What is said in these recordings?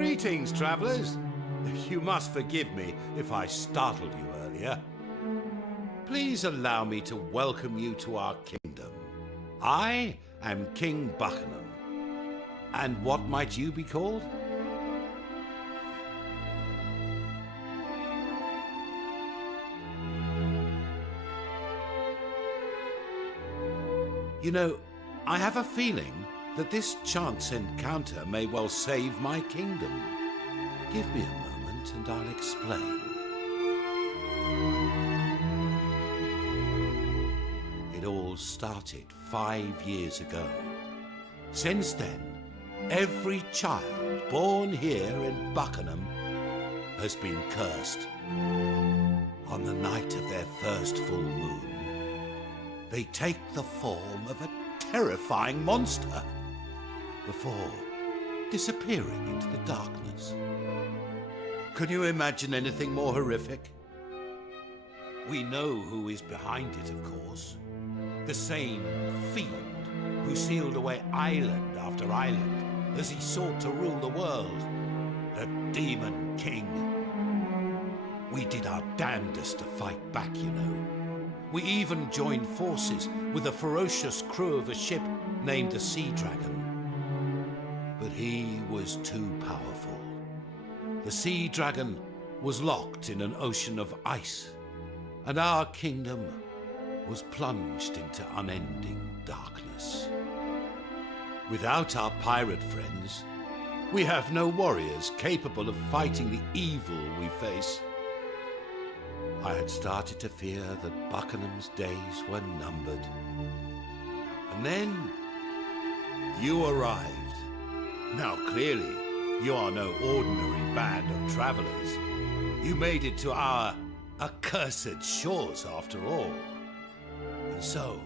Greetings, travellers. You must forgive me if I startled you earlier. Please allow me to welcome you to our kingdom. I am King Buckingham. And what might you be called? You know, I have a feeling that this chance encounter may well save my kingdom. Give me a moment and I'll explain. It all started 5 years ago. Since then, every child born here in Buckingham has been cursed. On the night of their first full moon, they take the form of a terrifying monster before disappearing into the darkness. Can you imagine anything more horrific? We know who is behind it, of course. The same fiend who sealed away island after island as he sought to rule the world. The Demon King. We did our damnedest to fight back, you know. We even joined forces with the ferocious crew of a ship named the Sea Dragon. But he was too powerful. The Sea Dragon was locked in an ocean of ice, and our kingdom was plunged into unending darkness. Without our pirate friends, we have no warriors capable of fighting the evil we face. I had started to fear that Buckingham's days were numbered. And then you arrived. Now clearly, you are no ordinary band of travelers. You made it to our accursed shores after all. And so,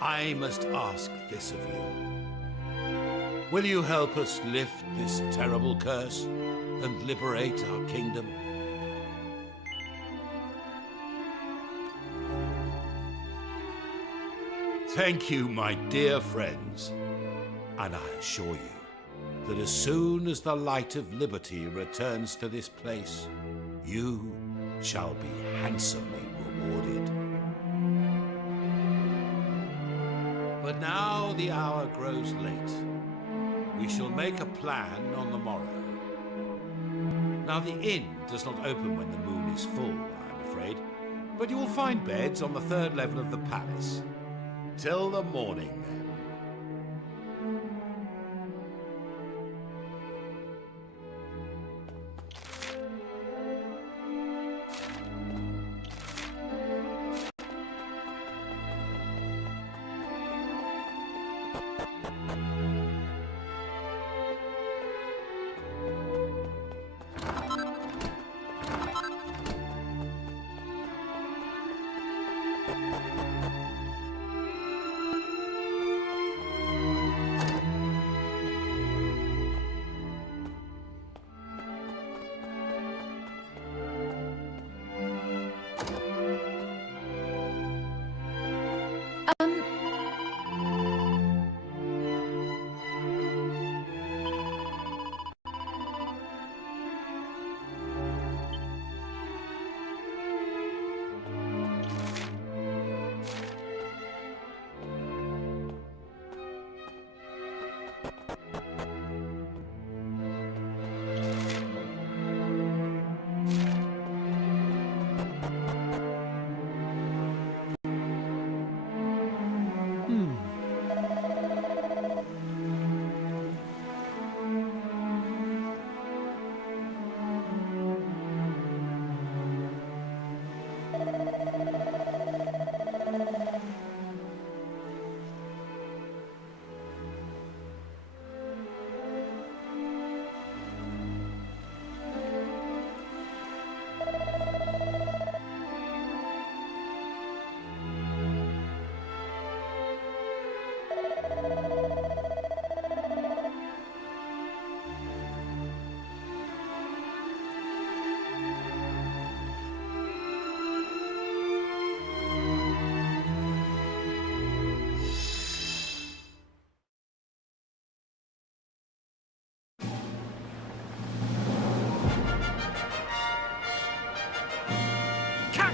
I must ask this of you. Will you help us lift this terrible curse and liberate our kingdom? Thank you, my dear friends, and I assure you that as soon as the light of liberty returns to this place, you shall be handsomely rewarded. But now the hour grows late. We shall make a plan on the morrow. Now the inn does not open when the moon is full, I'm afraid, but you will find beds on the 3rd level of the palace. Till the morning, then.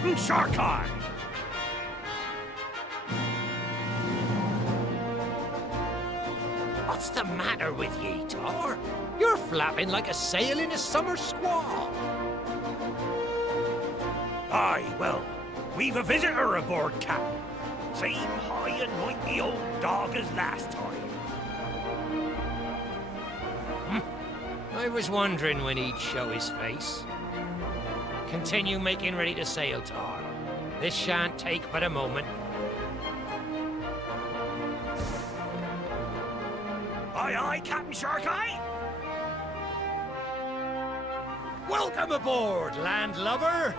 Captain Shark Eye! What's the matter with ye, Tor? You're flapping like a sail in a summer squall. Aye, well, we've a visitor aboard, Cap. Same high and mighty old dog as last time. I was wondering when he'd show his face. Continue making ready to sail, Tor. This shan't take but a moment. Aye, aye, Captain Shark Eye! Welcome aboard, landlubber!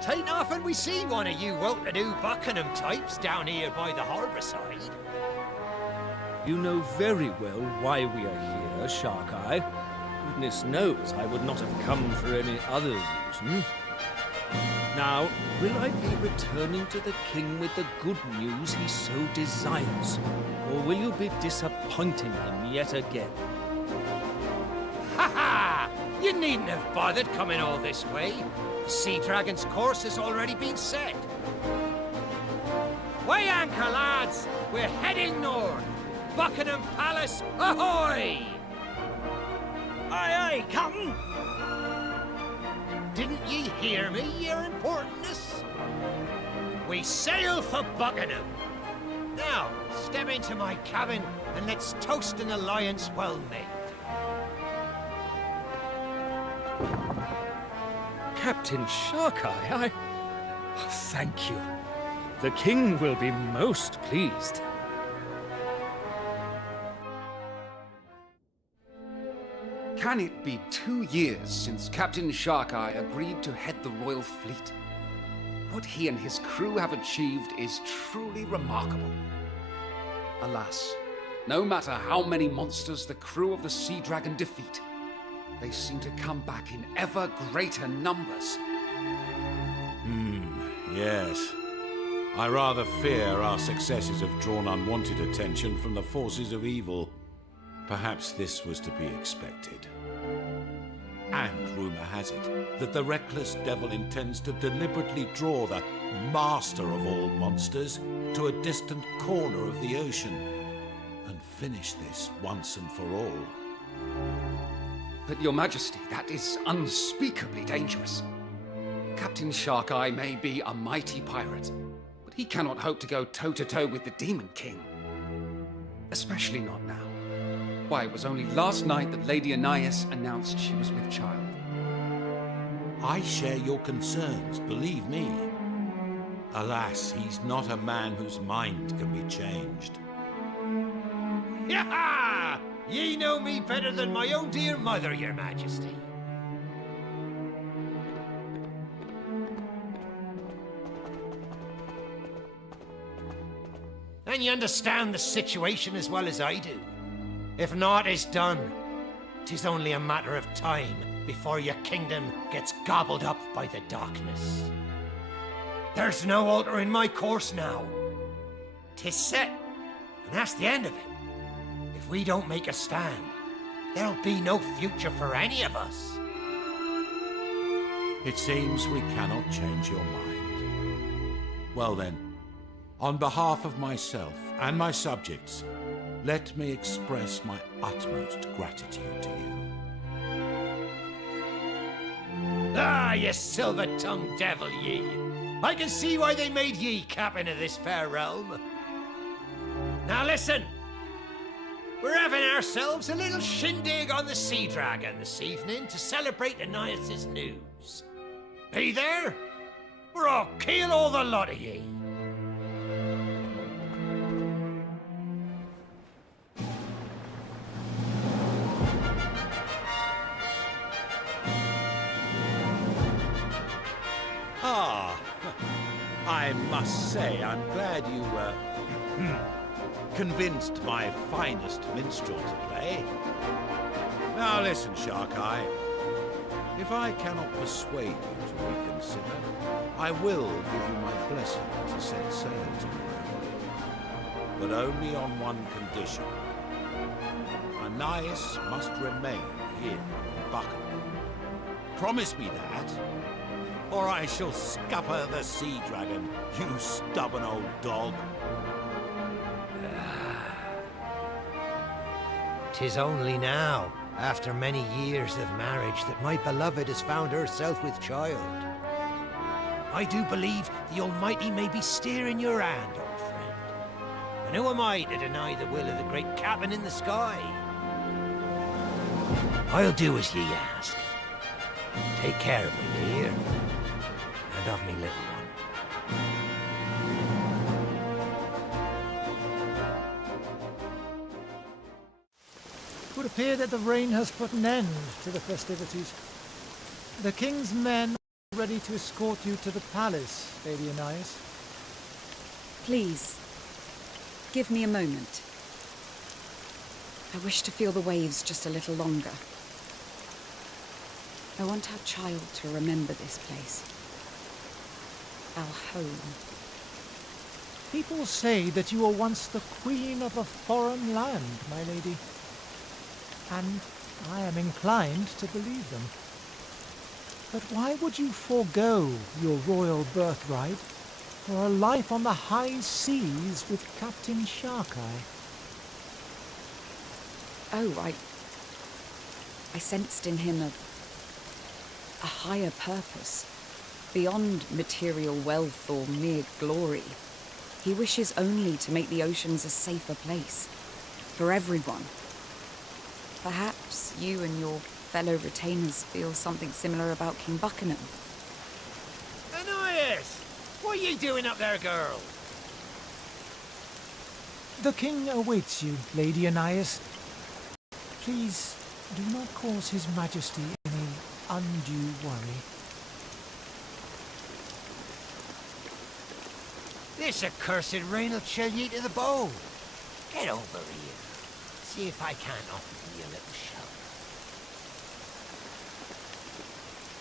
Tain't often we see one of you well-to-do Buckingham types down here by the harbour side. You know very well why we are here, Shark Eye. Goodness knows I would not have come for any other reason. Now, will I be returning to the king with the good news he so desires? Or will you be disappointing him yet again? Ha ha! You needn't have bothered coming all this way. The Sea Dragon's course has already been set. Weigh anchor, lads! We're heading north! Buckingham Palace, ahoy! Aye, aye, Captain! Didn't ye hear me, your importantness? We sail for Buckingham. Now, step into my cabin and let's toast an alliance well made. Captain Shark Eye, thank you. The king will be most pleased. Can it be 2 years since Captain Shark Eye agreed to head the royal fleet? What he and his crew have achieved is truly remarkable. Alas, no matter how many monsters the crew of the Sea Dragon defeat, they seem to come back in ever greater numbers. Yes. I rather fear our successes have drawn unwanted attention from the forces of evil. Perhaps this was to be expected. And rumor has it that the reckless devil intends to deliberately draw the master of all monsters to a distant corner of the ocean and finish this once and for all. But Your Majesty, that is unspeakably dangerous. Captain Shark Eye may be a mighty pirate, but he cannot hope to go toe-to-toe with the Demon King. Especially not now. Why, it was only last night that Lady Anais announced she was with child. I share your concerns, believe me. Alas, he's not a man whose mind can be changed. Yaha! Ye know me better than my own dear mother, your majesty. And you understand the situation as well as I do. If naught is done, 'tis only a matter of time before your kingdom gets gobbled up by the darkness. There's no altering my course now. 'Tis set, and that's the end of it. If we don't make a stand, there'll be no future for any of us. It seems we cannot change your mind. Well then, on behalf of myself and my subjects, let me express my utmost gratitude to you. Ah, you silver-tongued devil, ye! I can see why they made ye captain of this fair realm. Now listen! We're having ourselves a little shindig on the Sea Dragon this evening to celebrate Anais' news. Be there, or I'll kill all the lot of ye. I must say, I'm glad you, convinced my finest minstrel to play. Now listen, Shark Eye. If I cannot persuade you to reconsider, I will give you my blessing to set sail tomorrow. But only on one condition. Anais must remain here in Buckingham. Promise me that, or I shall scupper the sea dragon, you stubborn old dog. 'Tis only now, after many years of marriage, that my beloved has found herself with child. I do believe the Almighty may be steering your hand, old friend. And who am I to deny the will of the great cabin in the sky? I'll do as ye ask. Take care of her, you hear? And of me little one. It would appear that the rain has put an end to the festivities. The king's men are ready to escort you to the palace, Lady Anais. Please, give me a moment. I wish to feel the waves just a little longer. I want our child to remember this place. Our home. People say that you were once the queen of a foreign land, my lady. And I am inclined to believe them. But why would you forego your royal birthright for a life on the high seas with Captain Sharkeye? Oh, I sensed in him a higher purpose, beyond material wealth or mere glory. He wishes only to make the oceans a safer place, for everyone. Perhaps you and your fellow retainers feel something similar about King Buckingham. Anais! What are you doing up there, girl? The king awaits you, Lady Anais. Please do not cause His Majesty any undue worry. This accursed rain'll chill ye to the bone. Get over here. See if I can't offer you a little shelter.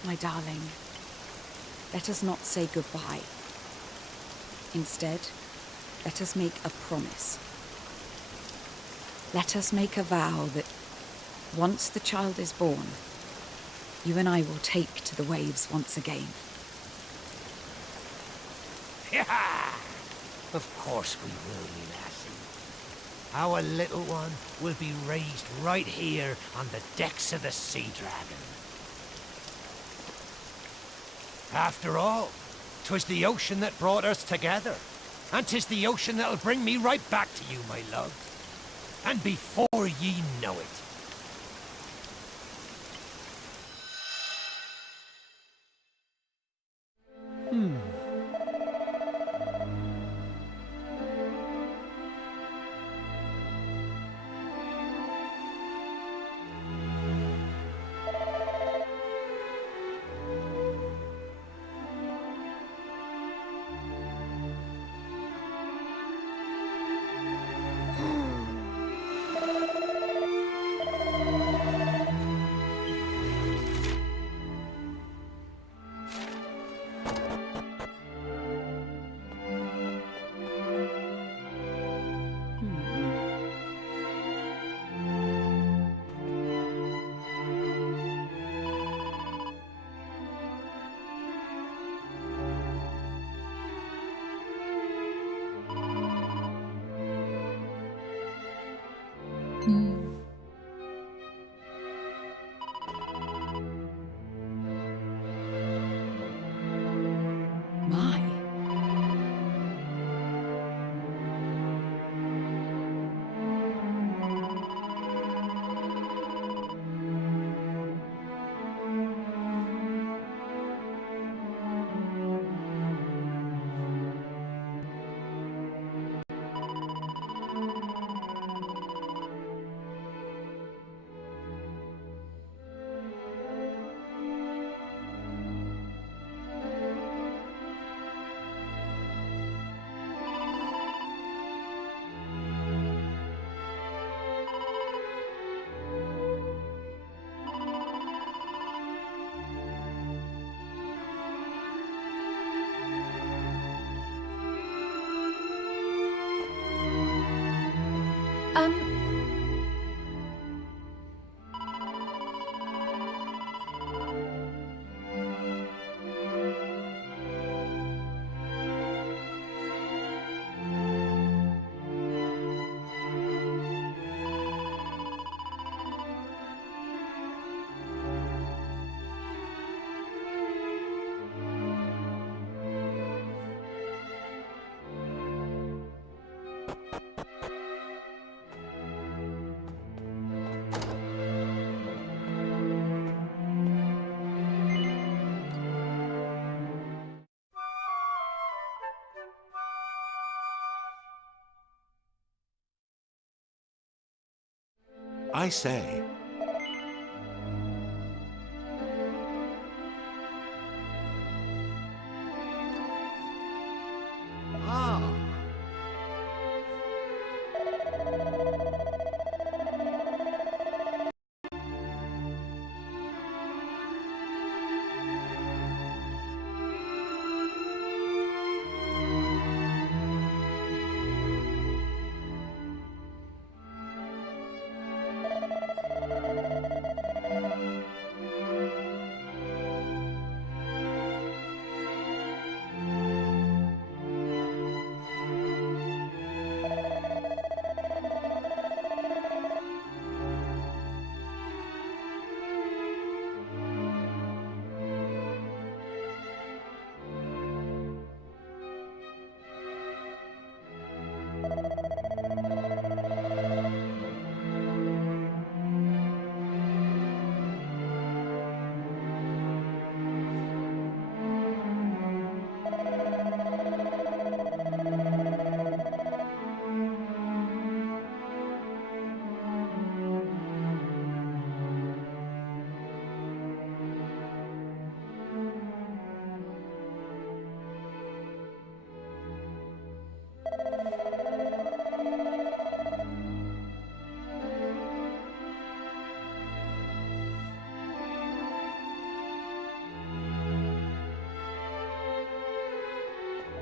My darling, let us not say goodbye. Instead, let us make a promise. Let us make a vow that once the child is born, you and I will take to the waves once again. Of course we will, me lassie. Our little one will be raised right here on the decks of the Sea Dragon. After all, 'twas the ocean that brought us together. And 'tis the ocean that'll bring me right back to you, my love. And before ye know it. I say, Ah.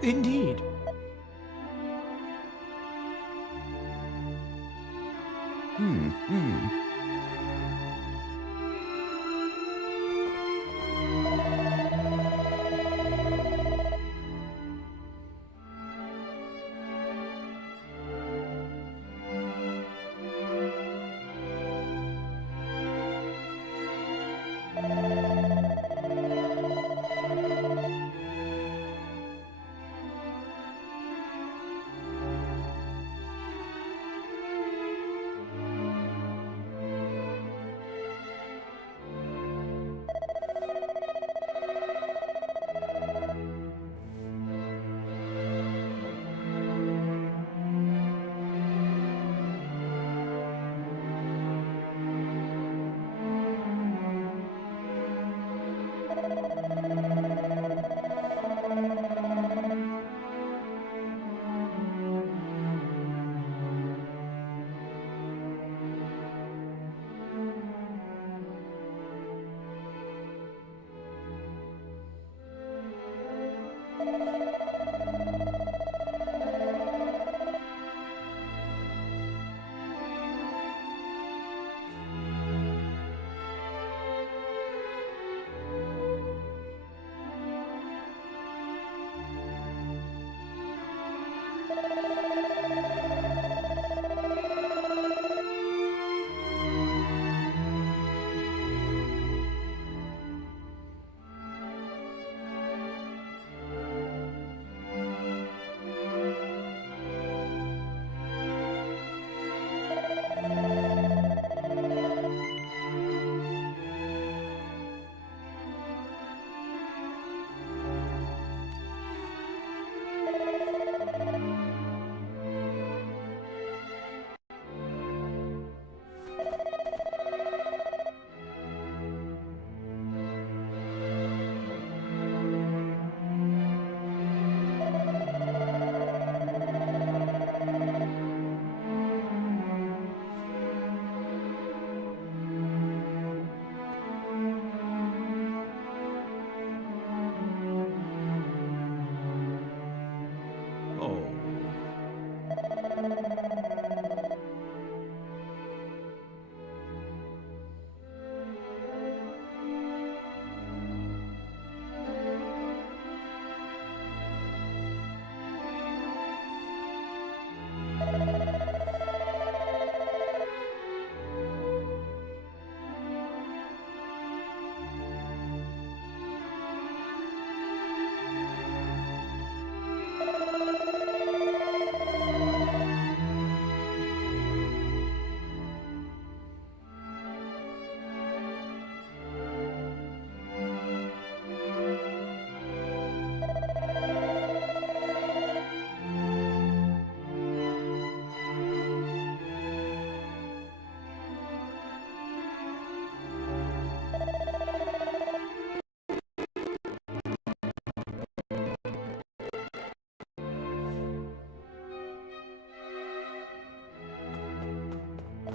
Indeed.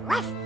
Hey.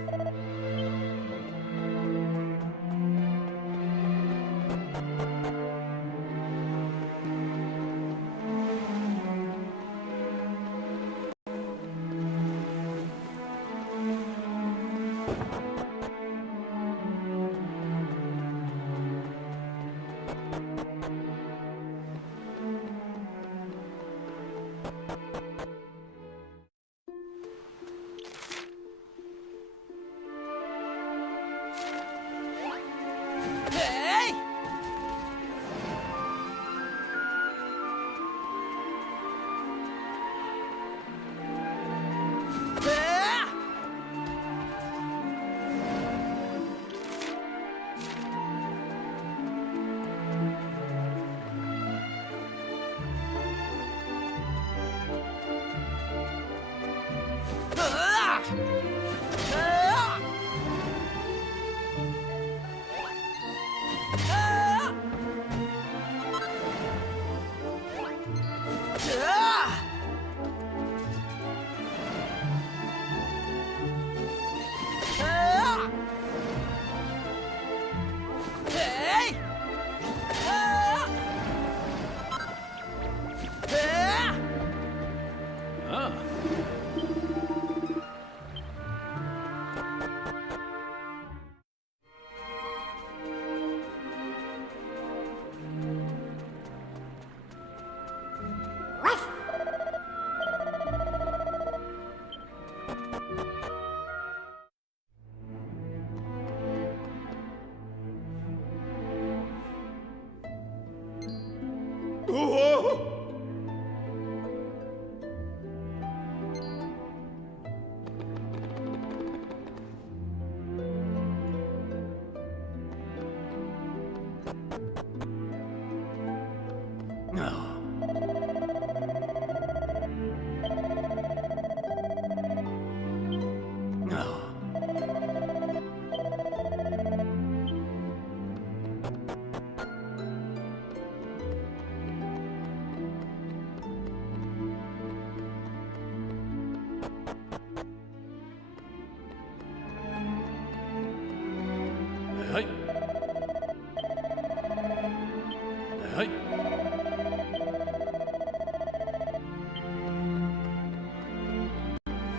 Hey.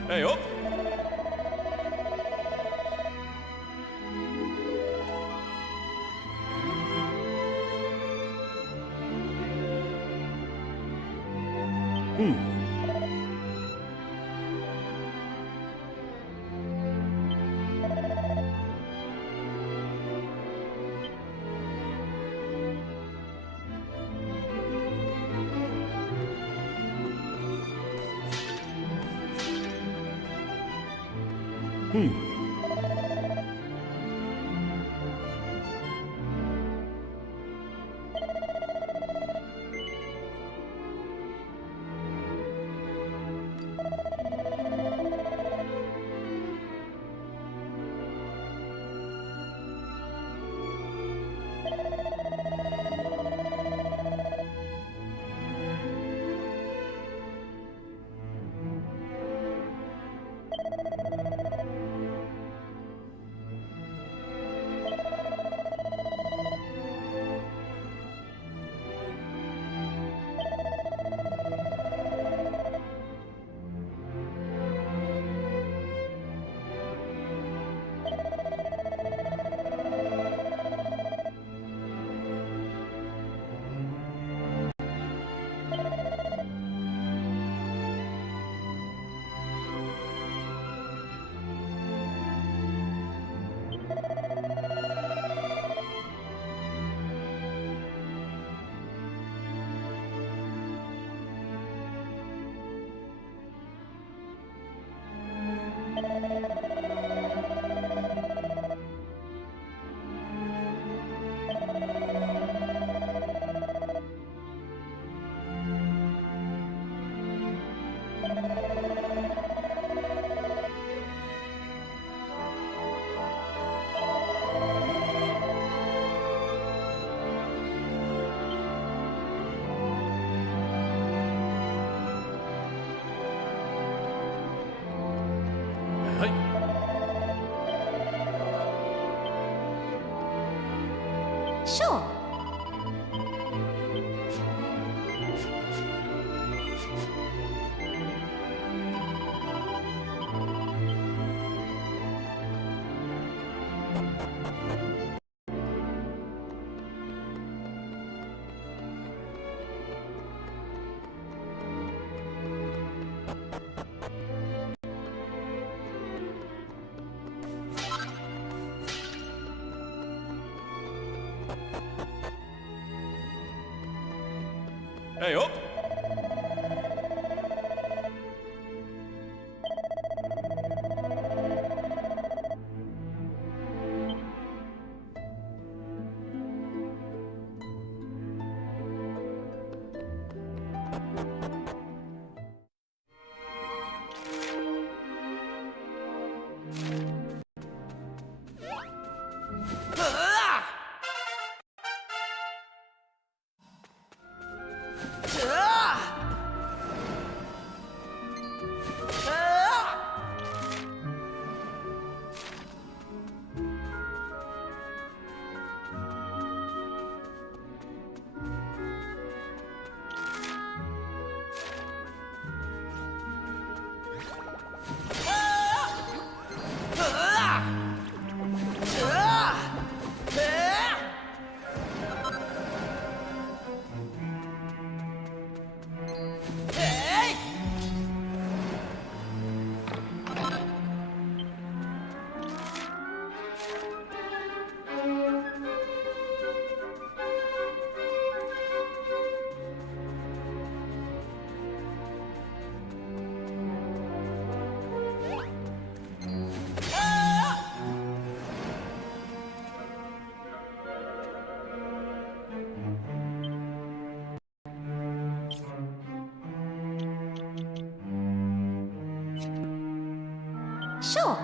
Hey, up. Sure. Hey, up! Sure.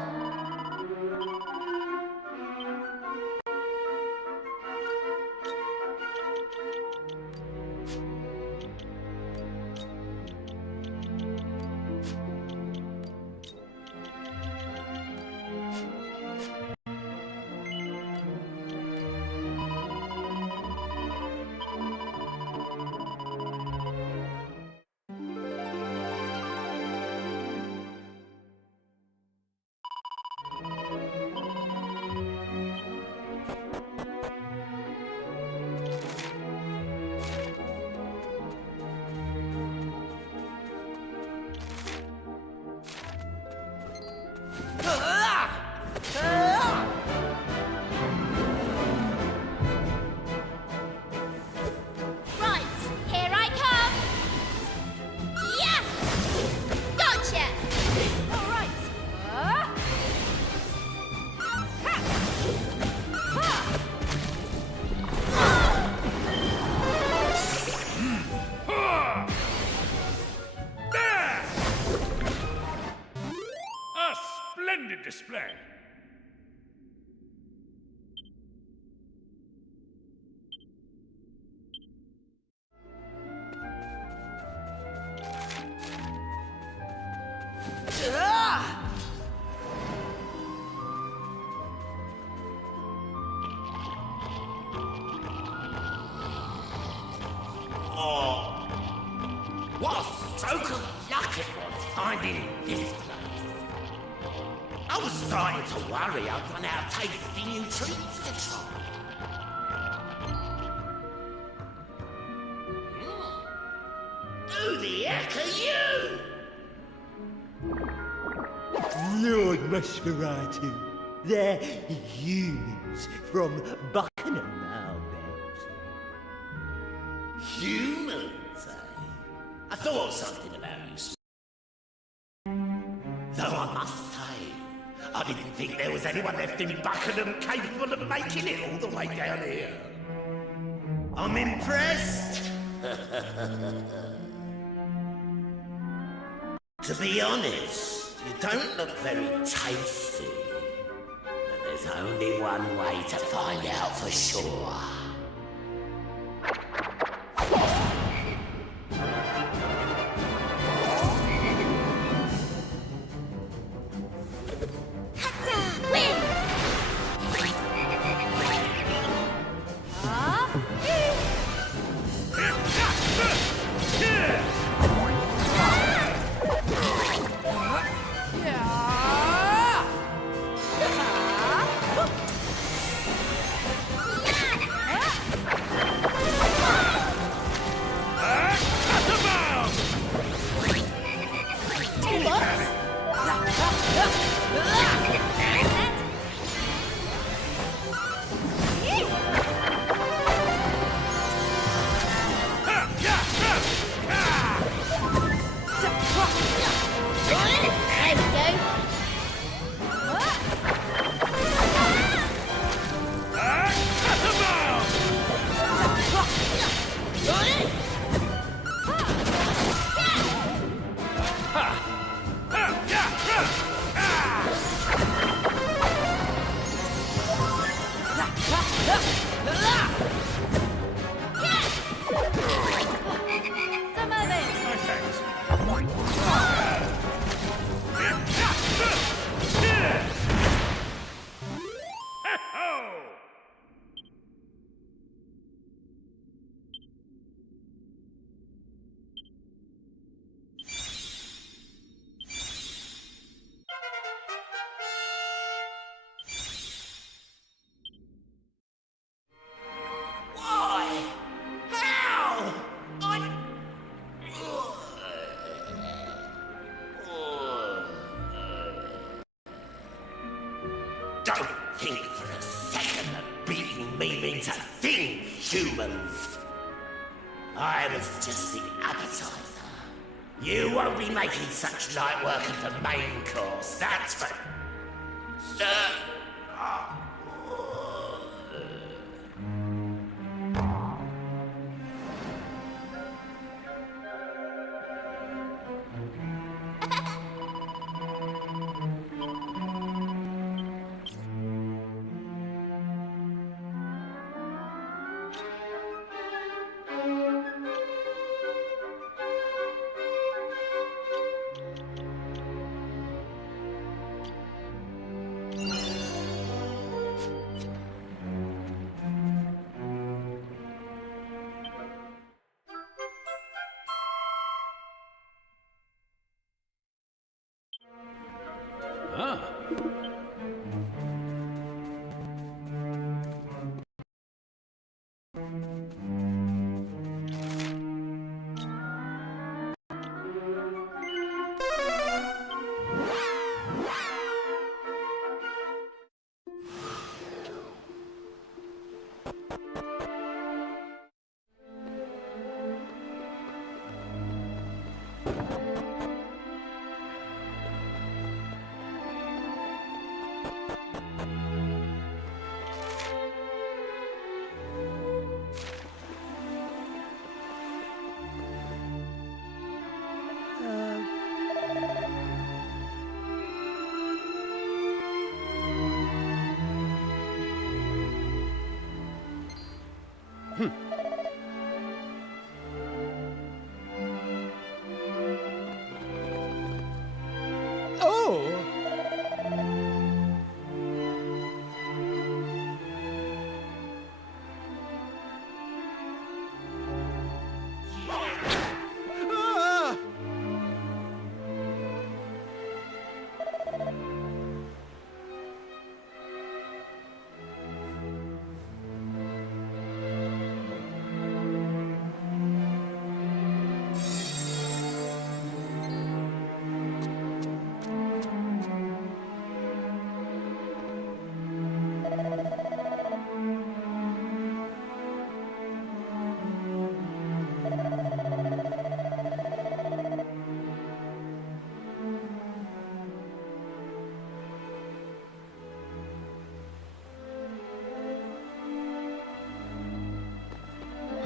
Right, here I come. Yeah! Gotcha! All right. Ha! Ha! There! A splendid display. What a stroke of luck it was finding this place. I was starting to worry I'd run out of tasty new treats to try. Who the heck are you? Lord Nosferatu, they're humans from Buckingham, I'll bet. Humans, eh? I thought something about you. Though I must say, I didn't think there was anyone left in Buckingham capable of making it all the way down here. I'm impressed. To be honest, you don't look very tasty. But there's only one way to find out for sure. Win! Some of it! My thanks. Ho-ho! Why? How? Don't think for a second that beating me means a thing, humans. I was just the appetizer. You won't be making such light work of the main course, that's for certain. Ah. Oh!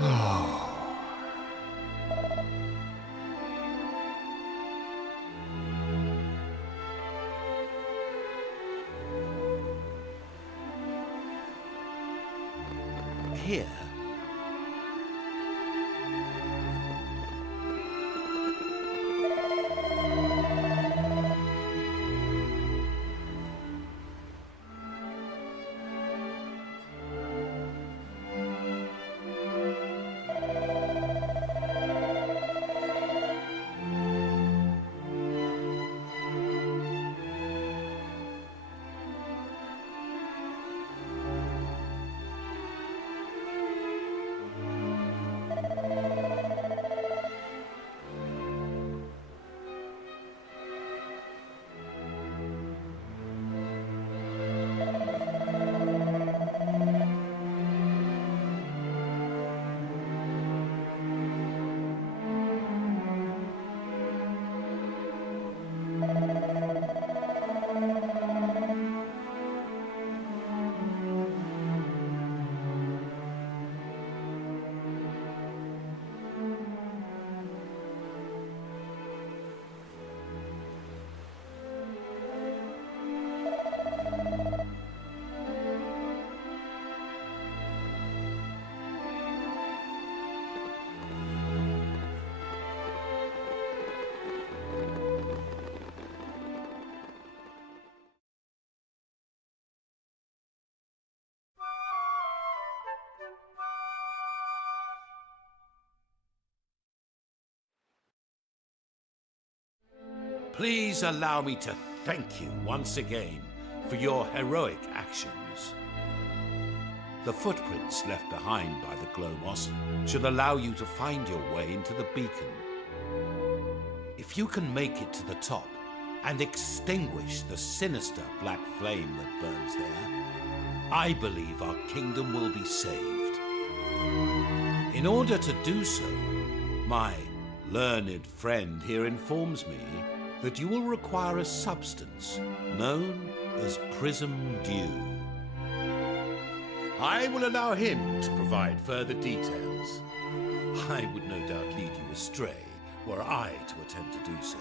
Ah! Here. Please allow me to thank you once again for your heroic actions. The footprints left behind by the Glomos should allow you to find your way into the beacon. If you can make it to the top and extinguish the sinister black flame that burns there, I believe our kingdom will be saved. In order to do so, my learned friend here informs me that you will require a substance known as prism dew. I will allow him to provide further details. I would no doubt lead you astray were I to attempt to do so.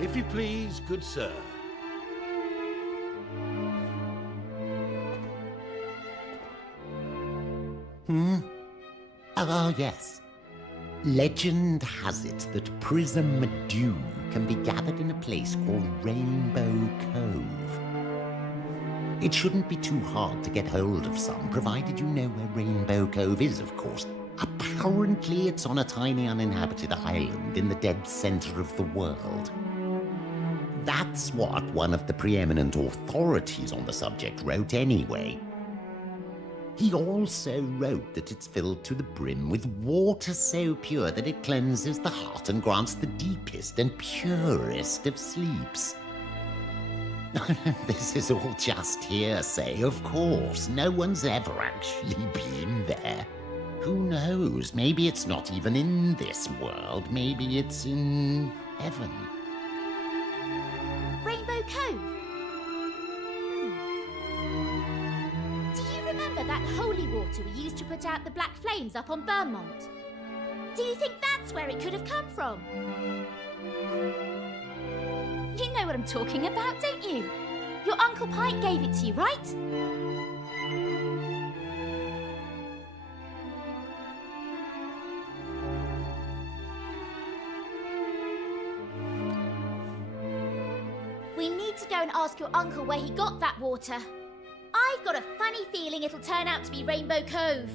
If you please, good sir. Oh, yes. Legend has it that prism dew can be gathered in a place called Rainbow Cove. It shouldn't be too hard to get hold of some, provided you know where Rainbow Cove is, of course. Apparently, it's on a tiny uninhabited island in the dead center of the world. That's what one of the preeminent authorities on the subject wrote anyway. He also wrote that it's filled to the brim with water so pure that it cleanses the heart and grants the deepest and purest of sleeps. This is all just hearsay, of course. No one's ever actually been there. Who knows? Maybe it's not even in this world. Maybe it's in heaven. Rainbow Cove? Do you remember that holy water we used to put out the black flames up on Vermont? Do you think that's where it could have come from? You know what I'm talking about, don't you? Your Uncle Pike gave it to you, right? We need to go and ask your uncle where he got that water. I've got a funny feeling it'll turn out to be Rainbow Cove.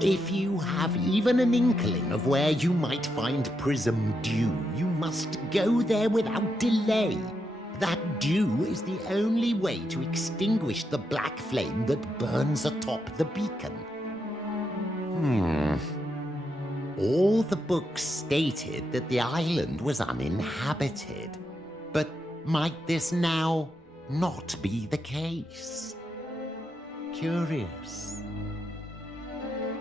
If you have even an inkling of where you might find prism dew, you must go there without delay. That dew is the only way to extinguish the black flame that burns atop the beacon. All the books stated that the island was uninhabited. But might this now not be the case? Curious.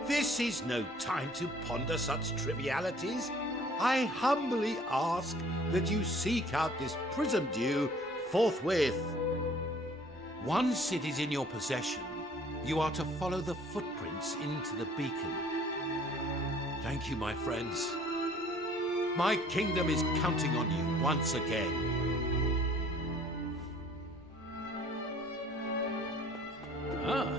This is no time to ponder such trivialities. I humbly ask that you seek out this prism dew forthwith. Once it is in your possession, you are to follow the footprints into the beacon. Thank you, my friends. My kingdom is counting on you once again. Ah.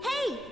Hey!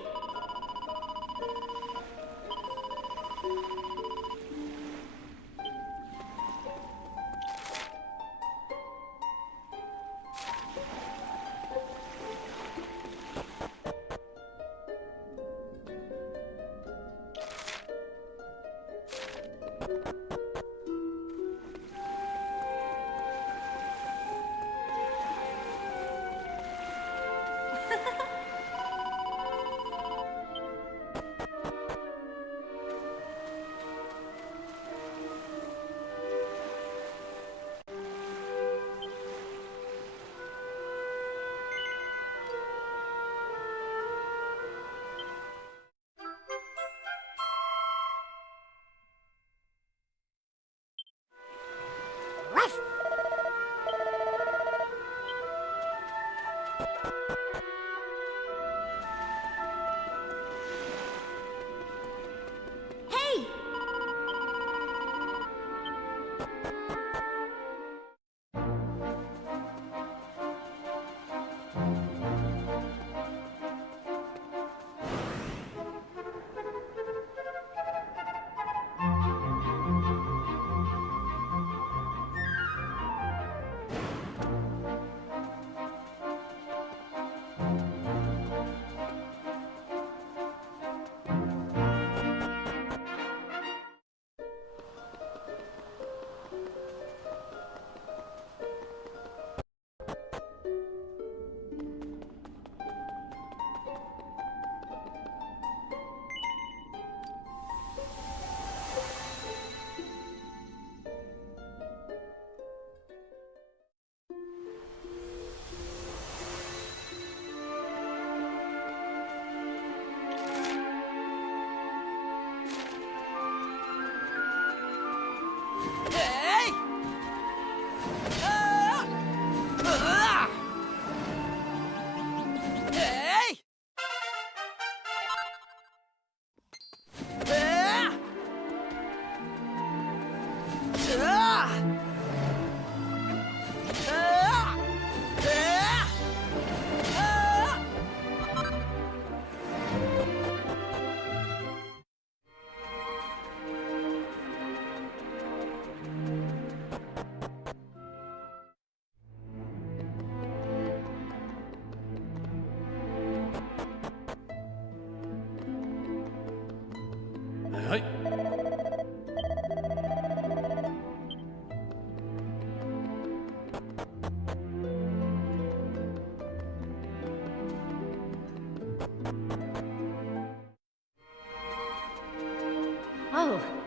Hey! Hey. Oh.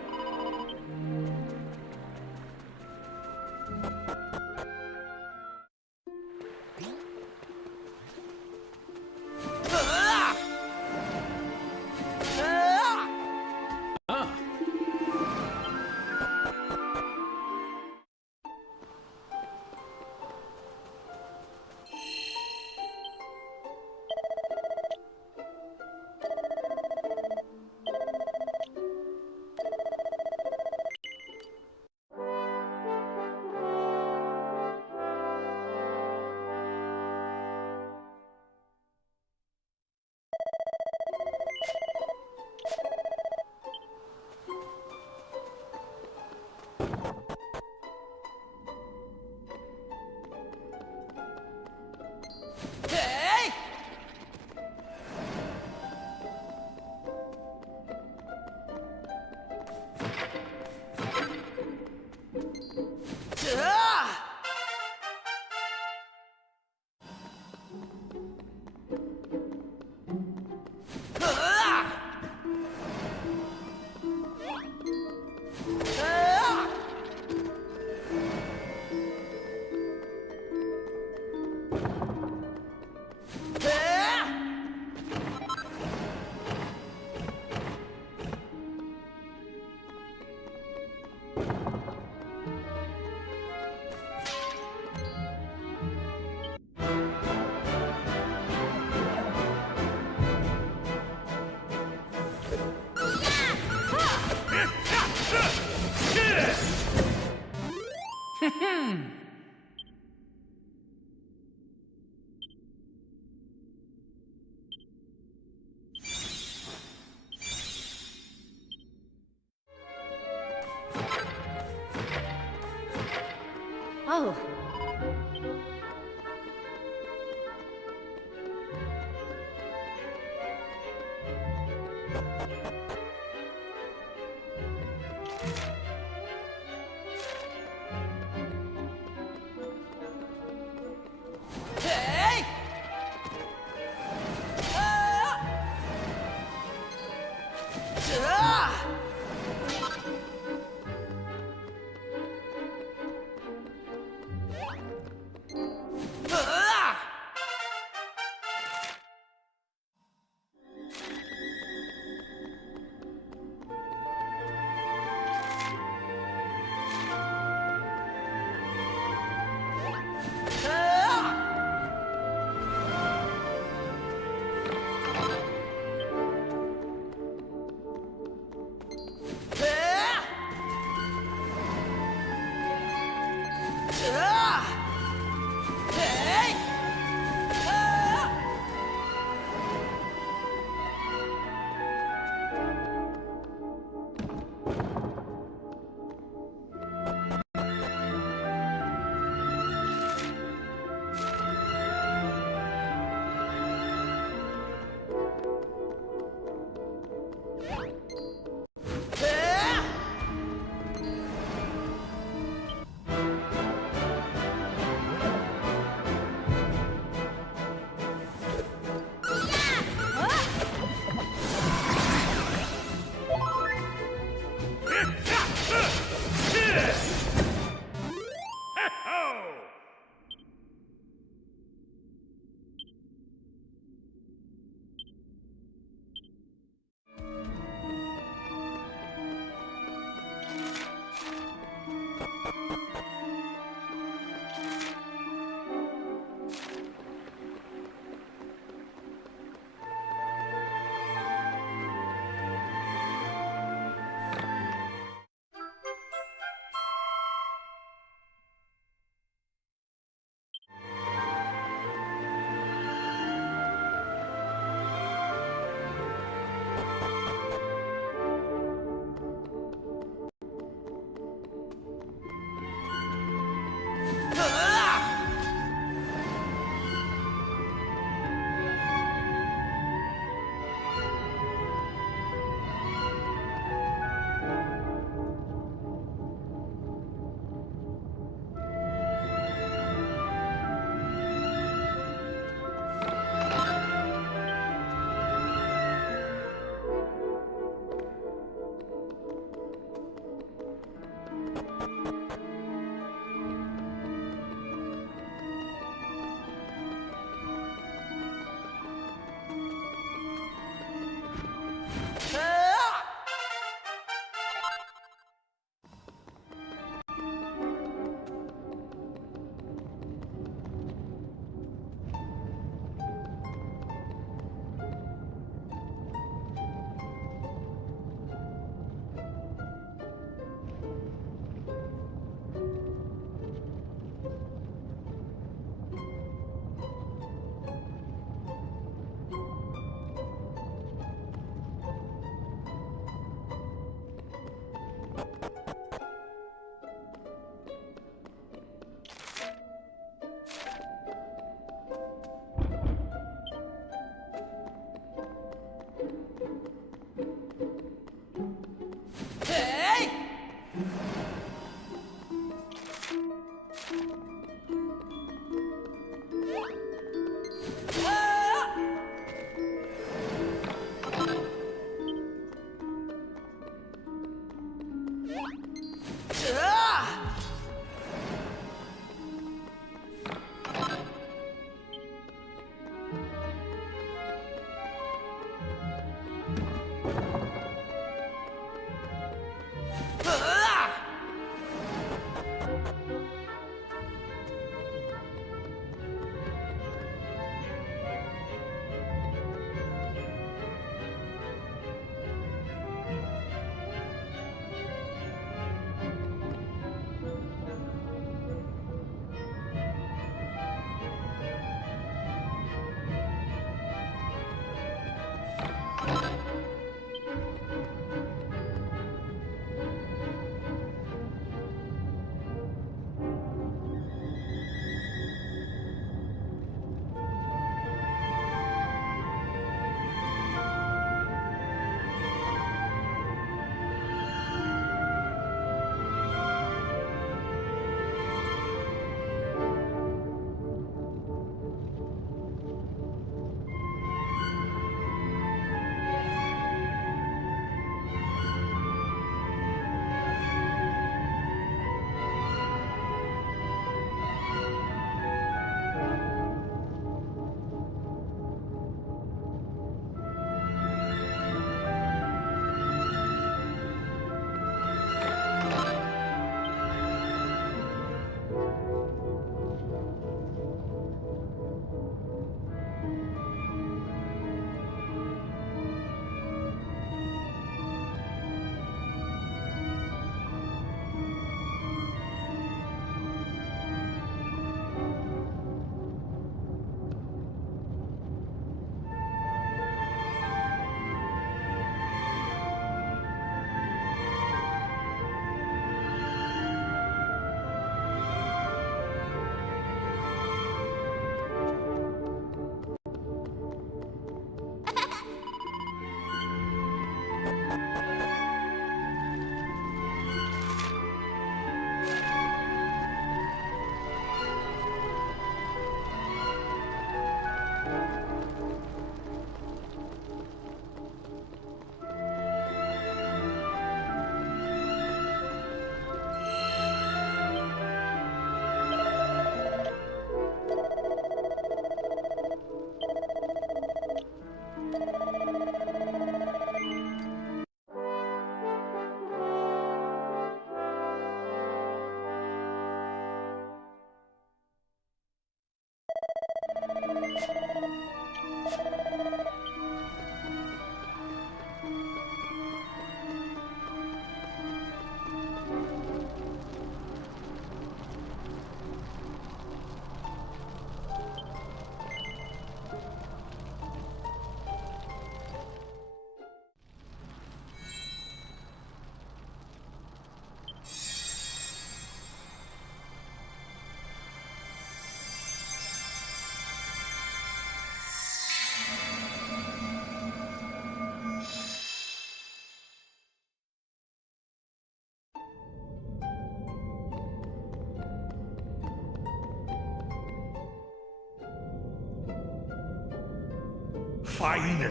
Finally,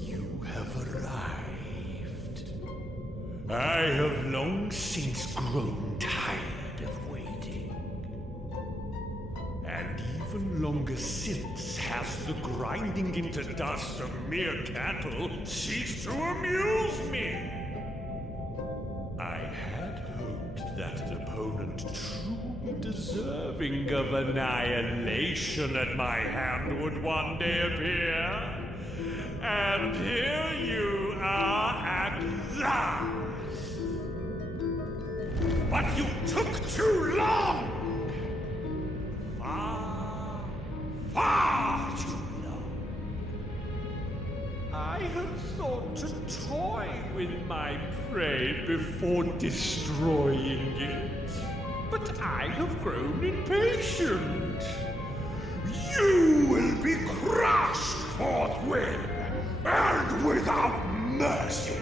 you have arrived. I have long since grown tired of waiting. And even longer since has the grinding into dust of mere cattle ceased to amuse me. I had hoped that an opponent truly deserving of annihilation at my hand would one day appear. And here you are at last. But you took too long! Far too long. I had thought to toy with my prey before destroying it. But I have grown impatient. You will be crushed forthwith and without mercy.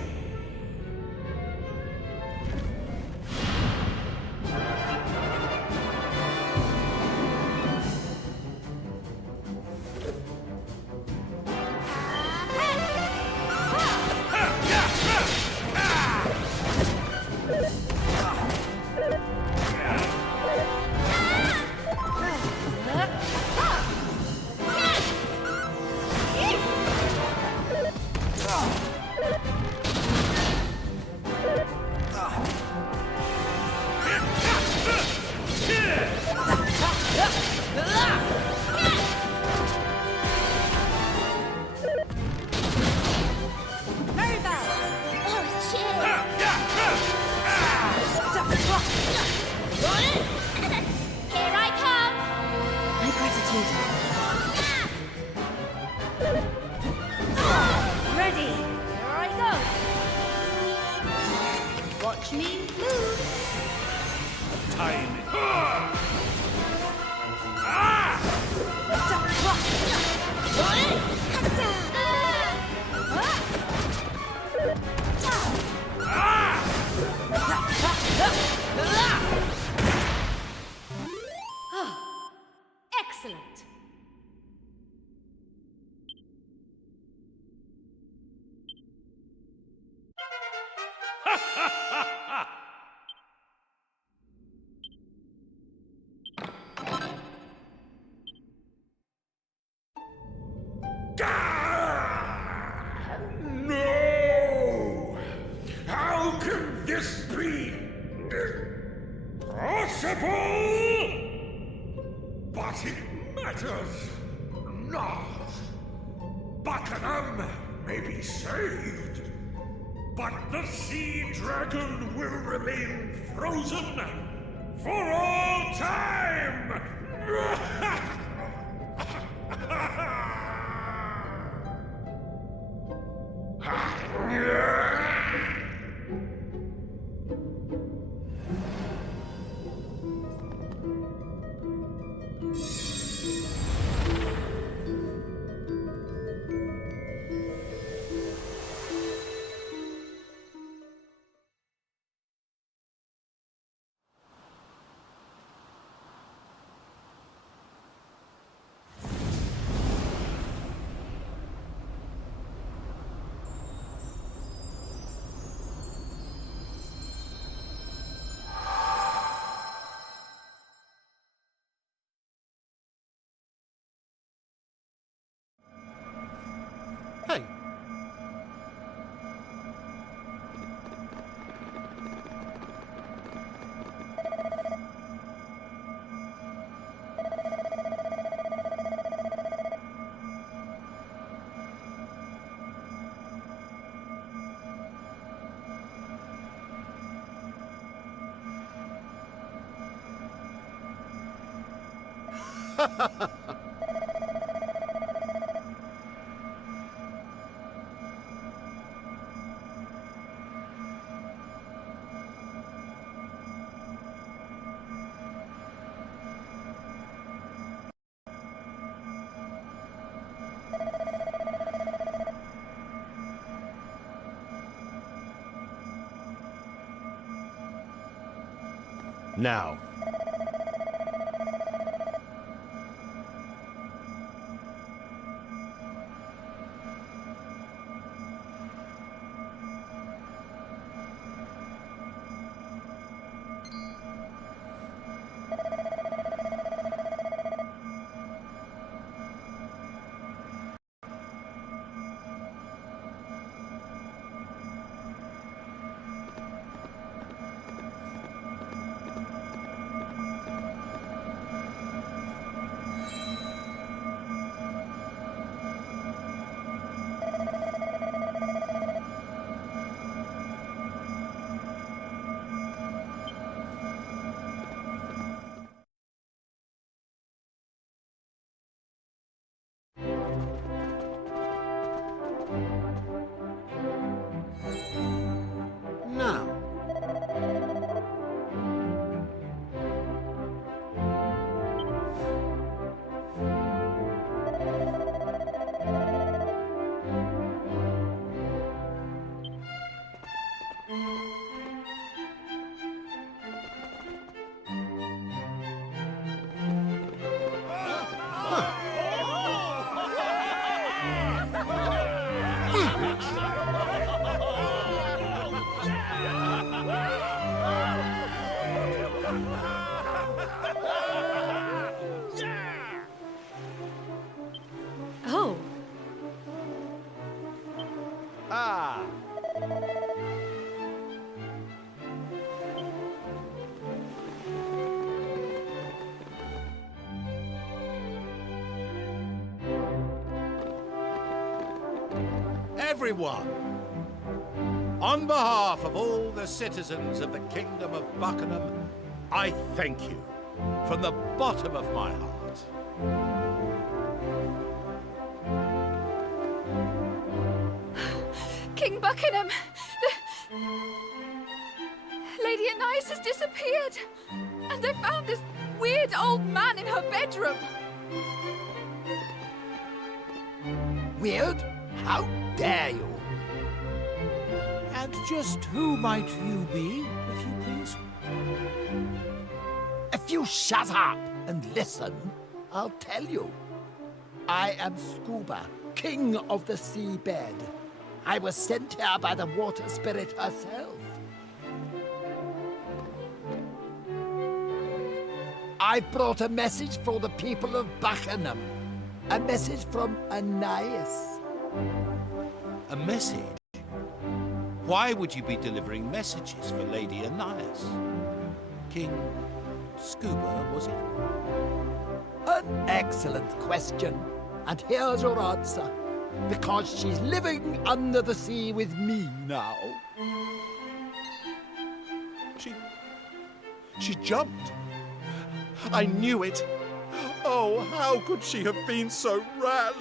Excellent. No! How can this be possible? But it matters not. Buckingham may be saved, but the sea dragon will remain frozen for all time! Hey. Now. Oh, Ah. Everyone, on behalf of all the citizens of the Kingdom of Buckingham, I thank you from the bottom of my heart. King Buckingham! Lady Anais has disappeared! And they found this weird old man in her bedroom! Weird? How dare you? And just who might you be, if you please? If you shut up and listen, I'll tell you. I am Scuba, King of the Seabed. I was sent here by the water spirit herself. I brought a message for the people of Buckingham. A message from Anais. A message? Why would you be delivering messages for Lady Anais? King Scuba, was it? An excellent question. And here's your answer. Because she's living under the sea with me now. She jumped. I knew it. Oh, how could she have been so rash?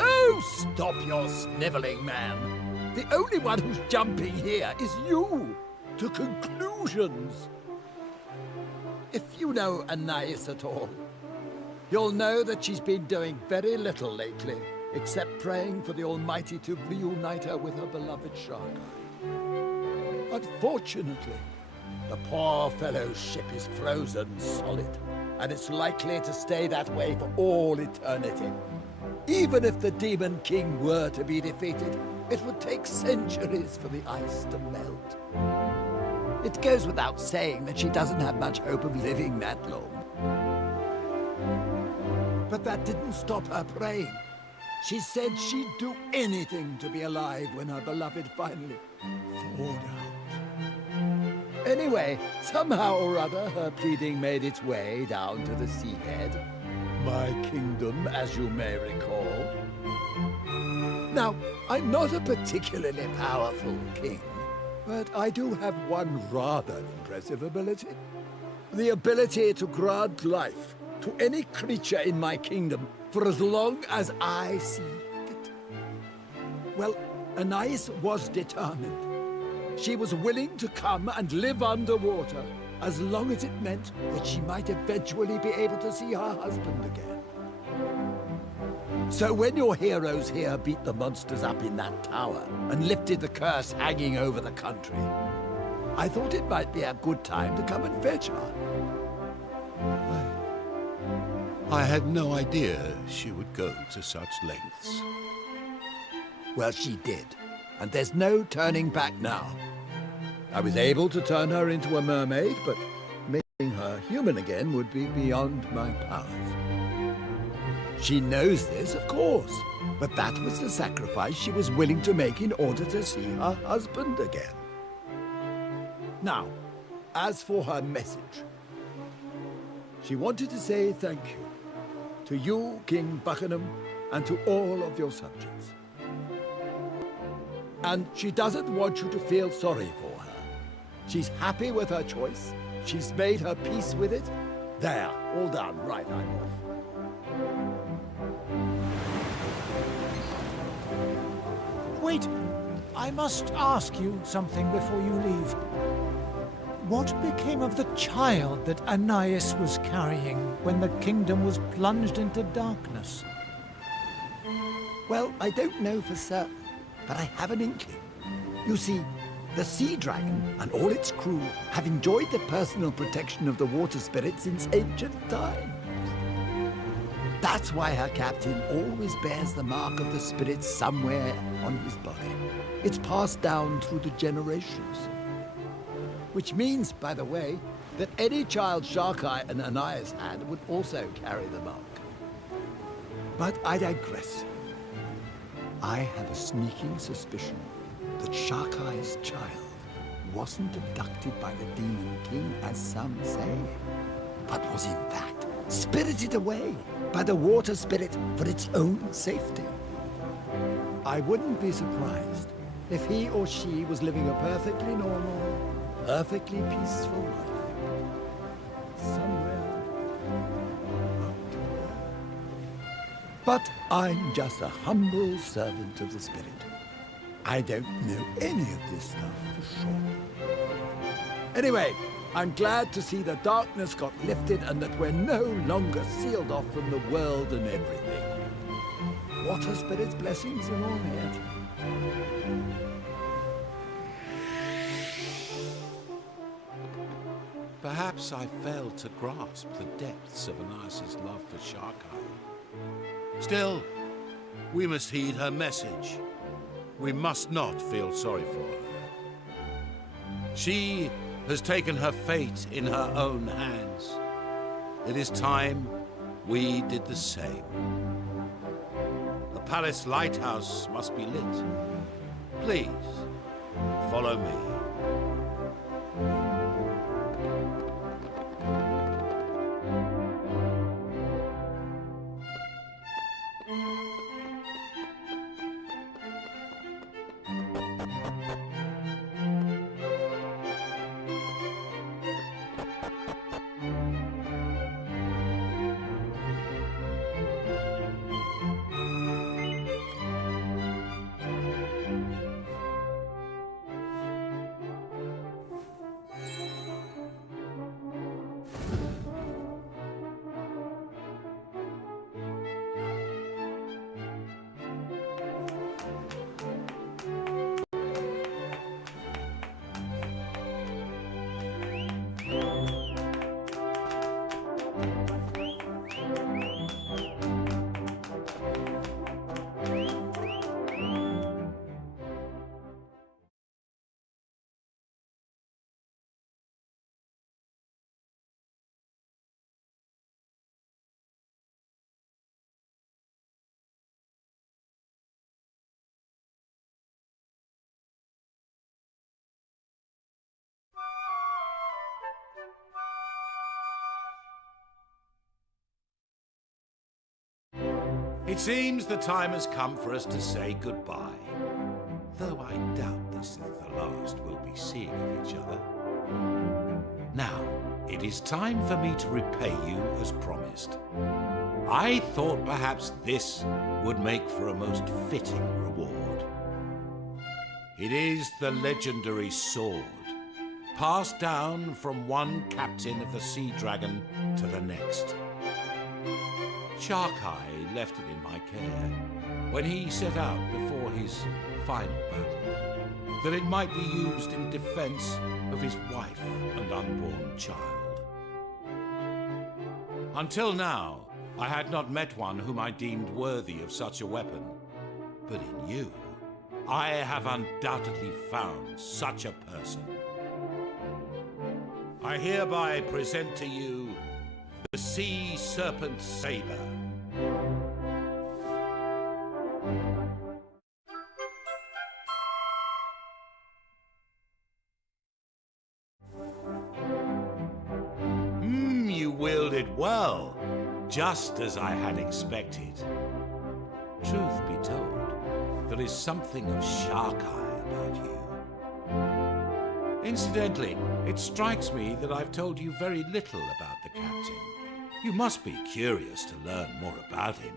Oh, stop your snivelling, man. The only one who's jumping here is you, to conclusions. If you know Anais at all, you'll know that she's been doing very little lately, except praying for the Almighty to reunite her with her beloved Sharkai. Unfortunately, the poor fellow's ship is frozen solid, and it's likely to stay that way for all eternity. Even if the Demon King were to be defeated, it would take centuries for the ice to melt. It goes without saying that she doesn't have much hope of living that long. But that didn't stop her praying. She said she'd do anything to be alive when her beloved finally thawed out. Anyway, somehow or other, her pleading made its way down to the seabed. My kingdom, as you may recall. Now, I'm not a particularly powerful king, but I do have one rather impressive ability. The ability to grant life to any creature in my kingdom for as long as I see fit. Well, Anais was determined. She was willing to come and live underwater as long as it meant that she might eventually be able to see her husband again. So when your heroes here beat the monsters up in that tower and lifted the curse hanging over the country, I thought it might be a good time to come and fetch her. I had no idea she would go to such lengths. Well, she did, and there's no turning back now. I was able to turn her into a mermaid, but making her human again would be beyond my powers. She knows this, of course, but that was the sacrifice she was willing to make in order to see her husband again. Now, as for her message, she wanted to say thank you to you, King Buckingham, and to all of your subjects. And she doesn't want you to feel sorry for her. She's happy with her choice. She's made her peace with it. There, all done. Right, I'm off. Wait, I must ask you something before you leave. What became of the child that Anais was carrying when the kingdom was plunged into darkness? Well, I don't know for certain, but I have an inkling. You see, The Sea Dragon and all its crew have enjoyed the personal protection of the water spirit since ancient times. That's why her captain always bears the mark of the spirit somewhere on his body. It's passed down through the generations. Which means, by the way, that any child Sharkai and Anais had would also carry the mark. But I digress. I have a sneaking suspicion that Sharkai's child wasn't abducted by the Demon King, as some say, but was in fact spirited away by the water spirit for its own safety. I wouldn't be surprised if he or she was living a perfectly normal, perfectly peaceful life somewhere out there. But I'm just a humble servant of the spirit. I don't know any of this stuff for sure. Anyway, I'm glad to see the darkness got lifted and that we're no longer sealed off from the world and everything. Water spirit's blessings are all here. Perhaps I failed to grasp the depths of Anais' love for Sharkai. Still, we must heed her message. We must not feel sorry for her. She has taken her fate in her own hands. It is time we did the same. The palace lighthouse must be lit. Please, follow me. It seems the time has come for us to say goodbye. Though I doubt this is the last we'll be seeing of each other. Now, it is time for me to repay you as promised. I thought perhaps this would make for a most fitting reward. It is the legendary sword, passed down from one captain of the Sea Dragon to the next. Sharkai left it in my care when he set out before his final battle, that it might be used in defense of his wife and unborn child. Until now, I had not met one whom I deemed worthy of such a weapon, but in you, I have undoubtedly found such a person. I hereby present to you the Sea Serpent Saber. You wielded well, just as I had expected. Truth be told, there is something of Sharkai about you. Incidentally, it strikes me that I've told you very little about the captain. You must be curious to learn more about him.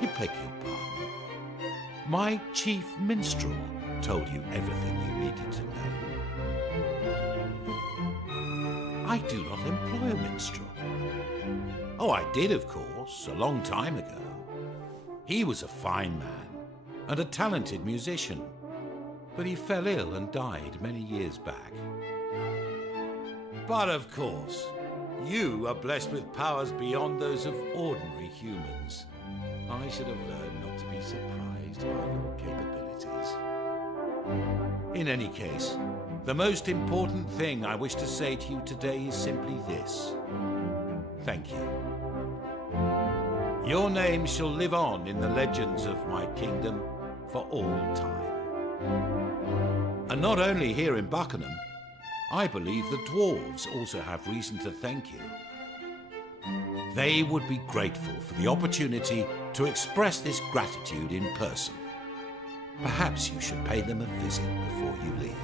I beg your pardon. My chief minstrel told you everything you needed to know. I do not employ a minstrel. Oh, I did, of course, a long time ago. He was a fine man, and a talented musician, but he fell ill and died many years back. But of course, you are blessed with powers beyond those of ordinary humans. I should have learned not to be surprised by your capabilities. In any case, the most important thing I wish to say to you today is simply this. Thank you. Your name shall live on in the legends of my kingdom for all time. And not only here in Buckingham, I believe the dwarves also have reason to thank you. They would be grateful for the opportunity to express this gratitude in person. Perhaps you should pay them a visit before you leave.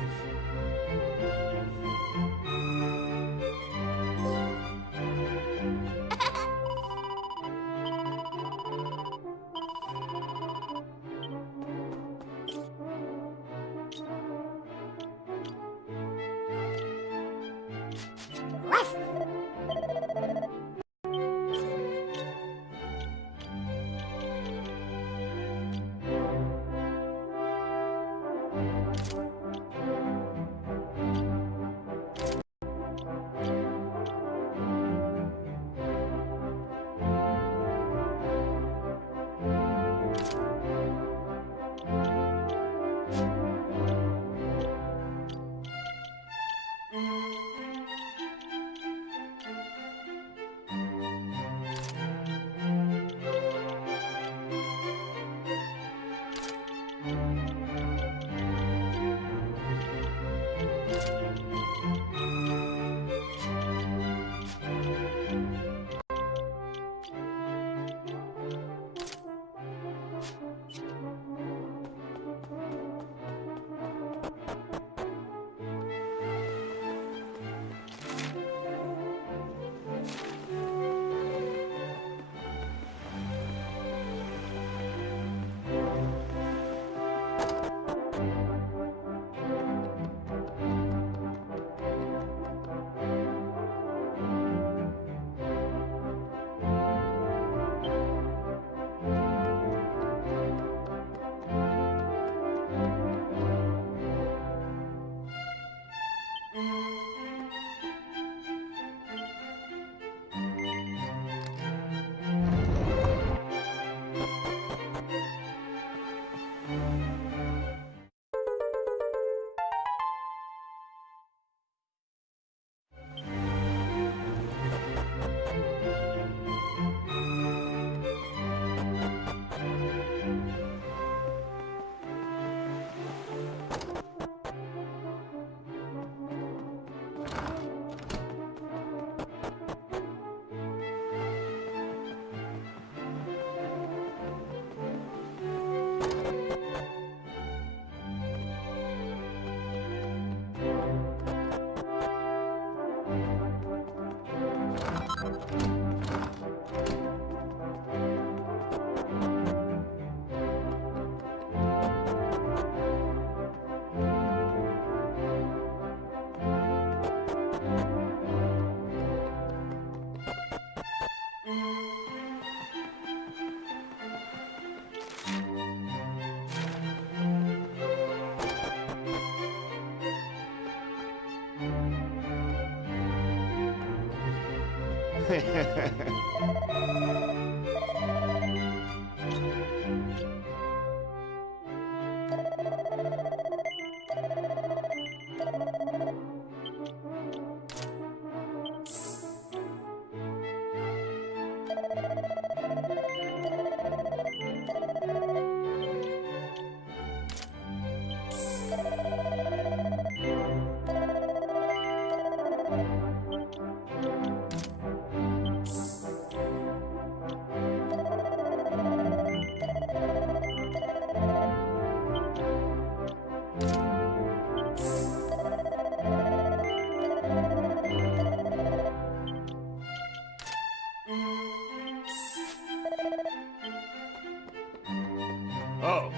Oh.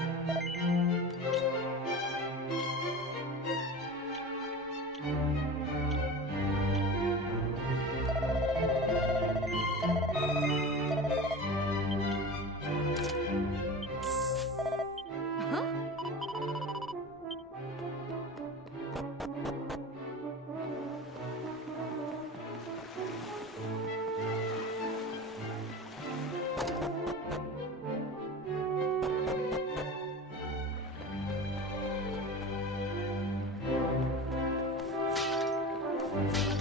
Hey.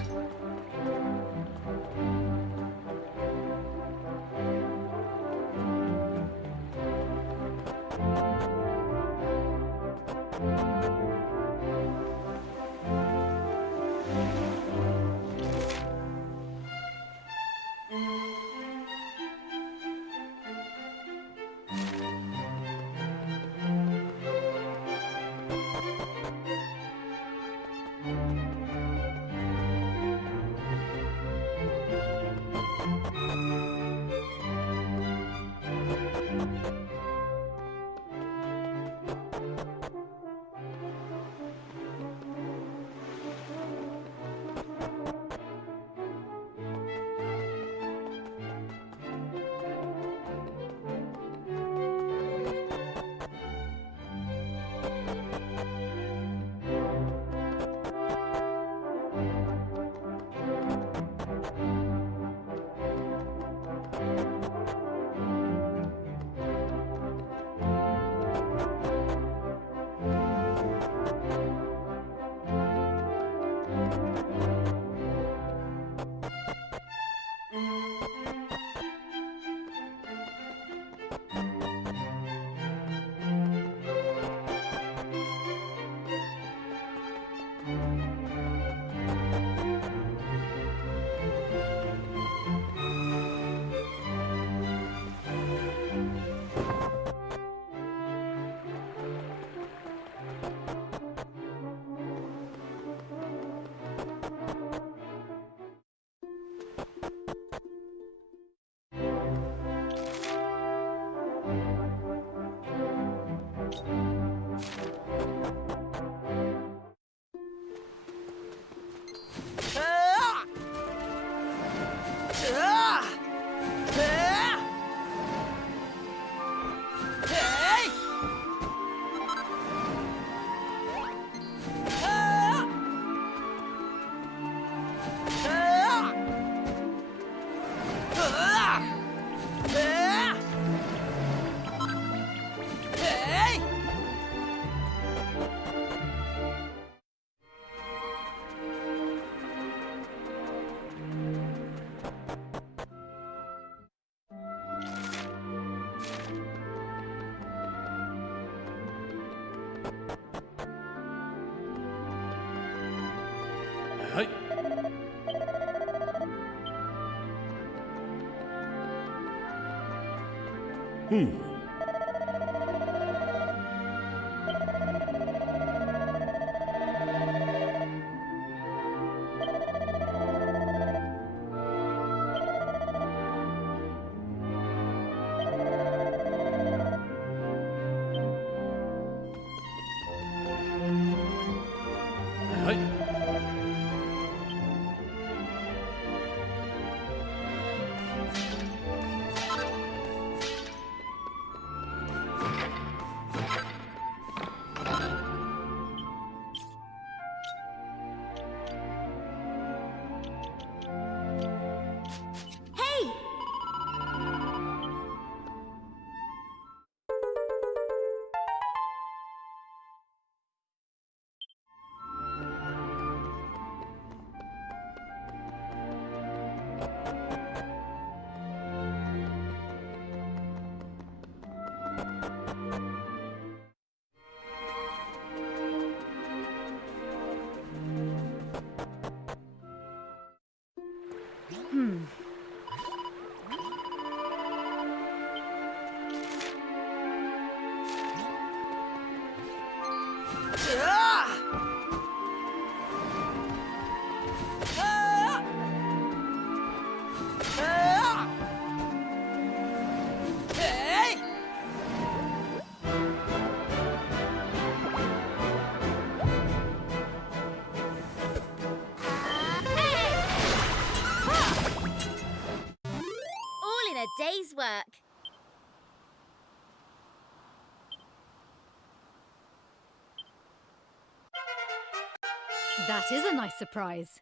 Hey! All in a day's work. That is a nice surprise.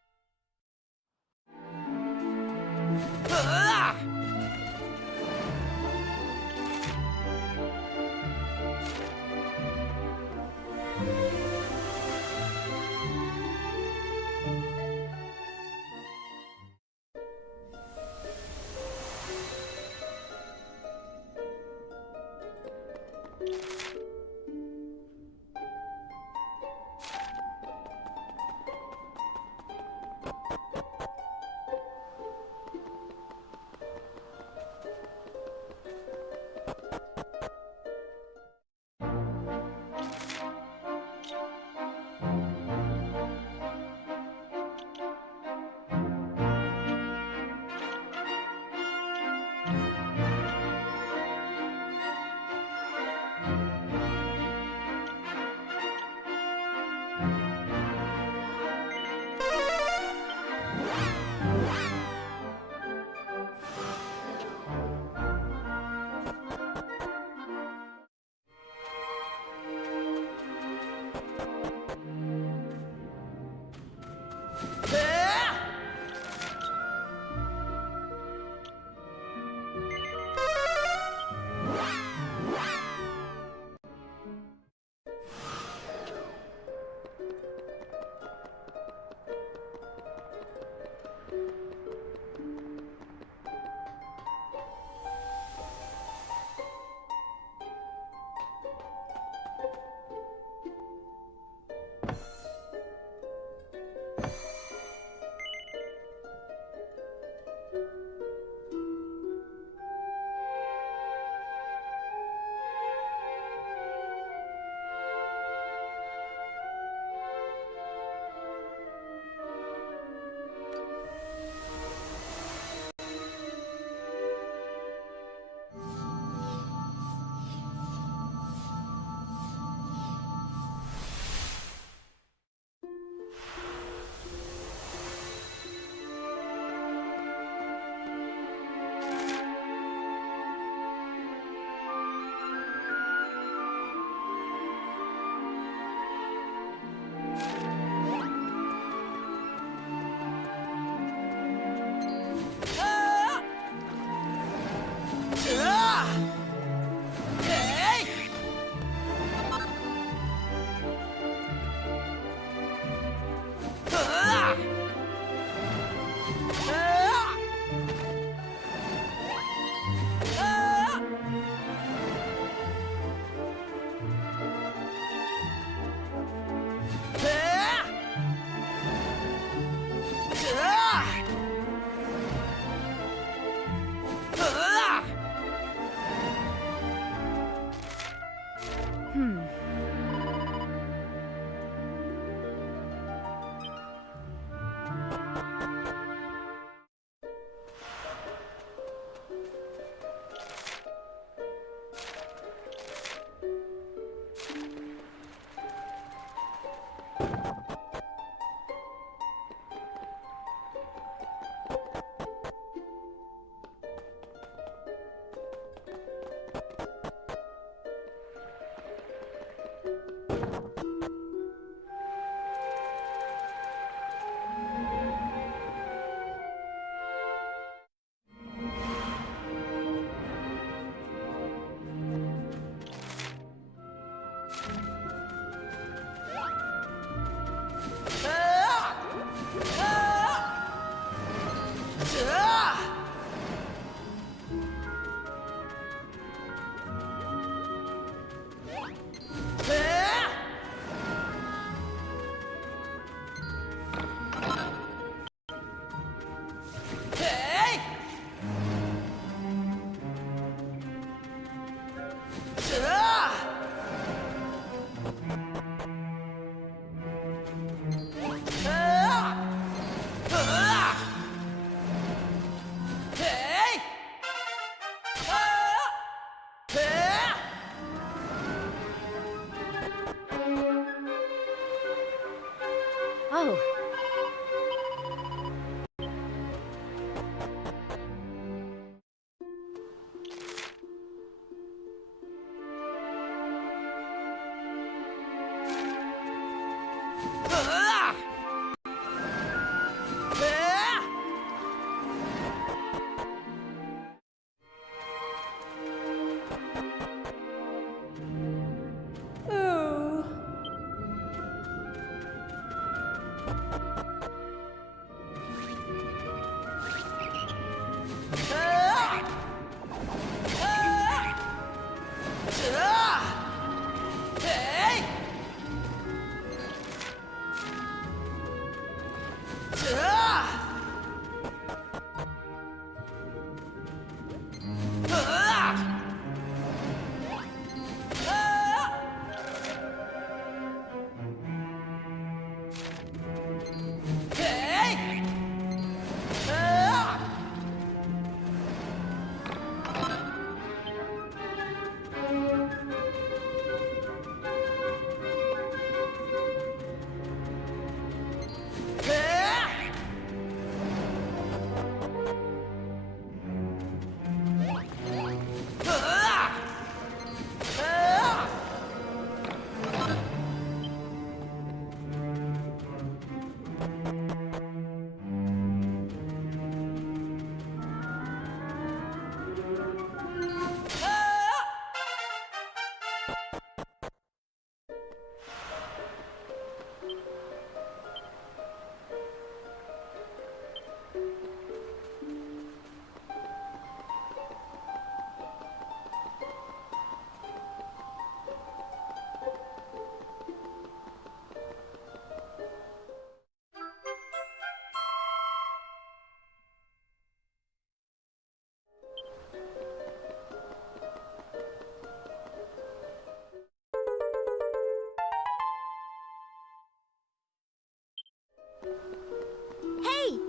Hey!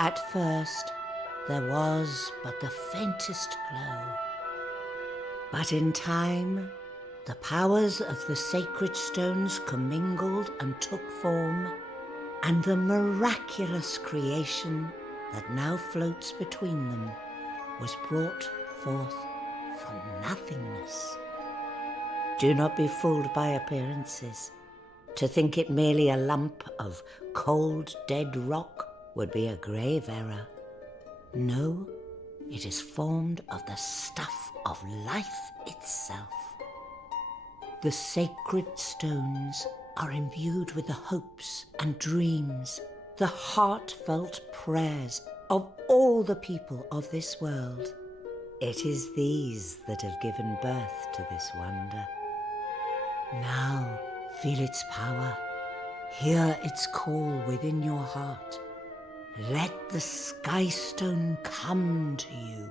At first, there was but the faintest glow. But in time, the powers of the sacred stones commingled and took form, and the miraculous creation that now floats between them was brought forth from nothingness. Do not be fooled by appearances. To think it merely a lump of cold, dead rock would be a grave error. No, it is formed of the stuff of life itself. The sacred stones are imbued with the hopes and dreams, the heartfelt prayers of all the people of this world. It is these that have given birth to this wonder. Now feel its power. Hear its call within your heart. Let the Sky Stone come to you.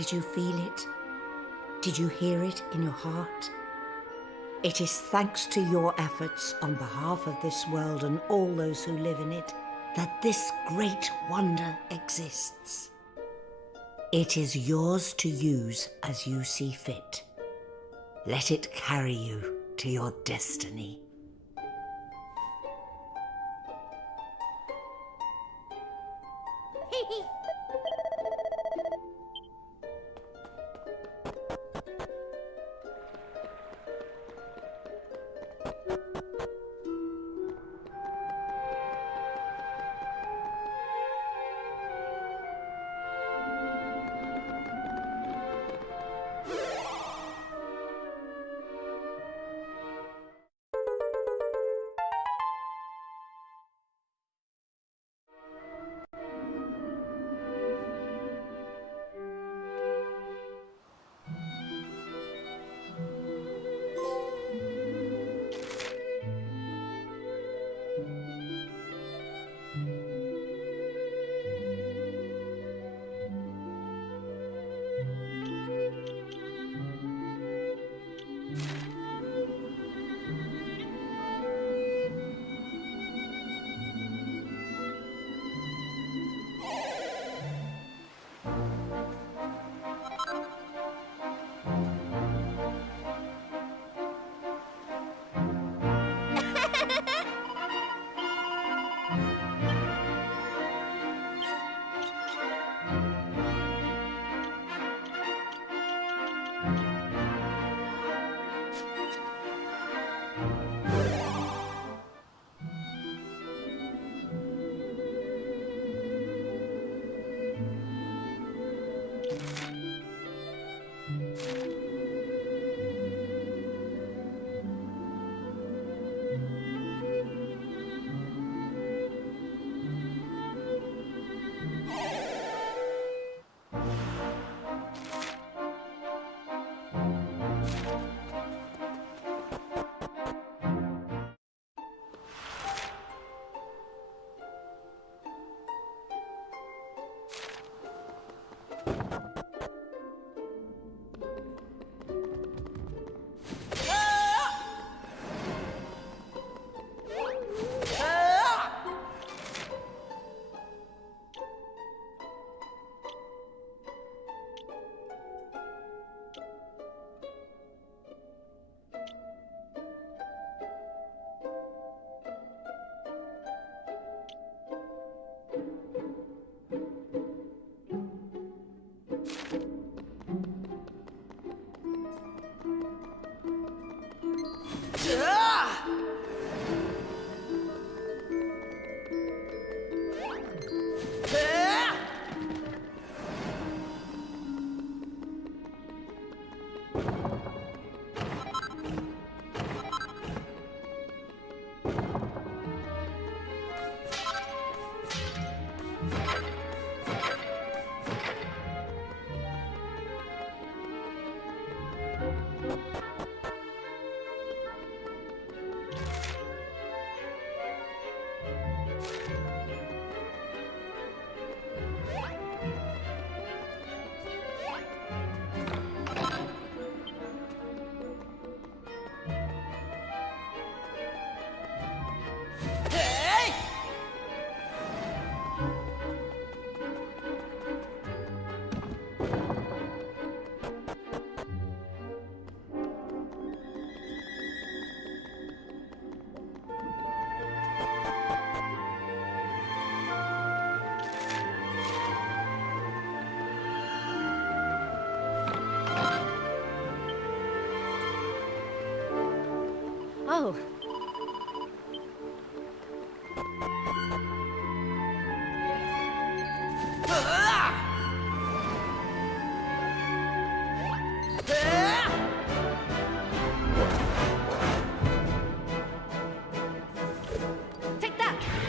Did you feel it? Did you hear it in your heart? It is thanks to your efforts on behalf of this world and all those who live in it that this great wonder exists. It is yours to use as you see fit. Let it carry you to your destiny. go. Take that!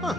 Huh.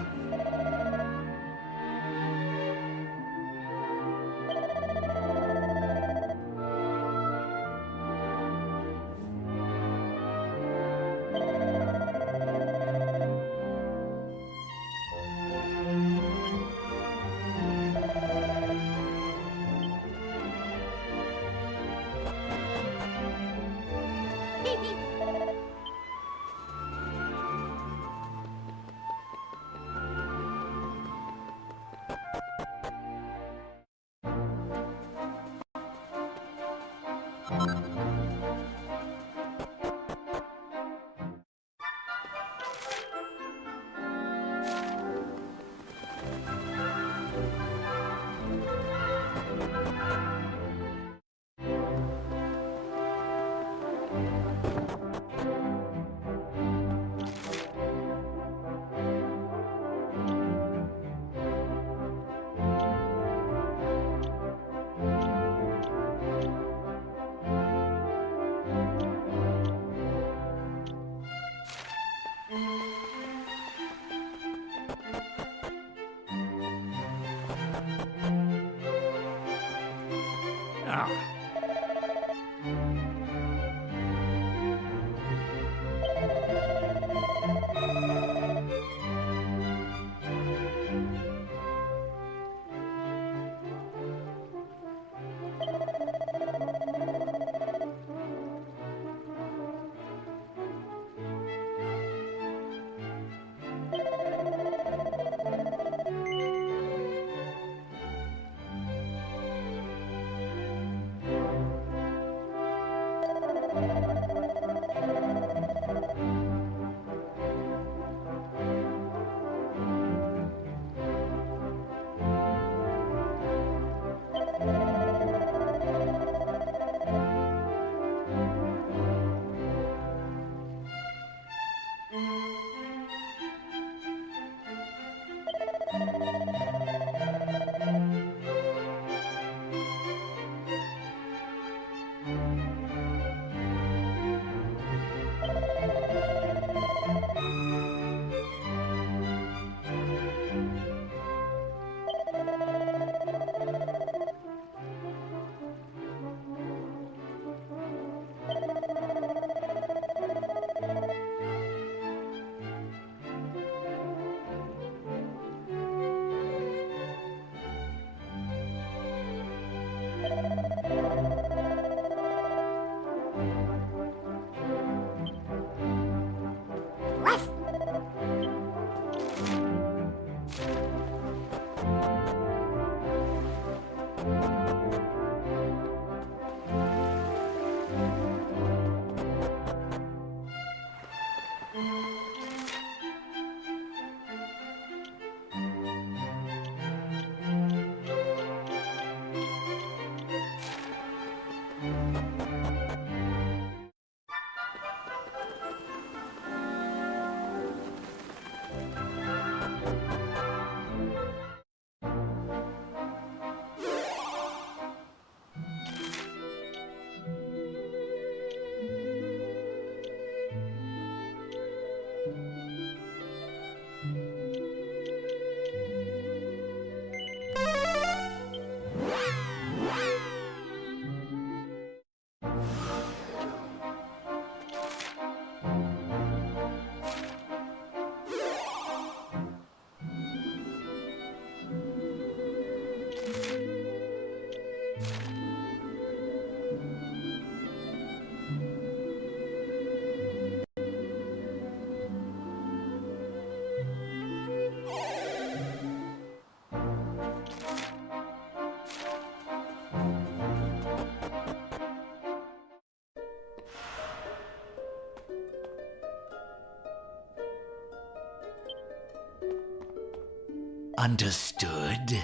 Understood?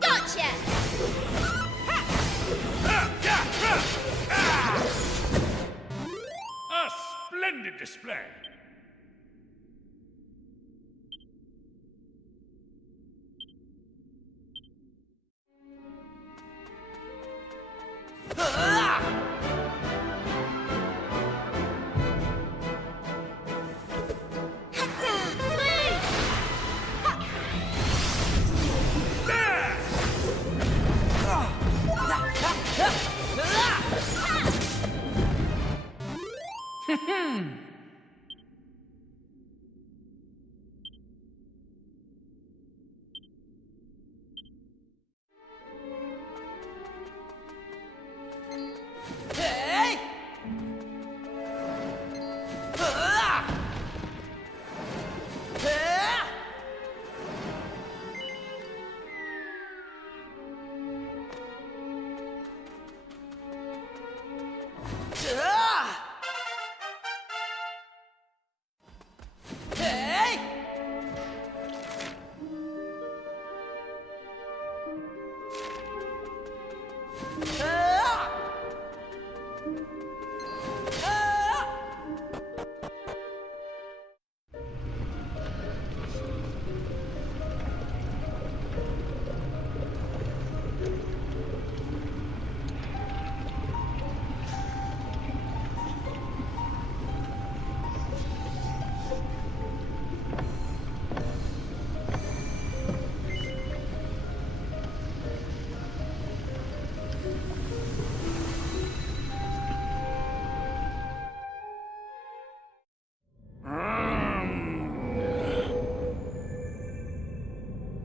Gotcha! A splendid display.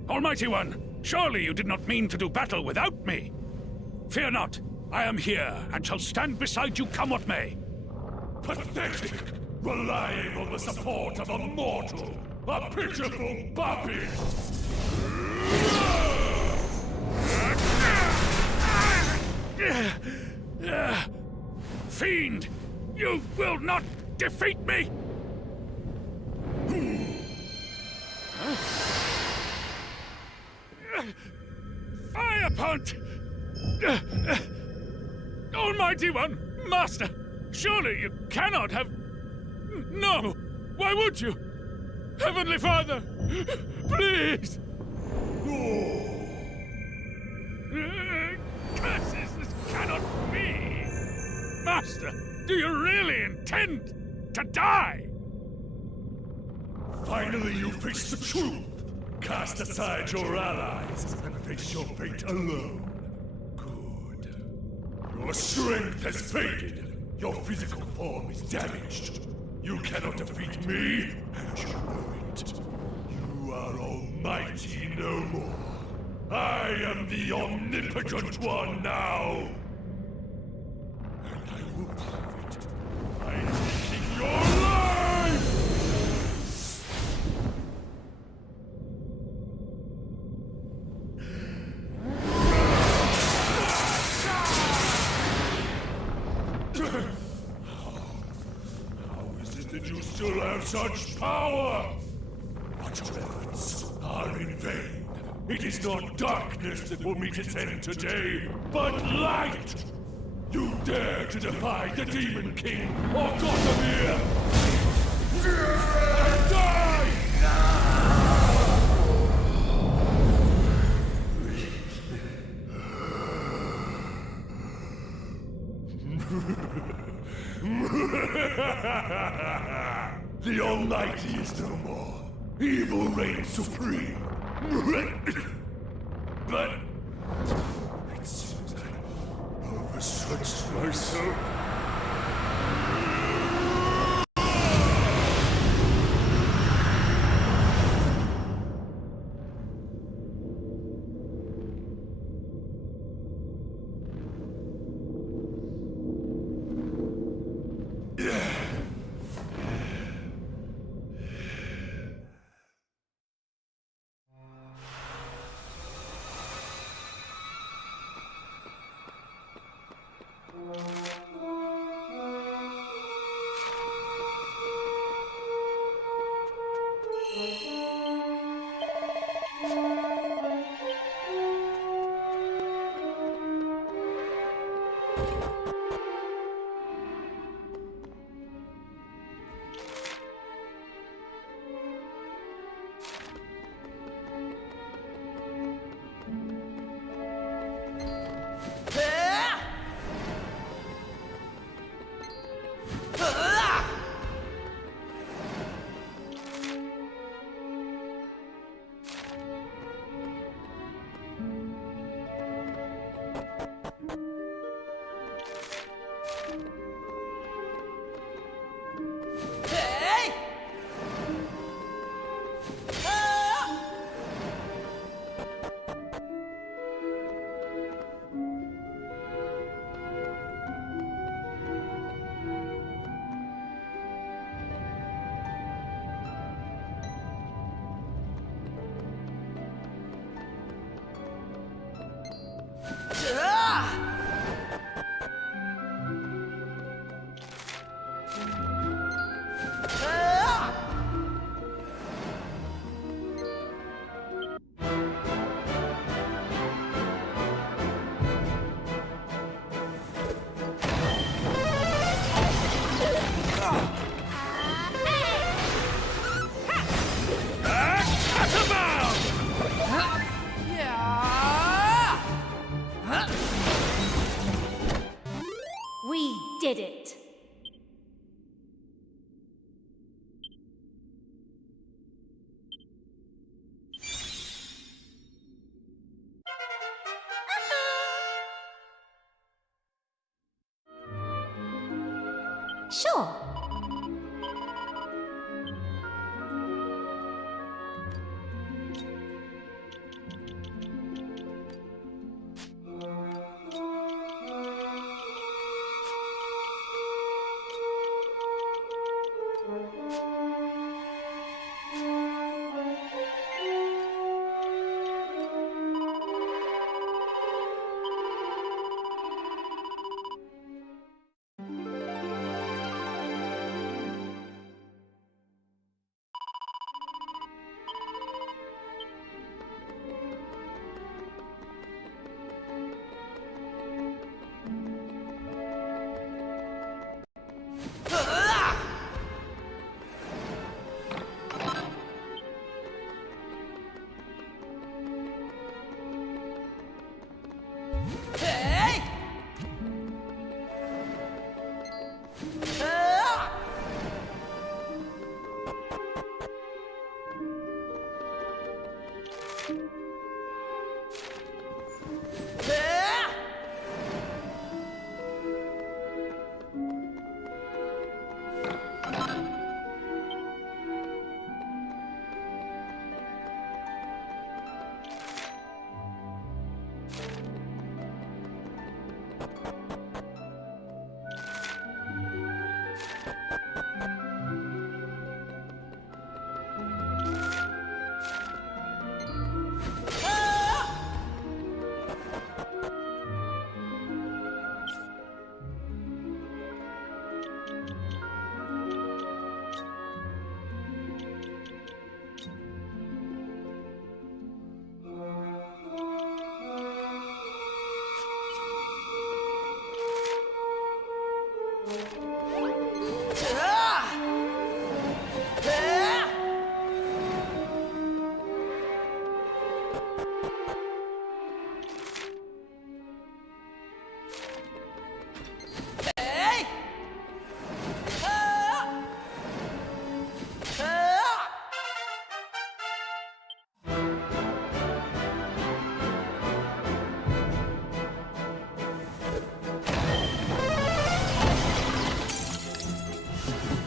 Almighty One, surely you did not mean to do battle without me. Fear not, I am here and shall stand beside you come what may. Pathetic! Relying on the support of a mortal! A pitiful puppy! Fiend! You will not defeat me! Firepunt! Almighty One! Master! Surely you cannot have... No! Why would you? Heavenly Father! Please! Curses! This cannot be! Master, do you really intend to die? Finally, you face the truth! Cast aside your allies and face your fate alone. Good. Your strength has faded. Your physical form is damaged. You cannot defeat me, and you know it. You are almighty no more. I am the omnipotent one now! And I will prove it by taking your life! How is it that you still have such power? But your efforts are in vain. It is not darkness that will meet its end today, but light! You dare to defy the Demon King or Gothamir! Die! The Almighty is no more. Evil reigns supreme. But it seems I overstretched myself. We did it! Sure.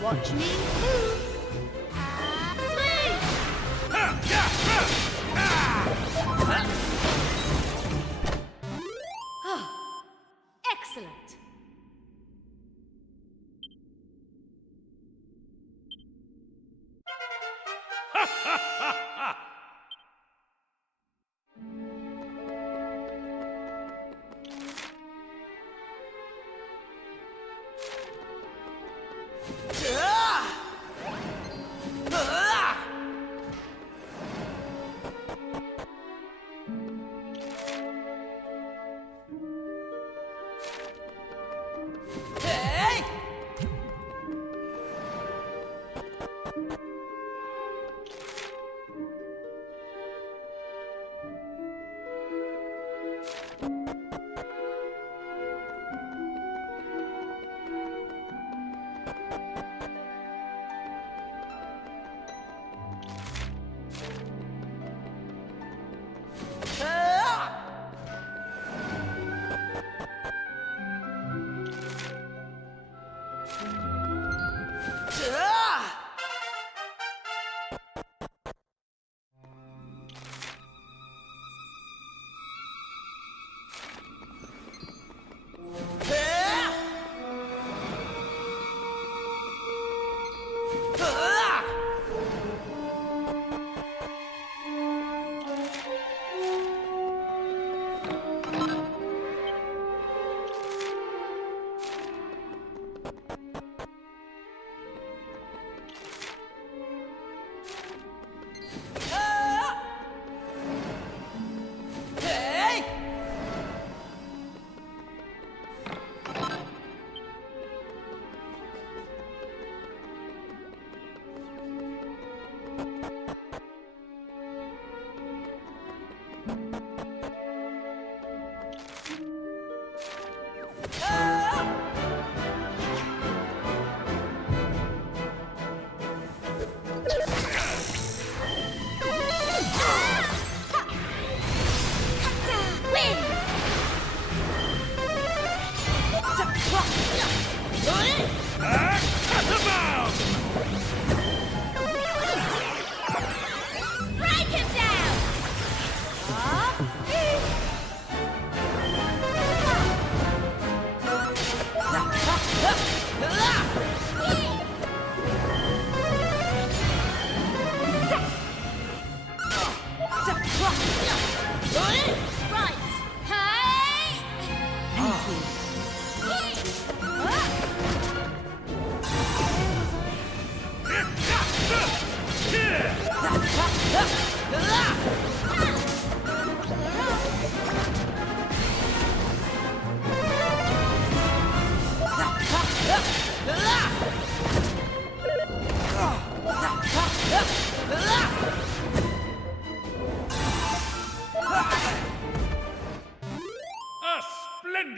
Watch me move. Swing! Excellent.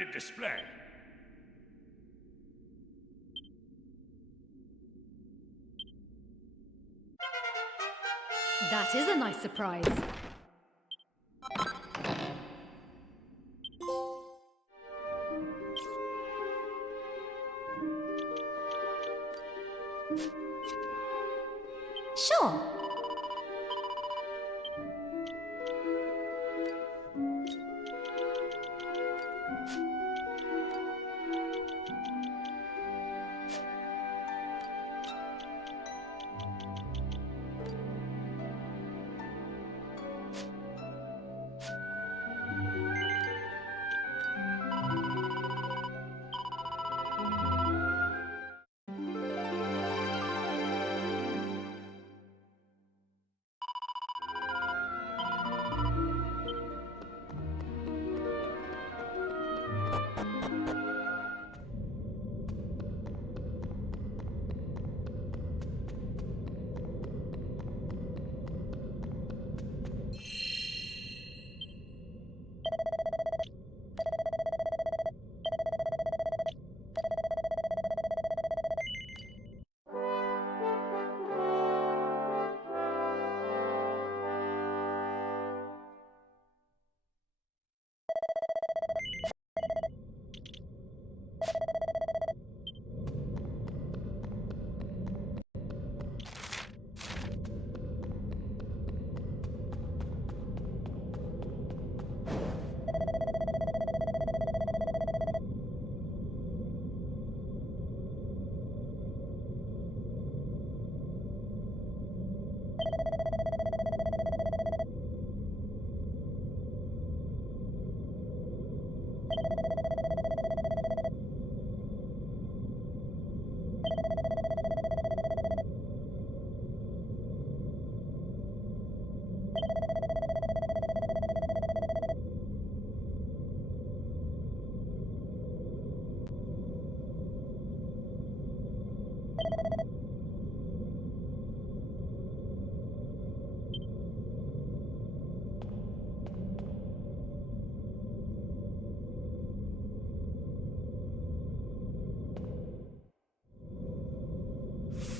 splendid display. That is a nice surprise. Sure.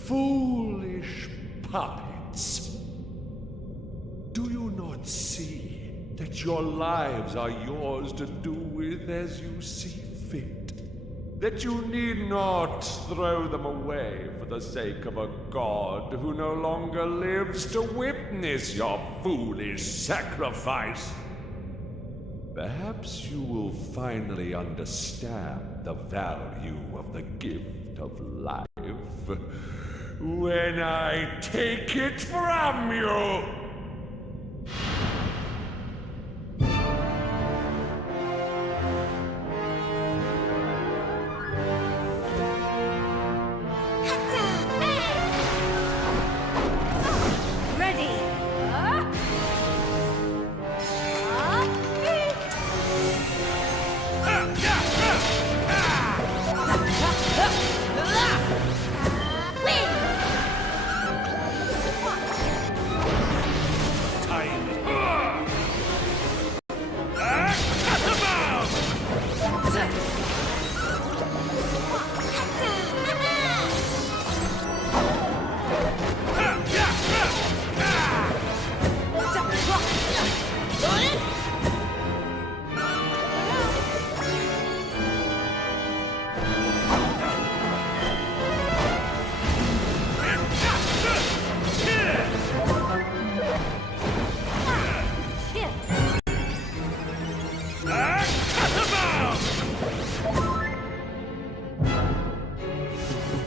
Foolish puppets. Do you not see that your lives are yours to do with as you see fit? That you need not throw them away for the sake of a god who no longer lives to witness your foolish sacrifice? Perhaps you will finally understand the value of the gift of life when I take it from you!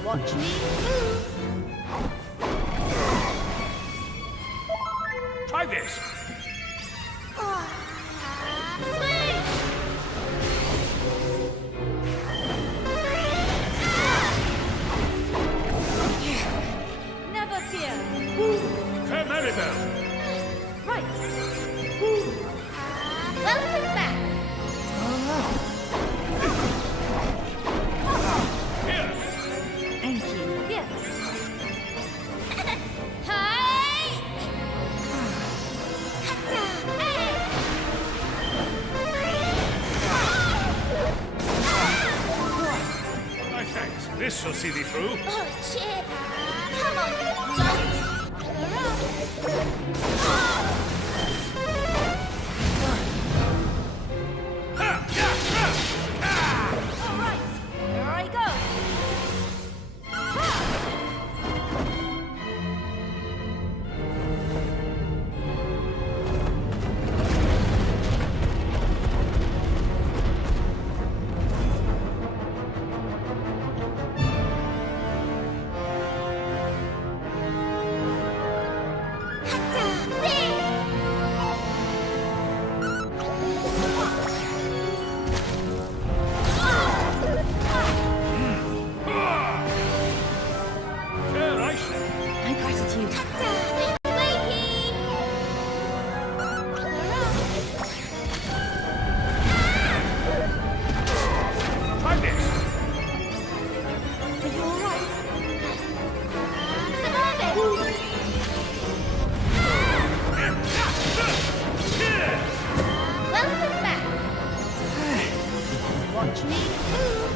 Watch me move. Try this. Never fear. Fair Maribel. Right. Welcome back. Thank you. Here. This shall see thee through. Oh, cheer! Come on, you dolt! All right, here I go. Fair I shall. My gratitude. Try this. Are you all right? Some of it! Welcome back! Watch me move!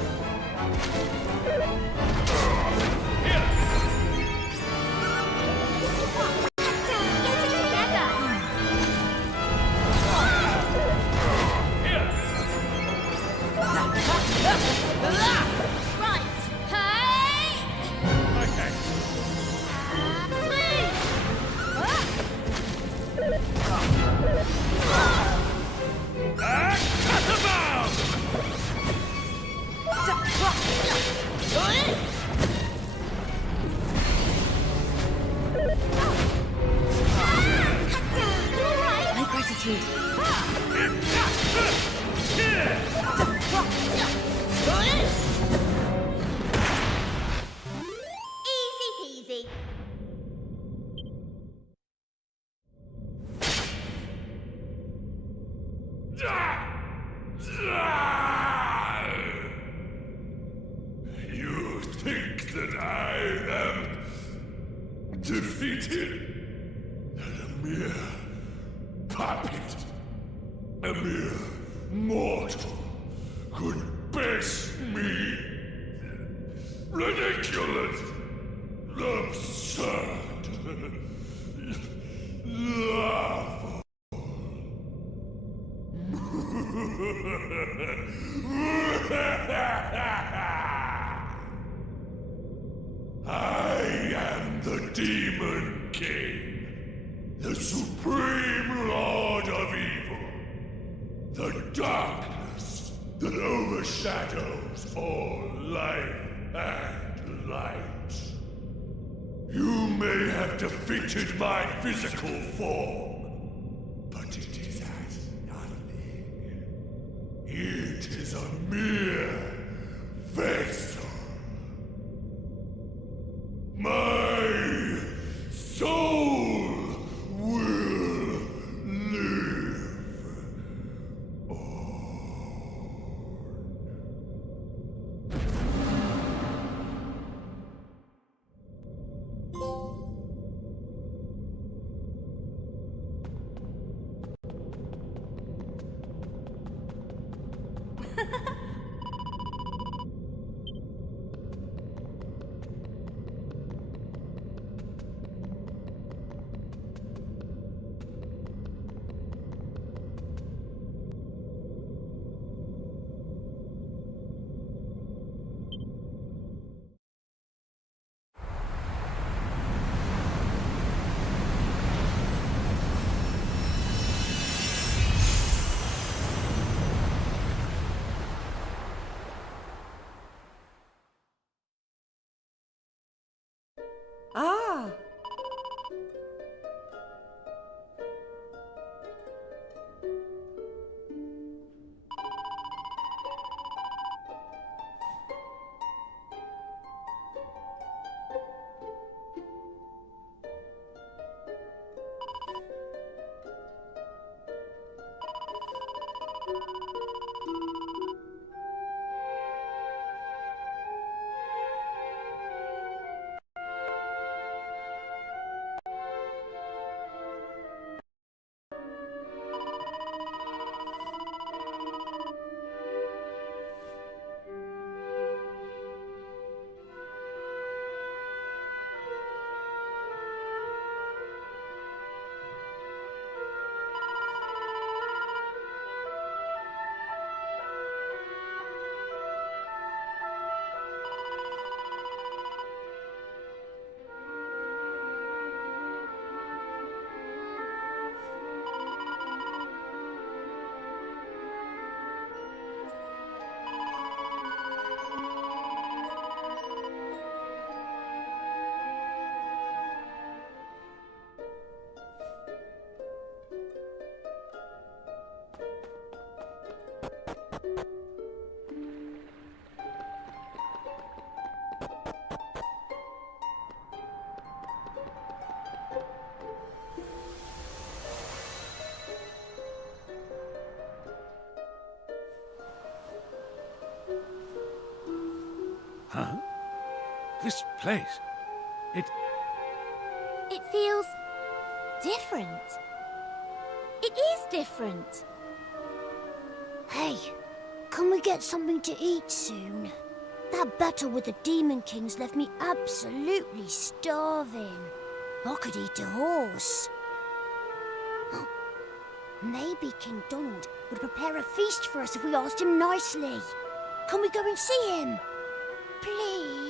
Get it together! Right! Hey! Okay. Smooth! Catabound! My gratitude. Easy peasy. You think that I am defeated? That a mere puppet, a mere mortal could best me? Ridiculous! Absurd! Laughable! I am the Demon King, the Supreme Lord of Evil, the darkness that overshadows all life and light. You may have defeated my physical form, but it is as nothing. It is a mere vessel. My soul will live This place... It feels different. It is different. Hey, can we get something to eat soon? That battle with the Demon Kings left me absolutely starving. I could eat a horse. Maybe King Donald would prepare a feast for us if we asked him nicely. Can we go and see him? Please?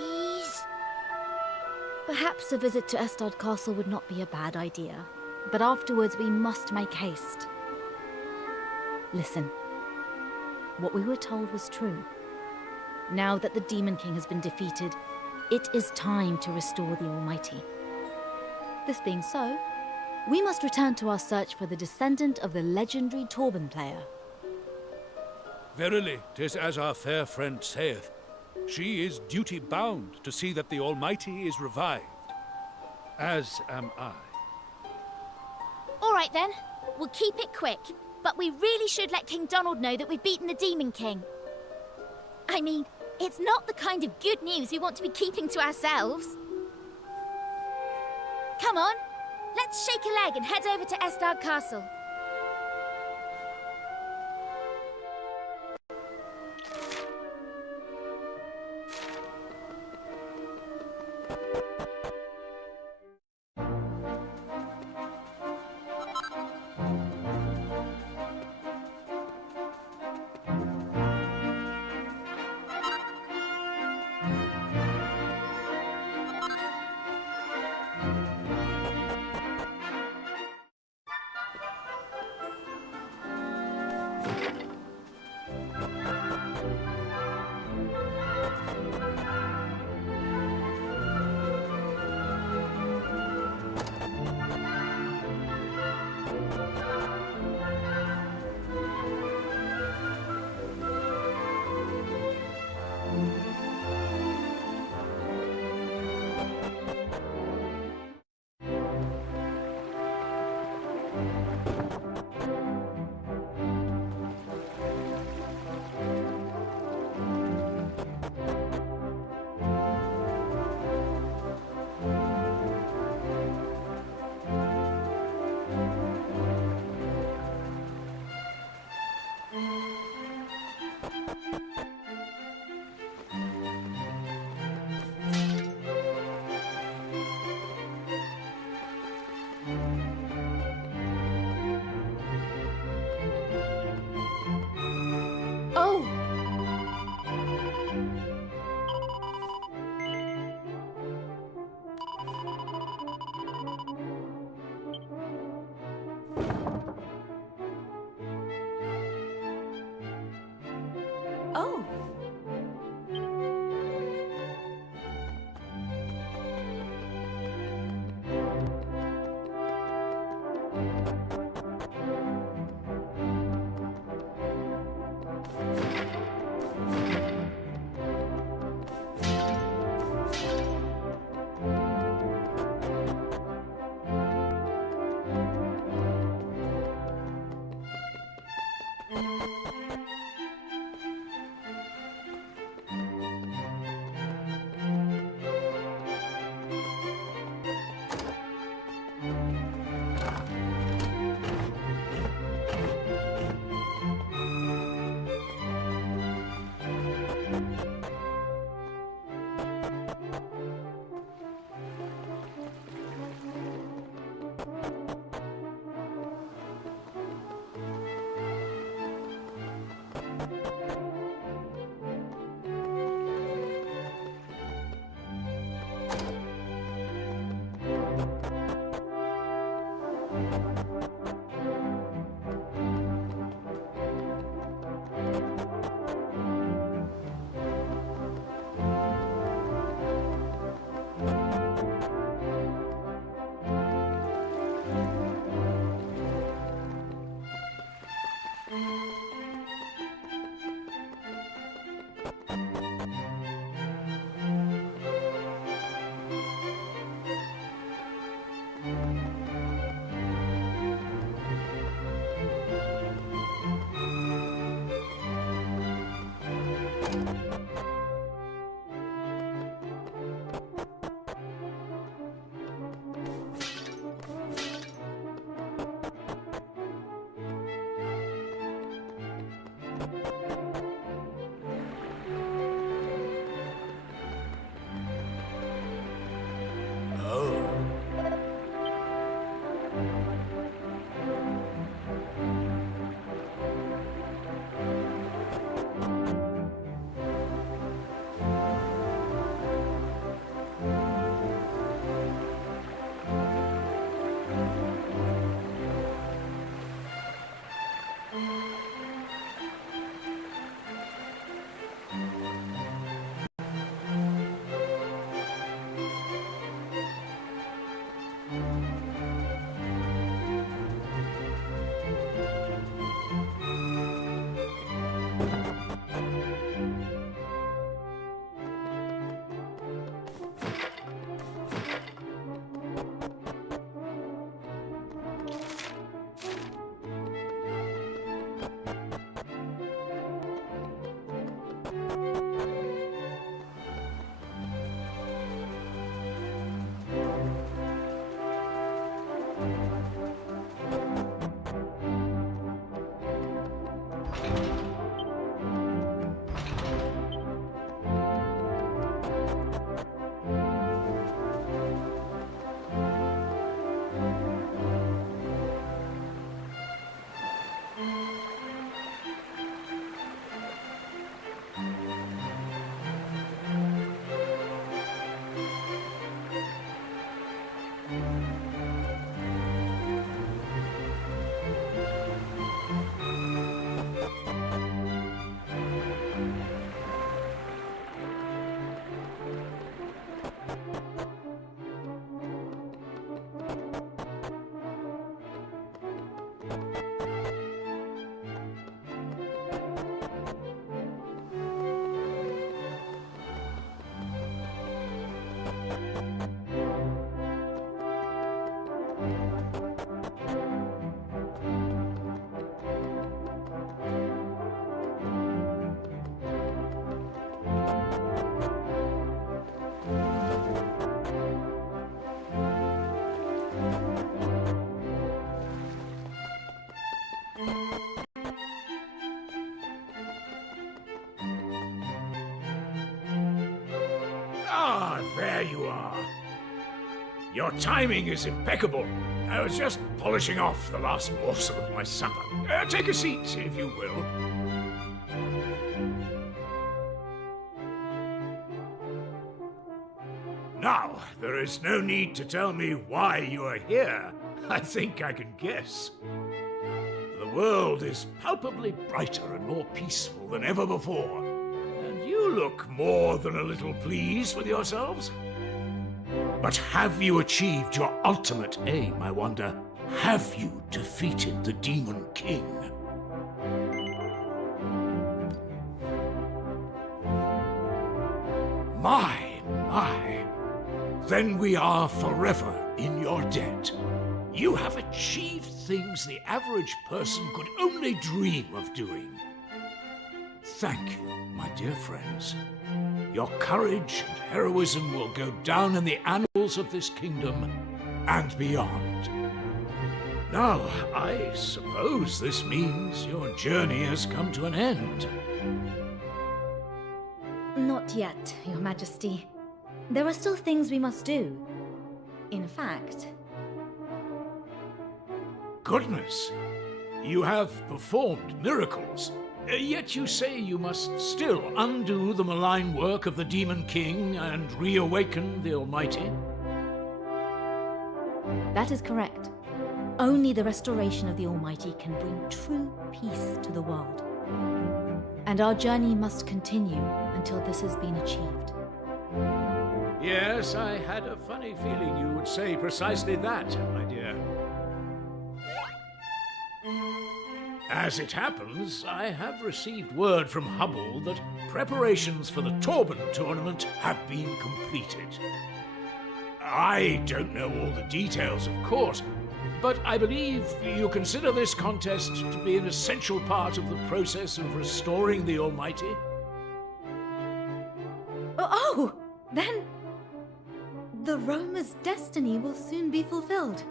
Perhaps a visit to Estard Castle would not be a bad idea, but afterwards we must make haste. Listen. What we were told was true. Now that the Demon King has been defeated, it is time to restore the Almighty. This being so, we must return to our search for the descendant of the legendary Torben player. Verily, 'tis as our fair friend saith. She is duty-bound to see that the Almighty is revived. As am I. All right then, we'll keep it quick. But we really should let King Donald know that we've beaten the Demon King. I mean, it's not the kind of good news we want to be keeping to ourselves. Come on, let's shake a leg and head over to Estard Castle. there you are. Your timing is impeccable. I was just polishing off the last morsel of my supper. Take a seat, if you will. Now, there is no need to tell me why you are here. I think I can guess. The world is palpably brighter and more peaceful than ever before. And you look more than a little pleased with yourselves. But have you achieved your ultimate aim, I wonder? Have you defeated the Demon King? My. Then we are forever in your debt. You have achieved things the average person could only dream of doing. Thank you, my dear friends. Your courage and heroism will go down in the annals of this kingdom and beyond. Now, I suppose this means your journey has come to an end. Not yet, Your Majesty. There are still things we must do. In fact... Goodness! You have performed miracles. Yet you say you must still undo the malign work of the Demon King and reawaken the Almighty? That is correct. Only the restoration of the Almighty can bring true peace to the world. And our journey must continue until this has been achieved. Yes, I had a funny feeling you would say precisely that, my dear. As it happens, I have received word from Hubble that preparations for the Torben tournament have been completed. I don't know all the details, of course, but I believe you consider this contest to be an essential part of the process of restoring the Almighty? Oh! Then... the Roma's destiny will soon be fulfilled.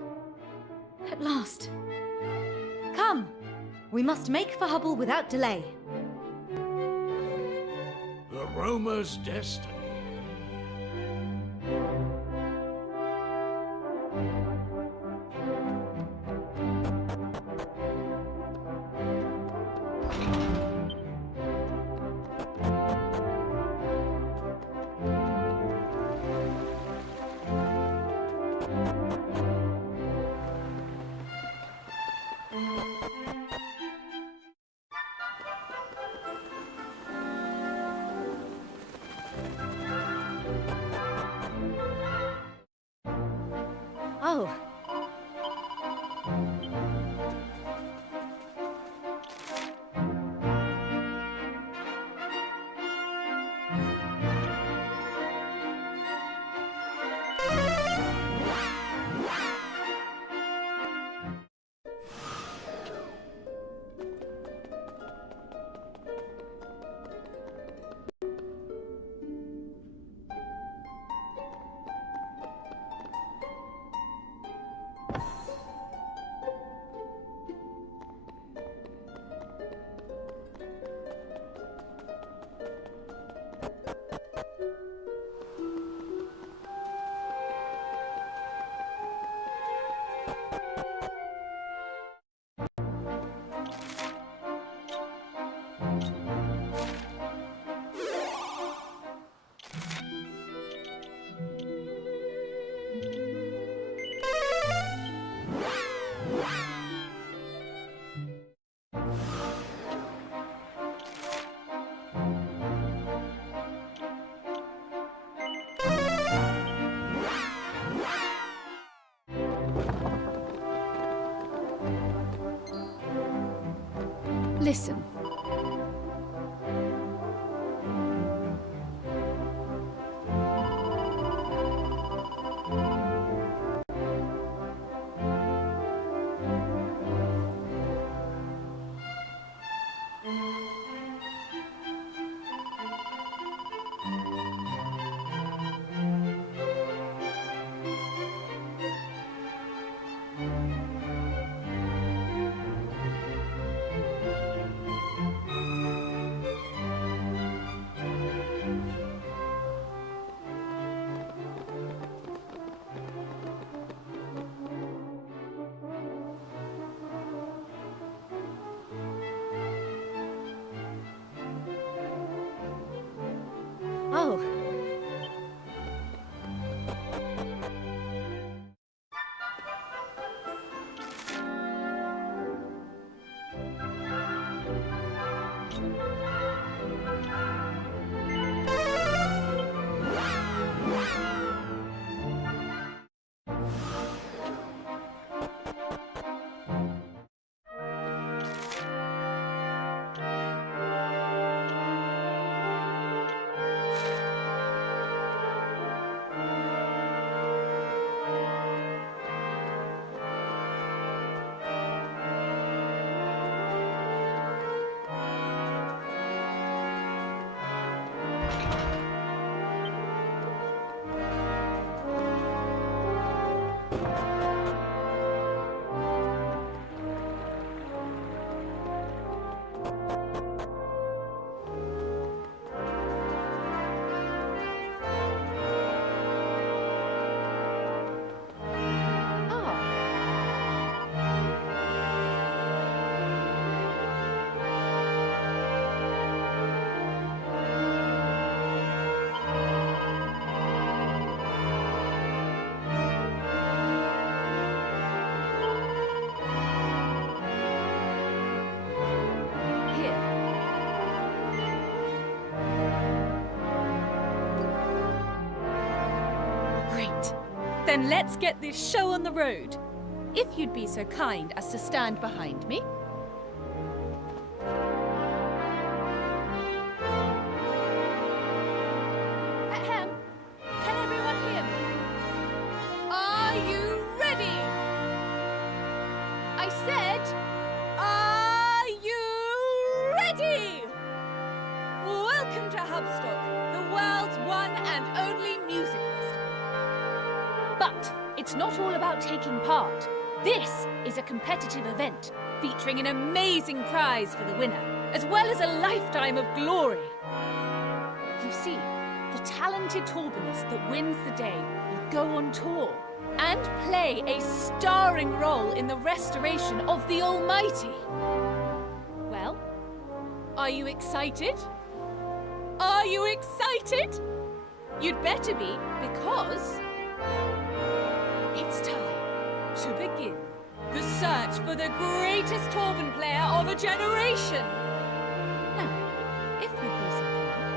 At last. Come! We must make for Hubble without delay. The Roma's destiny. Oh. Listen. Oh. Then let's get this show on the road. If you'd be so kind as to stand behind me. Ahem. Can everyone hear me? Are you ready? I said, are you ready? Welcome to Hubstock, the world's one and only music festival. But it's not all about taking part. This is a competitive event featuring an amazing prize for the winner, as well as a lifetime of glory. You see, the talented Torbanist that wins the day will go on tour and play a starring role in the restoration of the Almighty. Well, are you excited? Are you excited? You'd better be, because it's time to begin the search for the greatest Torban player of a generation. Now, if you'd be so kind.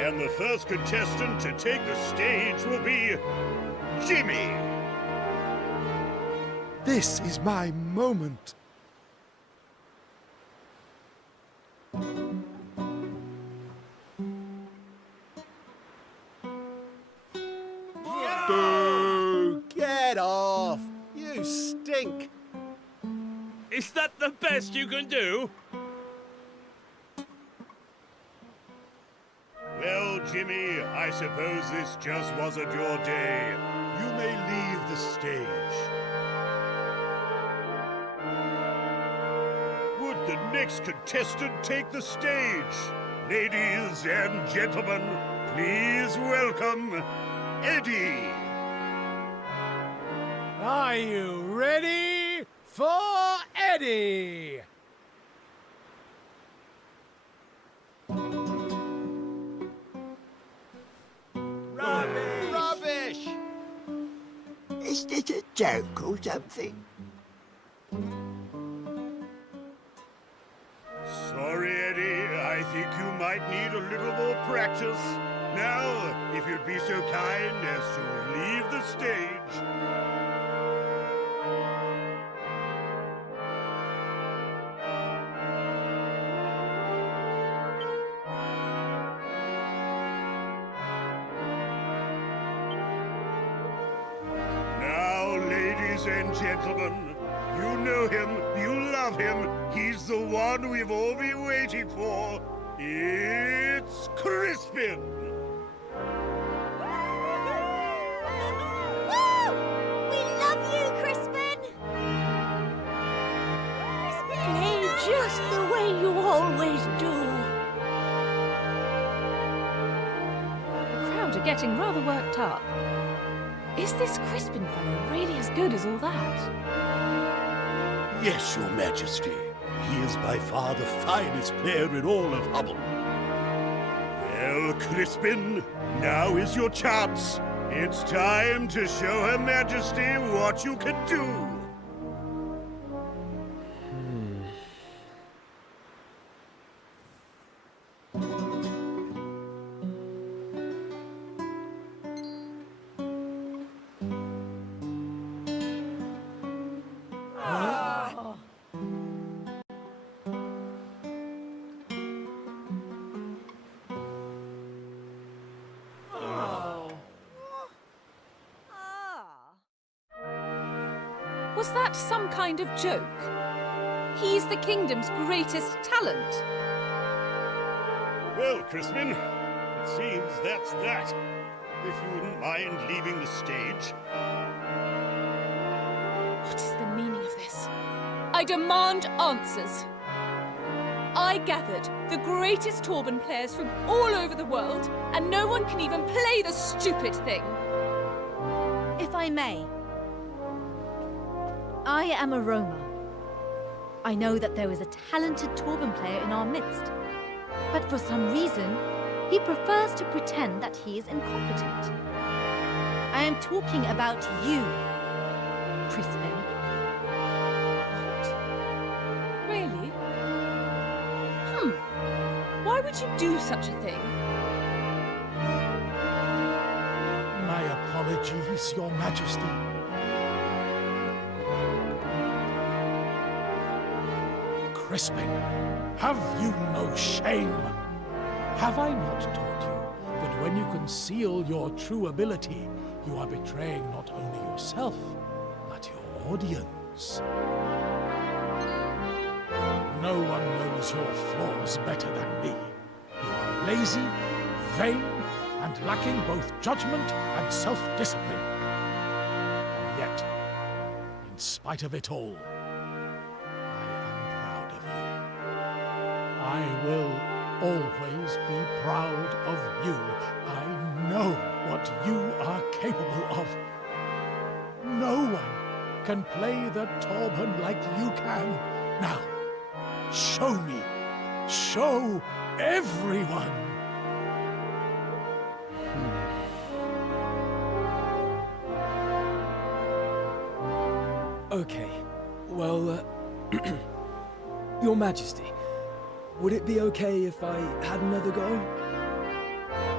And the first contestant to take the stage will be Jimmy. This is my moment. Boo! Get off! You stink! Is that the best you can do? Well, Jimmy, I suppose this just wasn't your day. You may leave the stage. Would the next contestant take the stage? Ladies and gentlemen, please welcome Eddie. Are you ready for Eddie? Rubbish! Is this a joke or something? Sorry, Eddie. I think you might need a little more practice. Now, if you'd be so kind as to leave the stage. Now, ladies and gentlemen, you know him, you love him. He's the one we've all been waiting for. It's Crispin. Woo! We love you, Crispin! Play just the way you always do. The crowd are getting rather worked up. Is this Crispin fellow really as good as all that? Yes, Your Majesty. He is by far the finest player in all of Hubble. Well, Crispin, now is your chance. It's time to show Her Majesty what you can do. Was that some kind of joke? He's the kingdom's greatest talent. Well, Crispin, it seems that's that. If you wouldn't mind leaving the stage. What is the meaning of this? I demand answers. I gathered the greatest Torban players from all over the world, and no one can even play the stupid thing. If I may, I am a Roma. I know that there is a talented Torban player in our midst, but for some reason, he prefers to pretend that he is incompetent. I am talking about you, Crispin. Really? Why would you do such a thing? My apologies, Your Majesty. Crispin, have you no shame? Have I not taught you that when you conceal your true ability, you are betraying not only yourself, but your audience? No one knows your flaws better than me. You are lazy, vain, and lacking both judgment and self-discipline. And yet, in spite of it all, I will always be proud of you. I know what you are capable of. No one can play the Torban like you can. Now, show me. Show everyone. Okay, well, Your Majesty, would it be okay if I had another go?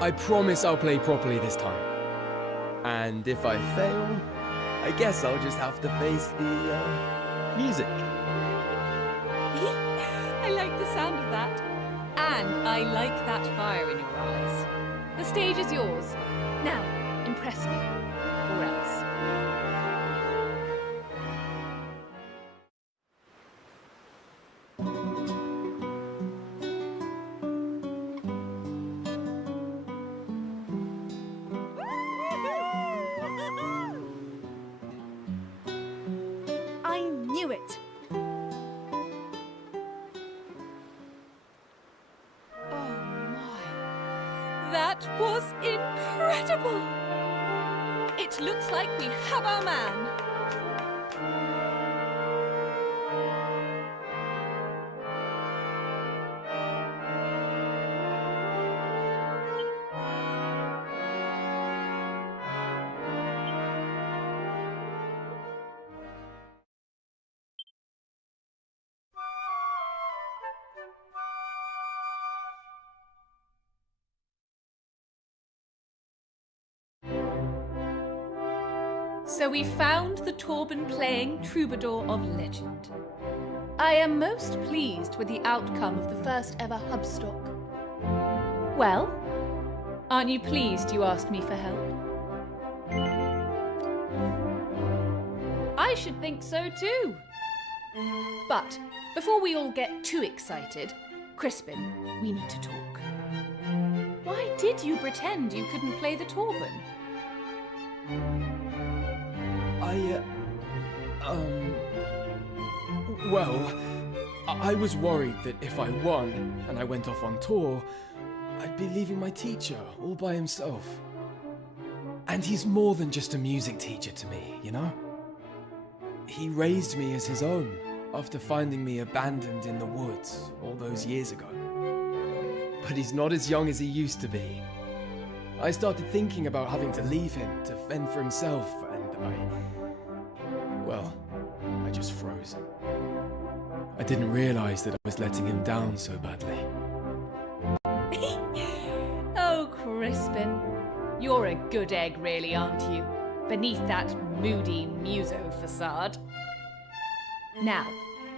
I promise I'll play properly this time. And if I fail, I guess I'll just have to face the, music. I like the sound of that. And I like that fire in your eyes. The stage is yours. Now, impress me. Or else. I knew it! That was incredible! It looks like we have our man. So we found the Torban-playing troubadour of legend. I am most pleased with the outcome of the first ever Hubstock. Well, aren't you pleased you asked me for help? I should think so too. But before we all get too excited, Crispin, we need to talk. Why did you pretend you couldn't play the Torban? Well, I was worried that if I won and I went off on tour, I'd be leaving my teacher all by himself. And he's more than just a music teacher to me, you know? He raised me as his own after finding me abandoned in the woods all those years ago. But he's not as young as he used to be. I started thinking about having to leave him to fend for himself, and I just froze. I didn't realize that I was letting him down so badly. Oh, Crispin. You're a good egg, really, aren't you? Beneath that moody muso facade. Now,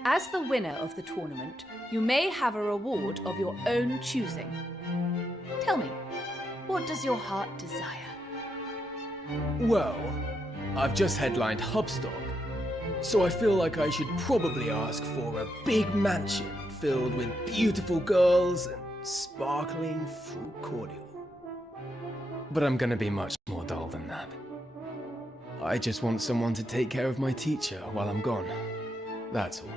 as the winner of the tournament, you may have a reward of your own choosing. Tell me, what does your heart desire? Well, I've just headlined Hubstock, so I feel like I should probably ask for a big mansion filled with beautiful girls and sparkling fruit cordial. But I'm gonna be much more dull than that. I just want someone to take care of my teacher while I'm gone. That's all.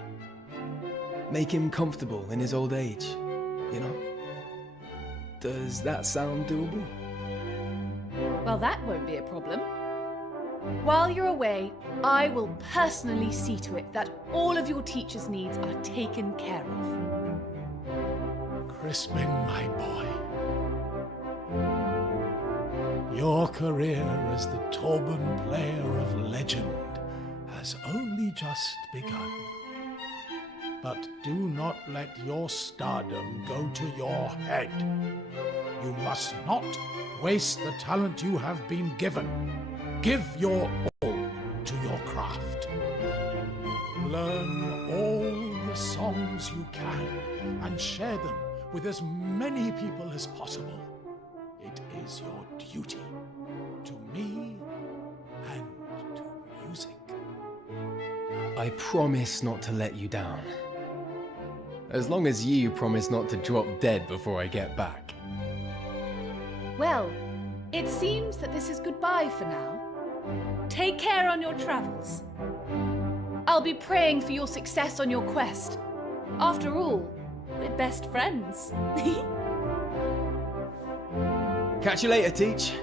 Make him comfortable in his old age, you know? Does that sound doable? Well, that won't be a problem. While you're away, I will personally see to it that all of your teacher's needs are taken care of. Crispin, my boy. Your career as the Torban player of legend has only just begun. But do not let your stardom go to your head. You must not waste the talent you have been given. Give your all to your craft. Learn all the songs you can and share them with as many people as possible. It is your duty to me and to music. I promise not to let you down. As long as you promise not to drop dead before I get back. Well, it seems that this is goodbye for now. Take care on your travels. I'll be praying for your success on your quest. After all, we're best friends. Catch you later, Teach.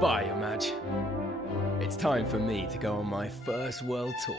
Bye, Your Madge. It's time for me to go on my first world tour.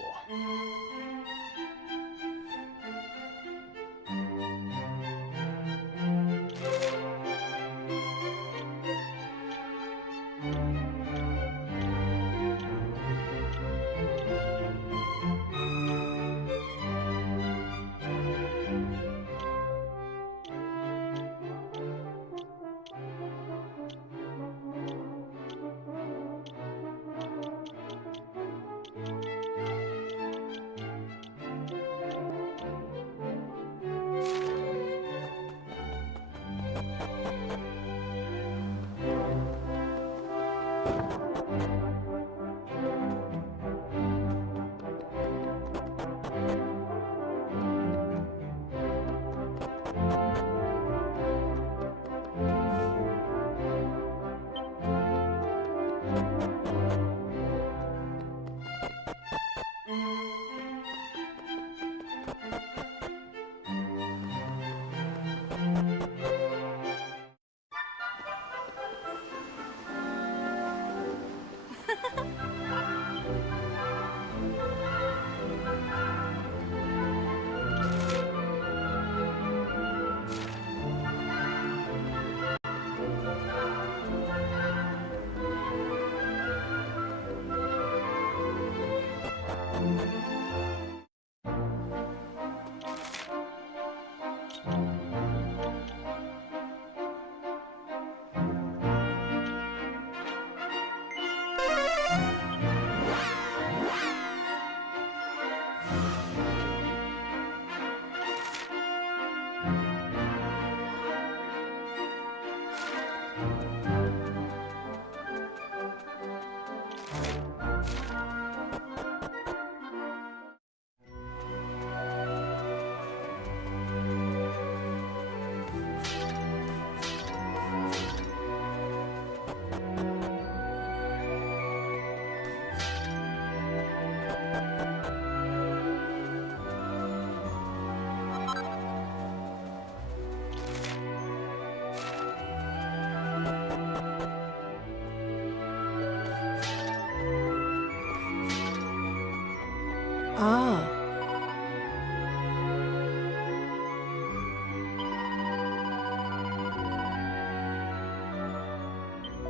Ah.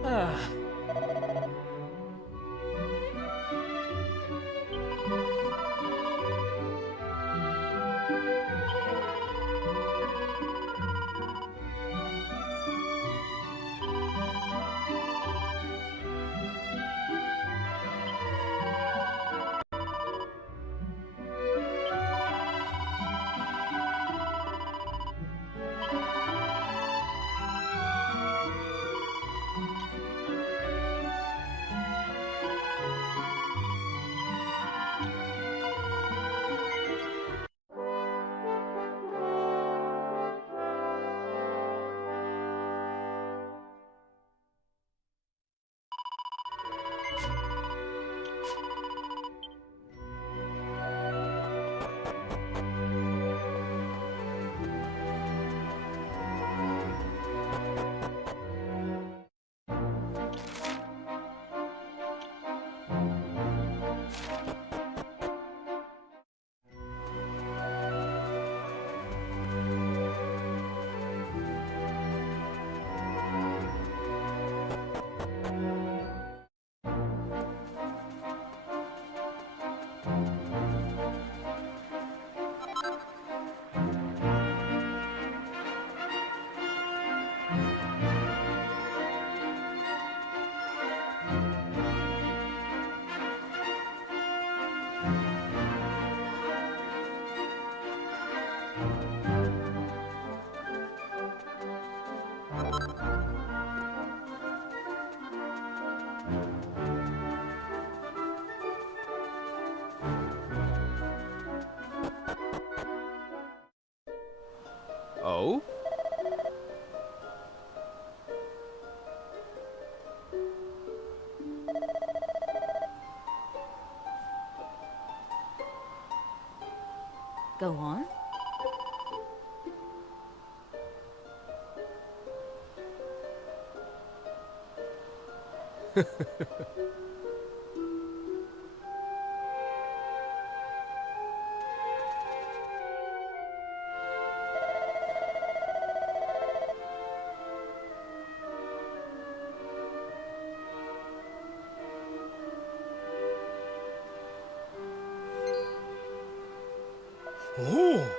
Ah. Oh? Go on. Oh!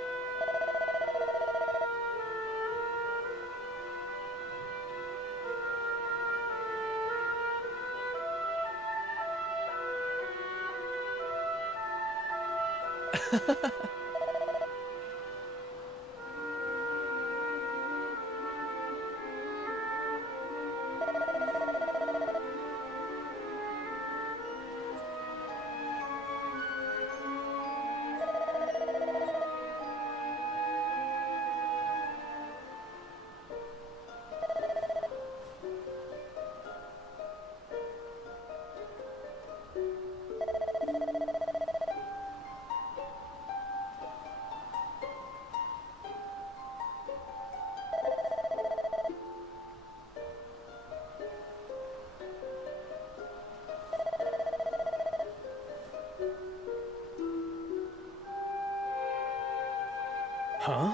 Huh?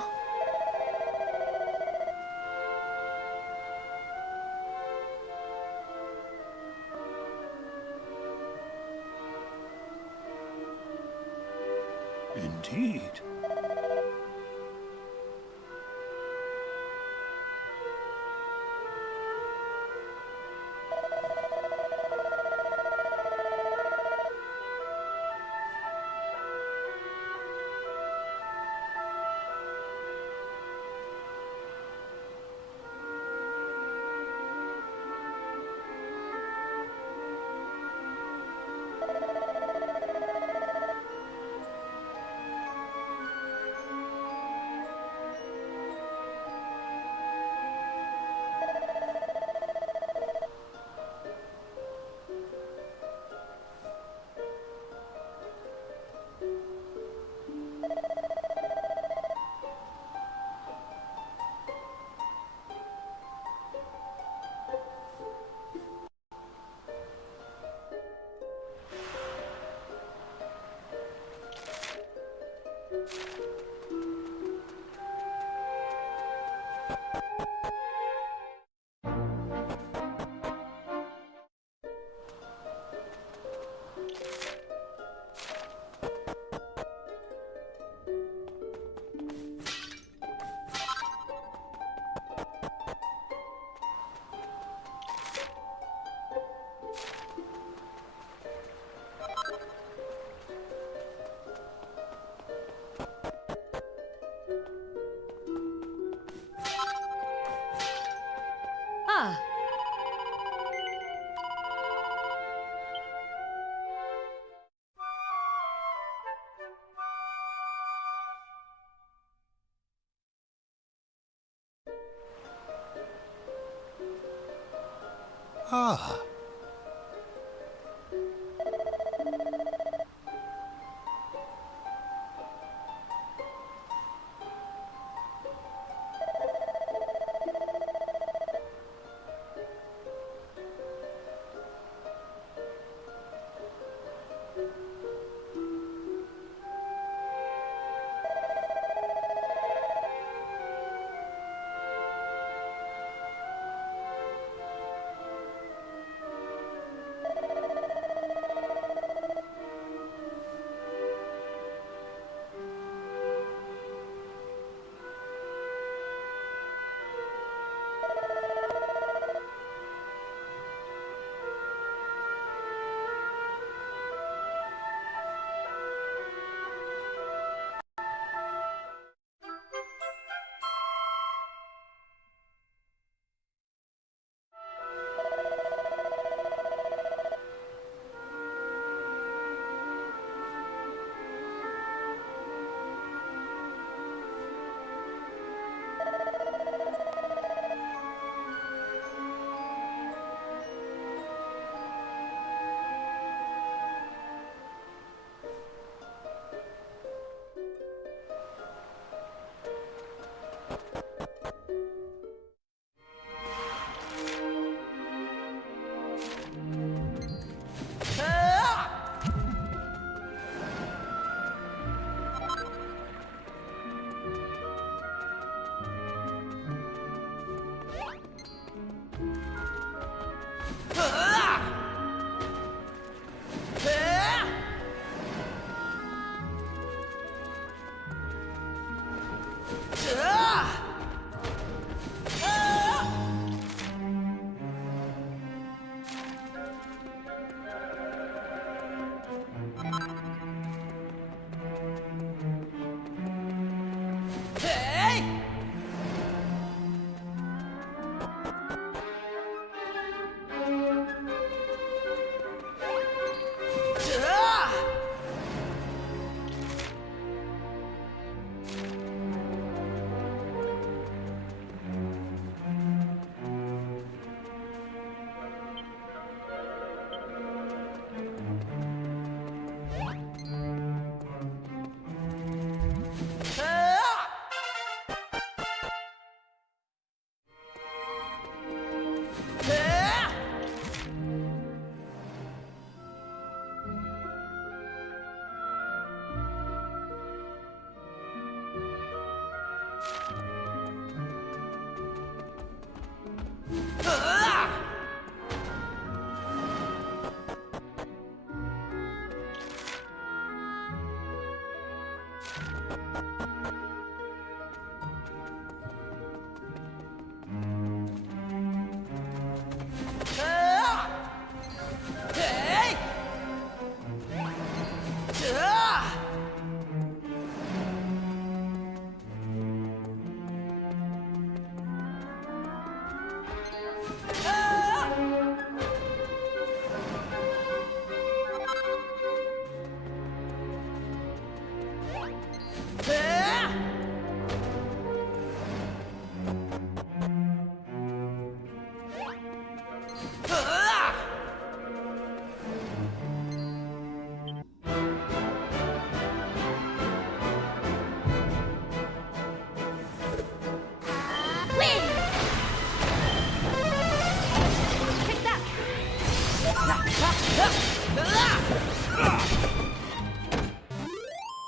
Indeed. Ah.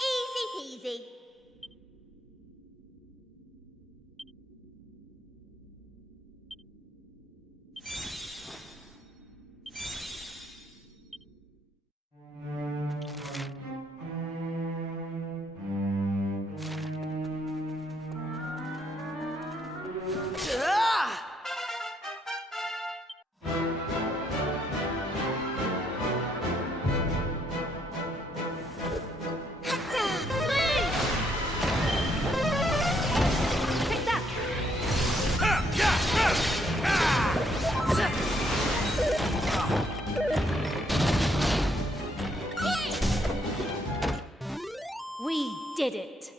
Easy peasy. We did it!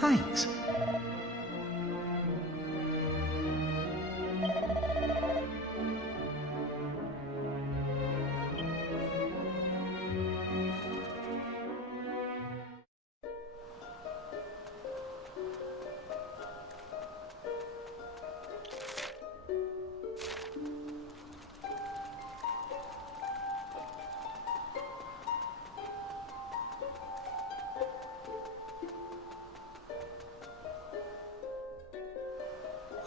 Thanks.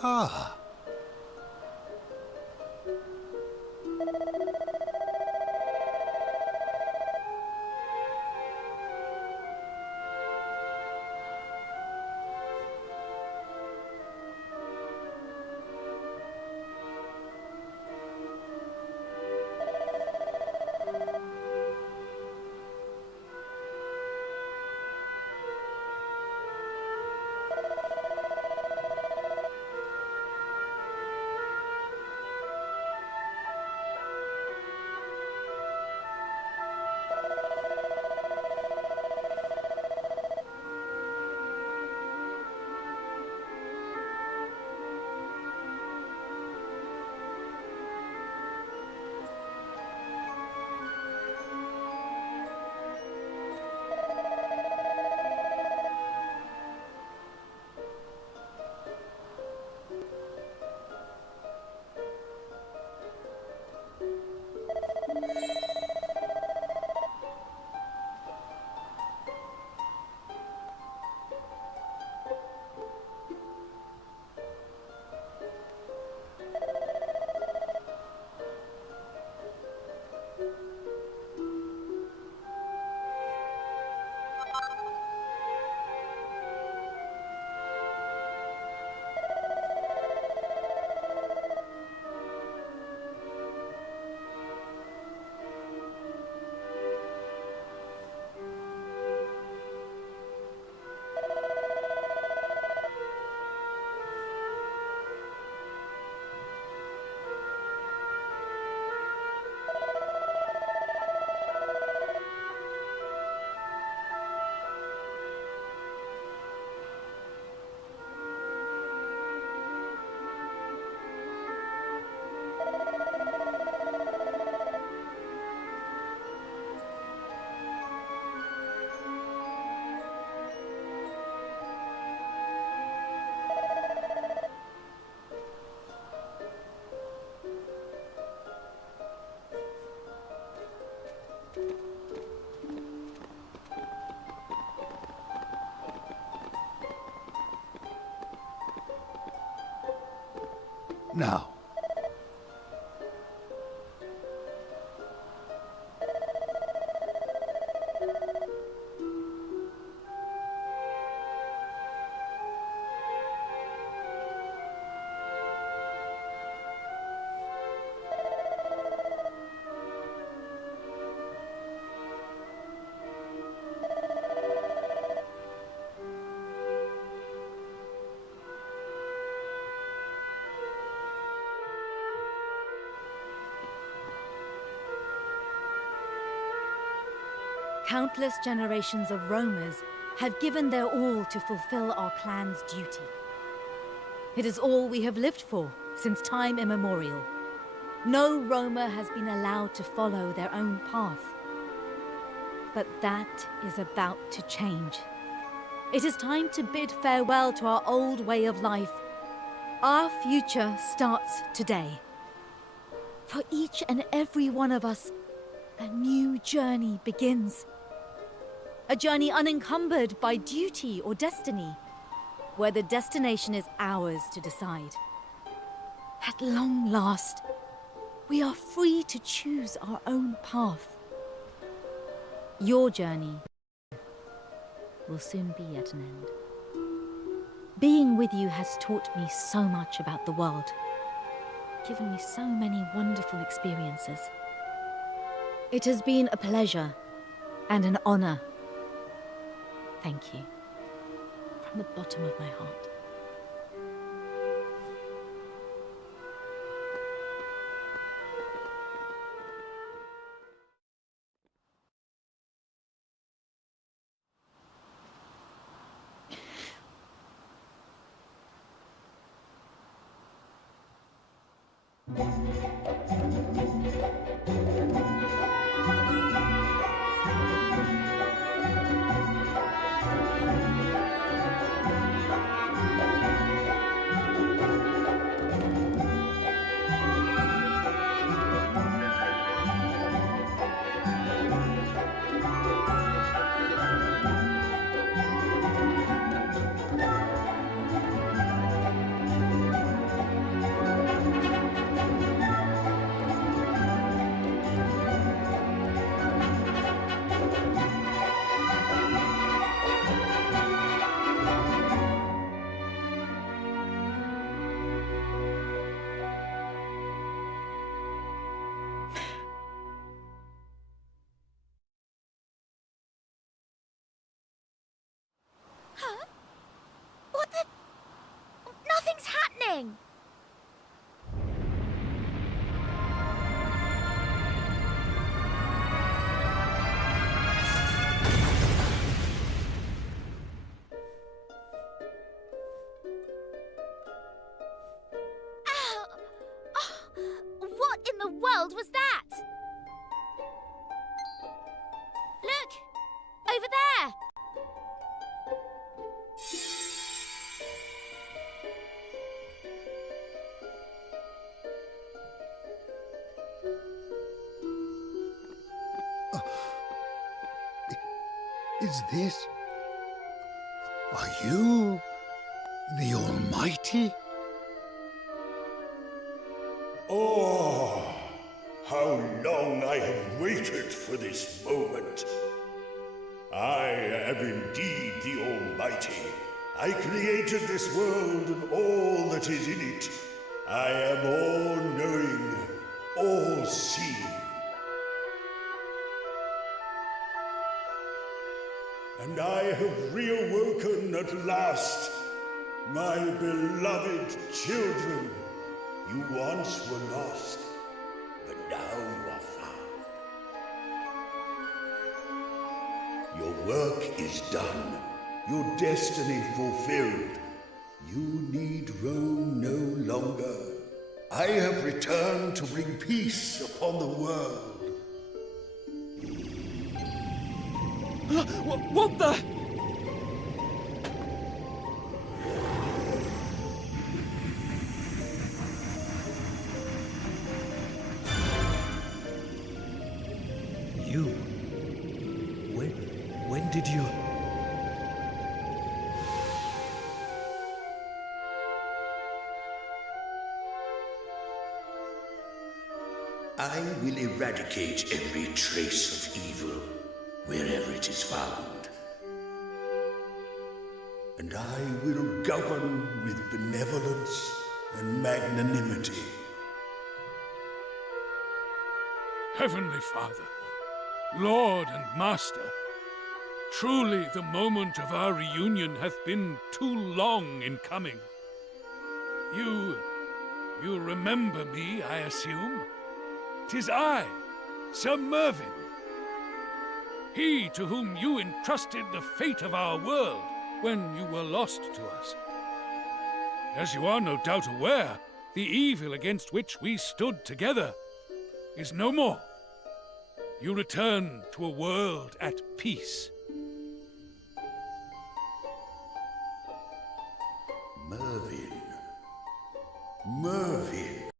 Ah. Now. Countless generations of roamers have given their all to fulfill our clan's duty. It is all we have lived for since time immemorial. No roamer has been allowed to follow their own path. But that is about to change. It is time to bid farewell to our old way of life. Our future starts today. For each and every one of us, a new journey begins. A journey unencumbered by duty or destiny, where the destination is ours to decide. At long last, we are free to choose our own path. Your journey will soon be at an end. Being with you has taught me so much about the world, given me so many wonderful experiences. It has been a pleasure and an honor. Thank you, from the bottom of my heart. Huh? What the? Nothing's happening! Ow! Oh, what in the world was that? Look! Over there! Is this... Are you... the Almighty? Oh, how long I have waited for this moment. I am indeed the Almighty. I created this world and all that is in it. I am all-knowing, all-seeing. And I have reawoken at last, my beloved children. You once were lost, but now you are found. Your work is done, your destiny fulfilled. You need roam no longer. I have returned to bring peace upon the world. What the? You? When did you... I will eradicate every trace of evil, wherever it is found. And I will govern with benevolence and magnanimity. Heavenly Father, Lord and Master, truly the moment of our reunion hath been too long in coming. You remember me, I assume? 'Tis I, Sir Mervyn. He to whom you entrusted the fate of our world when you were lost to us. As you are no doubt aware, the evil against which we stood together is no more. You return to a world at peace. Mervyn.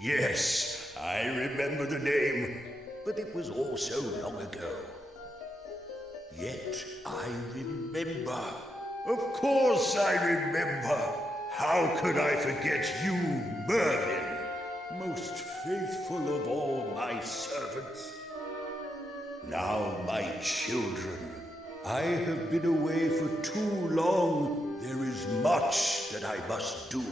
Yes, I remember the name, but it was all so long ago. Yet I remember. Of course I remember. How could I forget you, Mervyn? Most faithful of all my servants. Now, my children, I have been away for too long. There is much that I must do.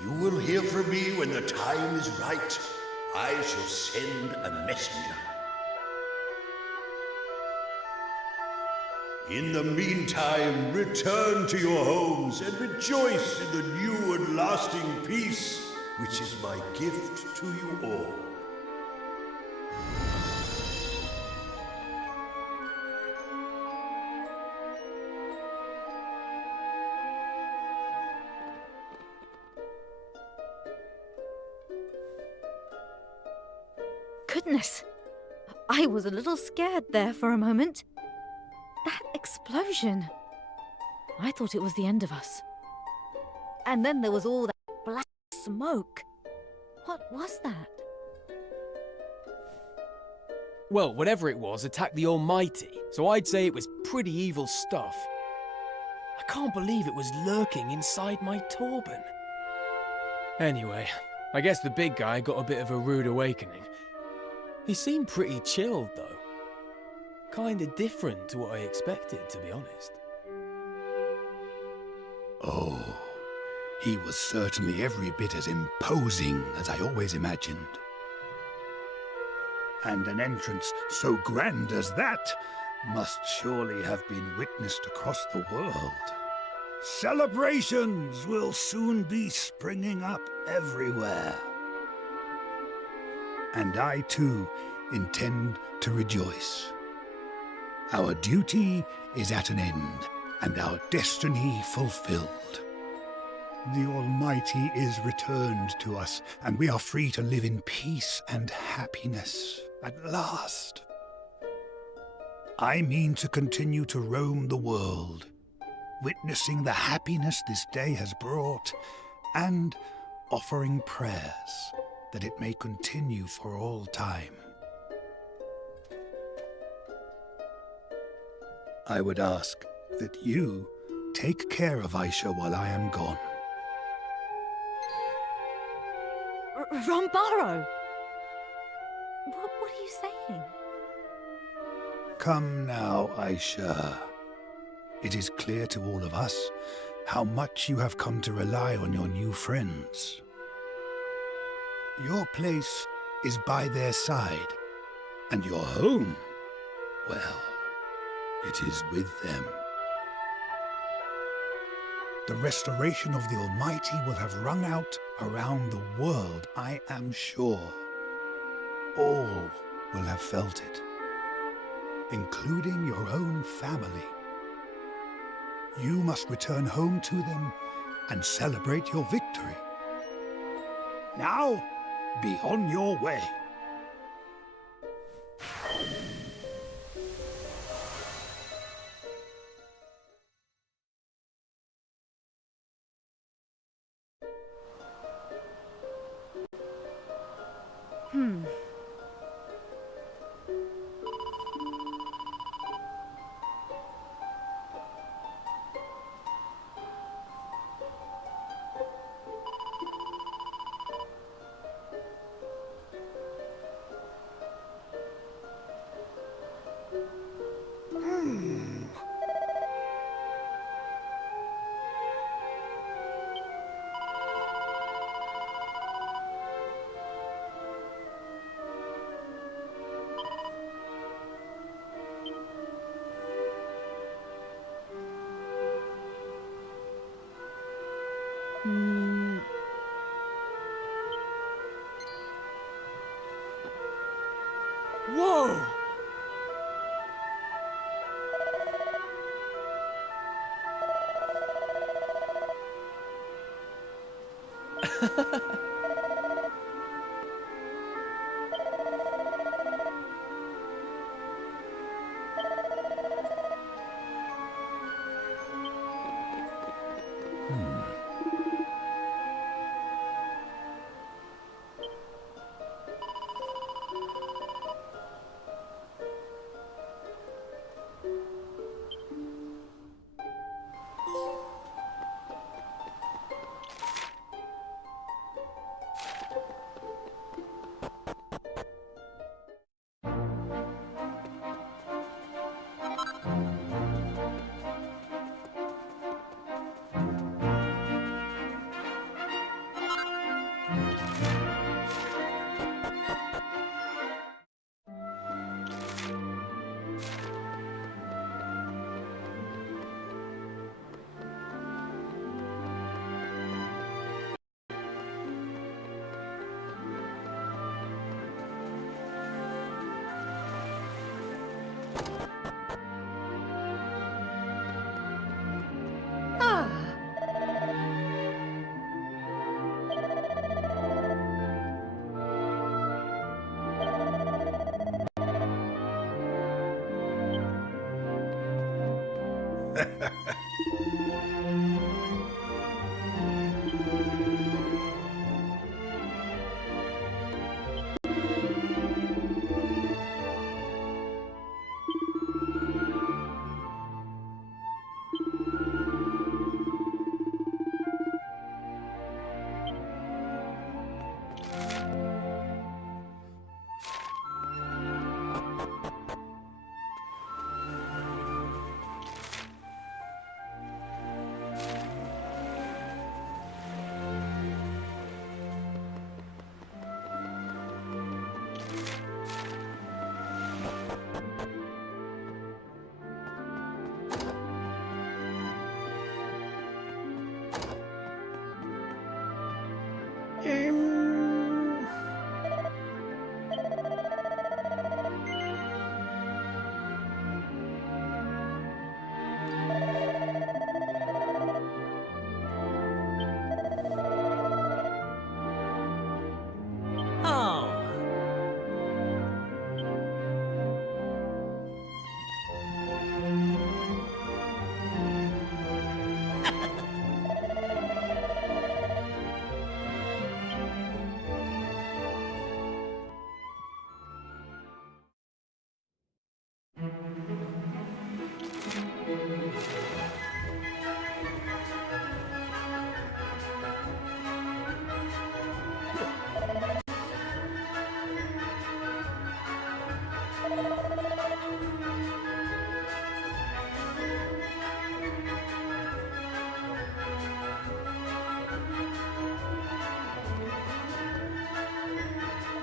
You will hear from me when the time is right. I shall send a messenger. In the meantime, return to your homes and rejoice in the new and lasting peace, which is my gift to you all. Goodness, I was a little scared there for a moment. That explosion. I thought it was the end of us. And then there was all that black smoke. What was that? Well, whatever it was attacked the Almighty, so I'd say it was pretty evil stuff. I can't believe it was lurking inside my Torben. Anyway, I guess the big guy got a bit of a rude awakening. He seemed pretty chilled, though. Kinda different to what I expected, to be honest. Oh, he was certainly every bit as imposing as I always imagined. And an entrance so grand as that must surely have been witnessed across the world. Celebrations will soon be springing up everywhere. And I too intend to rejoice. Our duty is at an end, and our destiny fulfilled. The Almighty is returned to us, and we are free to live in peace and happiness at last. I mean to continue to roam the world, witnessing the happiness this day has brought, and offering prayers that it may continue for all time. I would ask that you take care of Aisha while I am gone. Rombaro! What are you saying? Come now, Aisha. It is clear to all of us how much you have come to rely on your new friends. Your place is by their side, and your home, well, it is with them. The restoration of the Almighty will have rung out around the world, I am sure. All will have felt it, including your own family. You must return home to them and celebrate your victory. Now, be on your way. Whoa!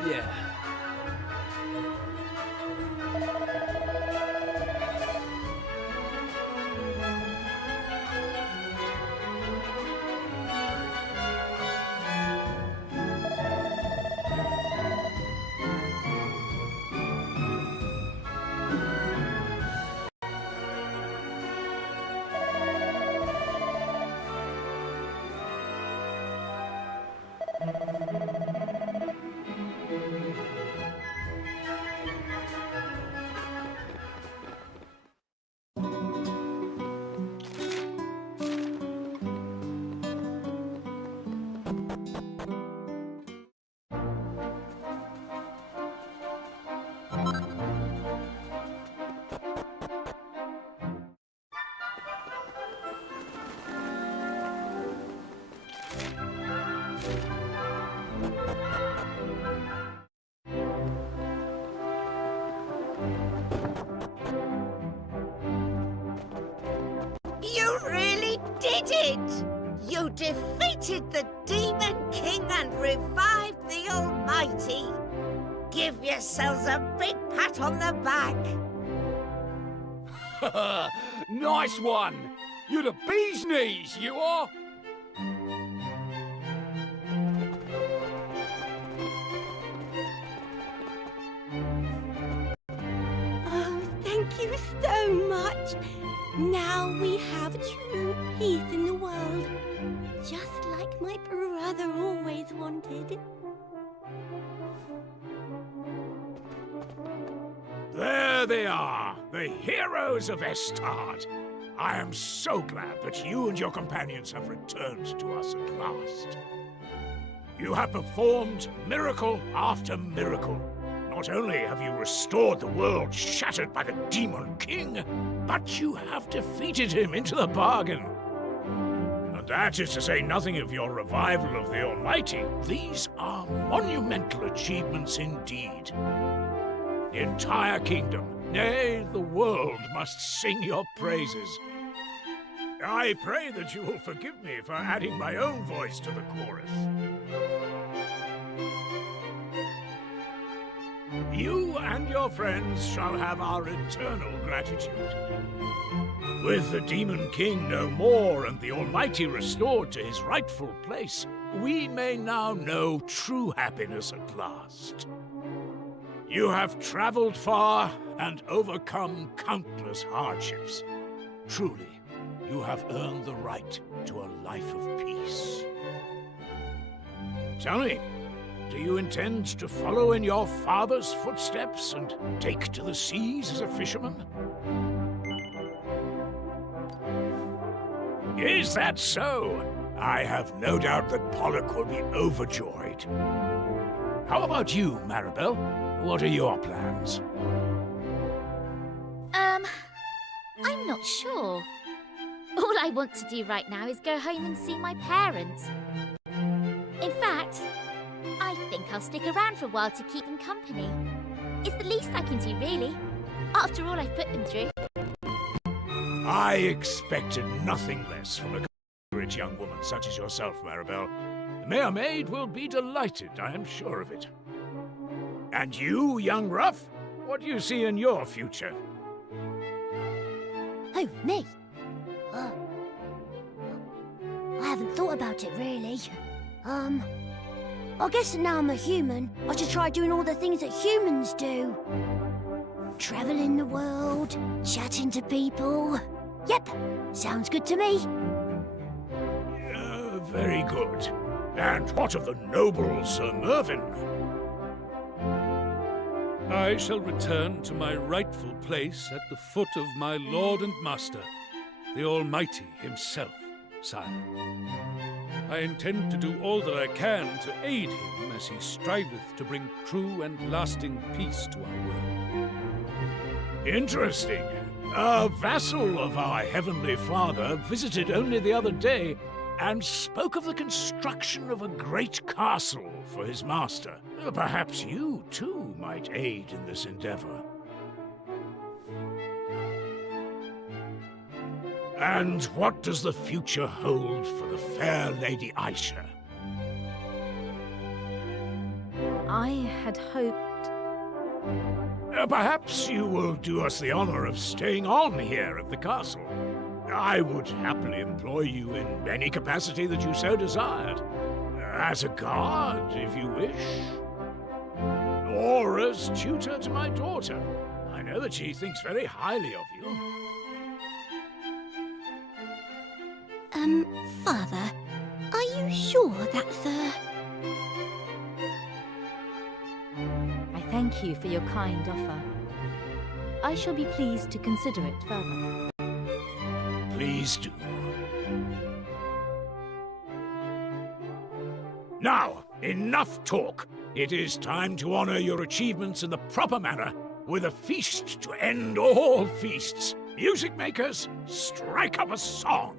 Yeah. You really did it! You defeated the Demon King and revived the Almighty! Give yourselves a big pat on the back! Nice one! You're the bee's knees, you are! Oh, thank you so much. Now we have true peace in the world, just like my brother always wanted. There they are, the heroes of Estard. I am so glad that you and your companions have returned to us at last. You have performed miracle after miracle. Not only have you restored the world shattered by the Demon King, but you have defeated him into the bargain. And that is to say nothing of your revival of the Almighty. These are monumental achievements indeed. The entire kingdom, nay, the world must sing your praises. I pray that you will forgive me for adding my own voice to the chorus. You and your friends shall have our eternal gratitude. With the Demon King no more and the Almighty restored to his rightful place, we may now know true happiness at last. You have traveled far and overcome countless hardships. Truly, you have earned the right to a life of peace. Tell me, do you intend to follow in your father's footsteps and take to the seas as a fisherman? Is that so? I have no doubt that Pollock will be overjoyed. How about you, Maribel? What are your plans? I'm not sure. All I want to do right now is go home and see my parents. In fact, I think I'll stick around for a while to keep them company. It's the least I can do, really. After all I've put them through. I expected nothing less from a considerate young woman such as yourself, Maribel. The Mayor Maid will be delighted, I am sure of it. And you, young Ruff? What do you see in your future? Oh, me? I haven't thought about it, really. I guess that now I'm a human, I should try doing all the things that humans do. Traveling the world, chatting to people. Yep, sounds good to me. Very good. And what of the noble Sir Mervyn? I shall return to my rightful place at the foot of my lord and master, the Almighty himself, sire. I intend to do all that I can to aid him as he striveth to bring true and lasting peace to our world. Interesting. A vassal of our Heavenly Father visited only the other day and spoke of the construction of a great castle for his master. Perhaps you, too, might aid in this endeavor. And what does the future hold for the fair Lady Aisha? I had hoped... Perhaps you will do us the honor of staying on here at the castle. I would happily employ you in any capacity that you so desired. As a guard, if you wish. Or as tutor to my daughter. I know that she thinks very highly of you. Father, are you sure that's I thank you for your kind offer. I shall be pleased to consider it further. Please do. Now, enough talk. It is time to honor your achievements in the proper manner with a feast to end all feasts. Music makers, strike up a song.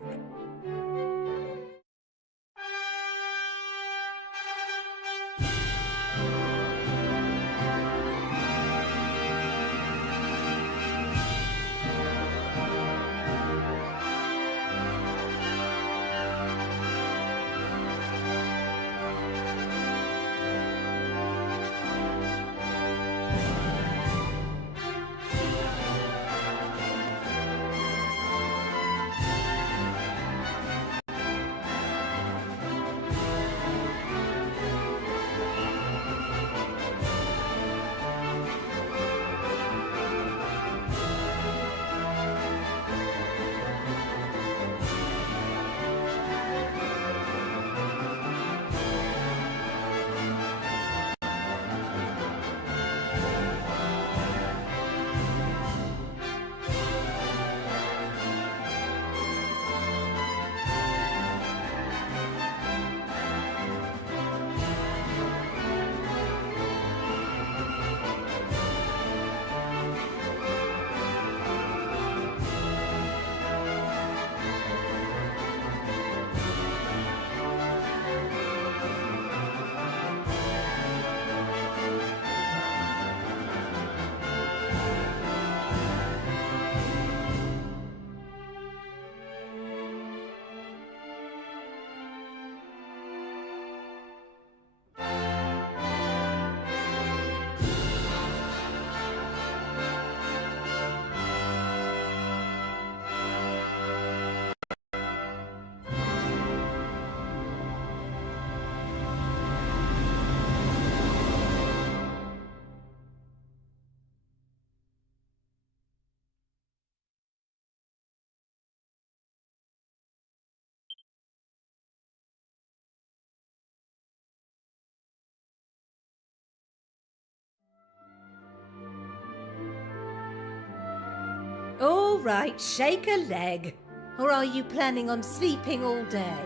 All right, shake a leg. Or are you planning on sleeping all day?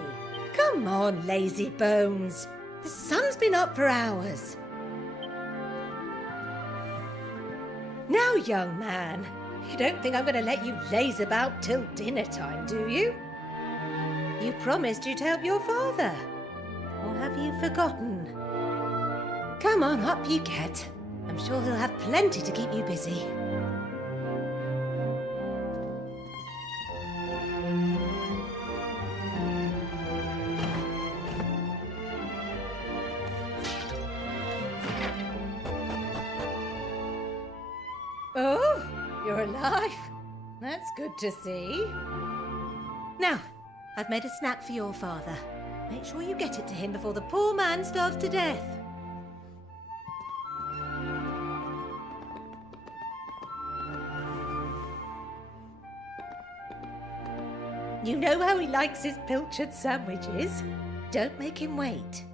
Come on, lazy bones. The sun's been up for hours. Now, young man, you don't think I'm going to let you laze about till dinner time, do you? You promised you'd help your father. Or have you forgotten? Come on, up you get. I'm sure he'll have plenty to keep you busy. Oh, you're alive. That's good to see. Now, I've made a snack for your father. Make sure you get it to him before the poor man starves to death. You know how he likes his pilchard sandwiches. Don't make him wait.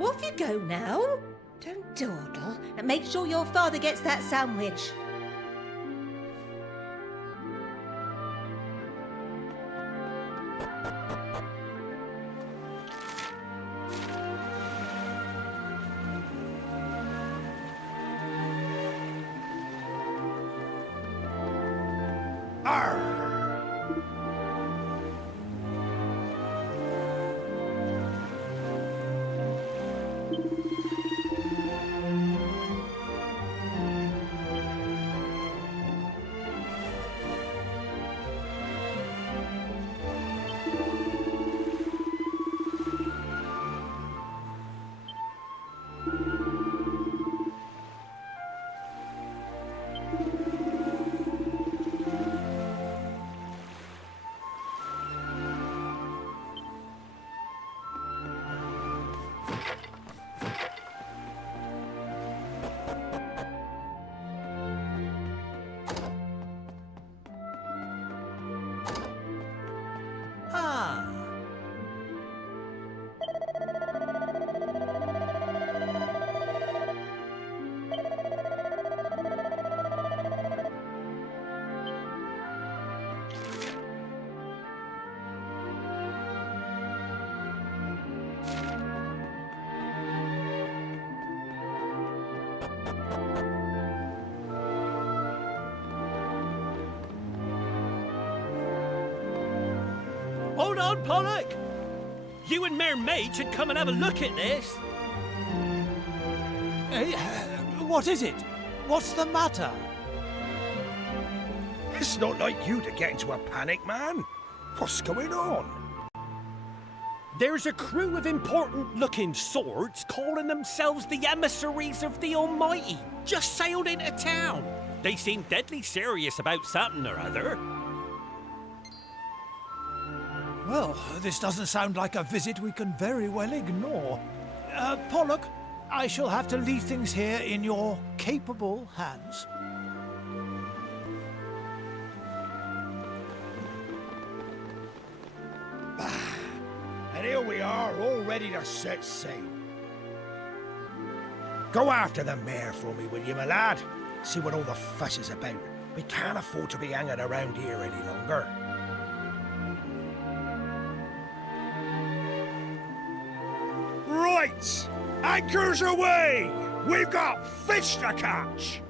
Off you go now. Don't dawdle, and make sure your father gets that sandwich. Hold on, Pollock! You and Mayor Mage should come and have a look at this. What is it? What's the matter? It's not like you to get into a panic, man. What's going on? There's a crew of important-looking swords calling themselves the emissaries of the Almighty. Just sailed into town. They seem deadly serious about something or other. Well, this doesn't sound like a visit we can very well ignore. Pollock, I shall have to leave things here in your capable hands. And here we are, all ready to set sail. Go after the mare for me, will you, my lad? See what all the fuss is about. We can't afford to be hanging around here any longer. Right! Anchors away! We've got fish to catch!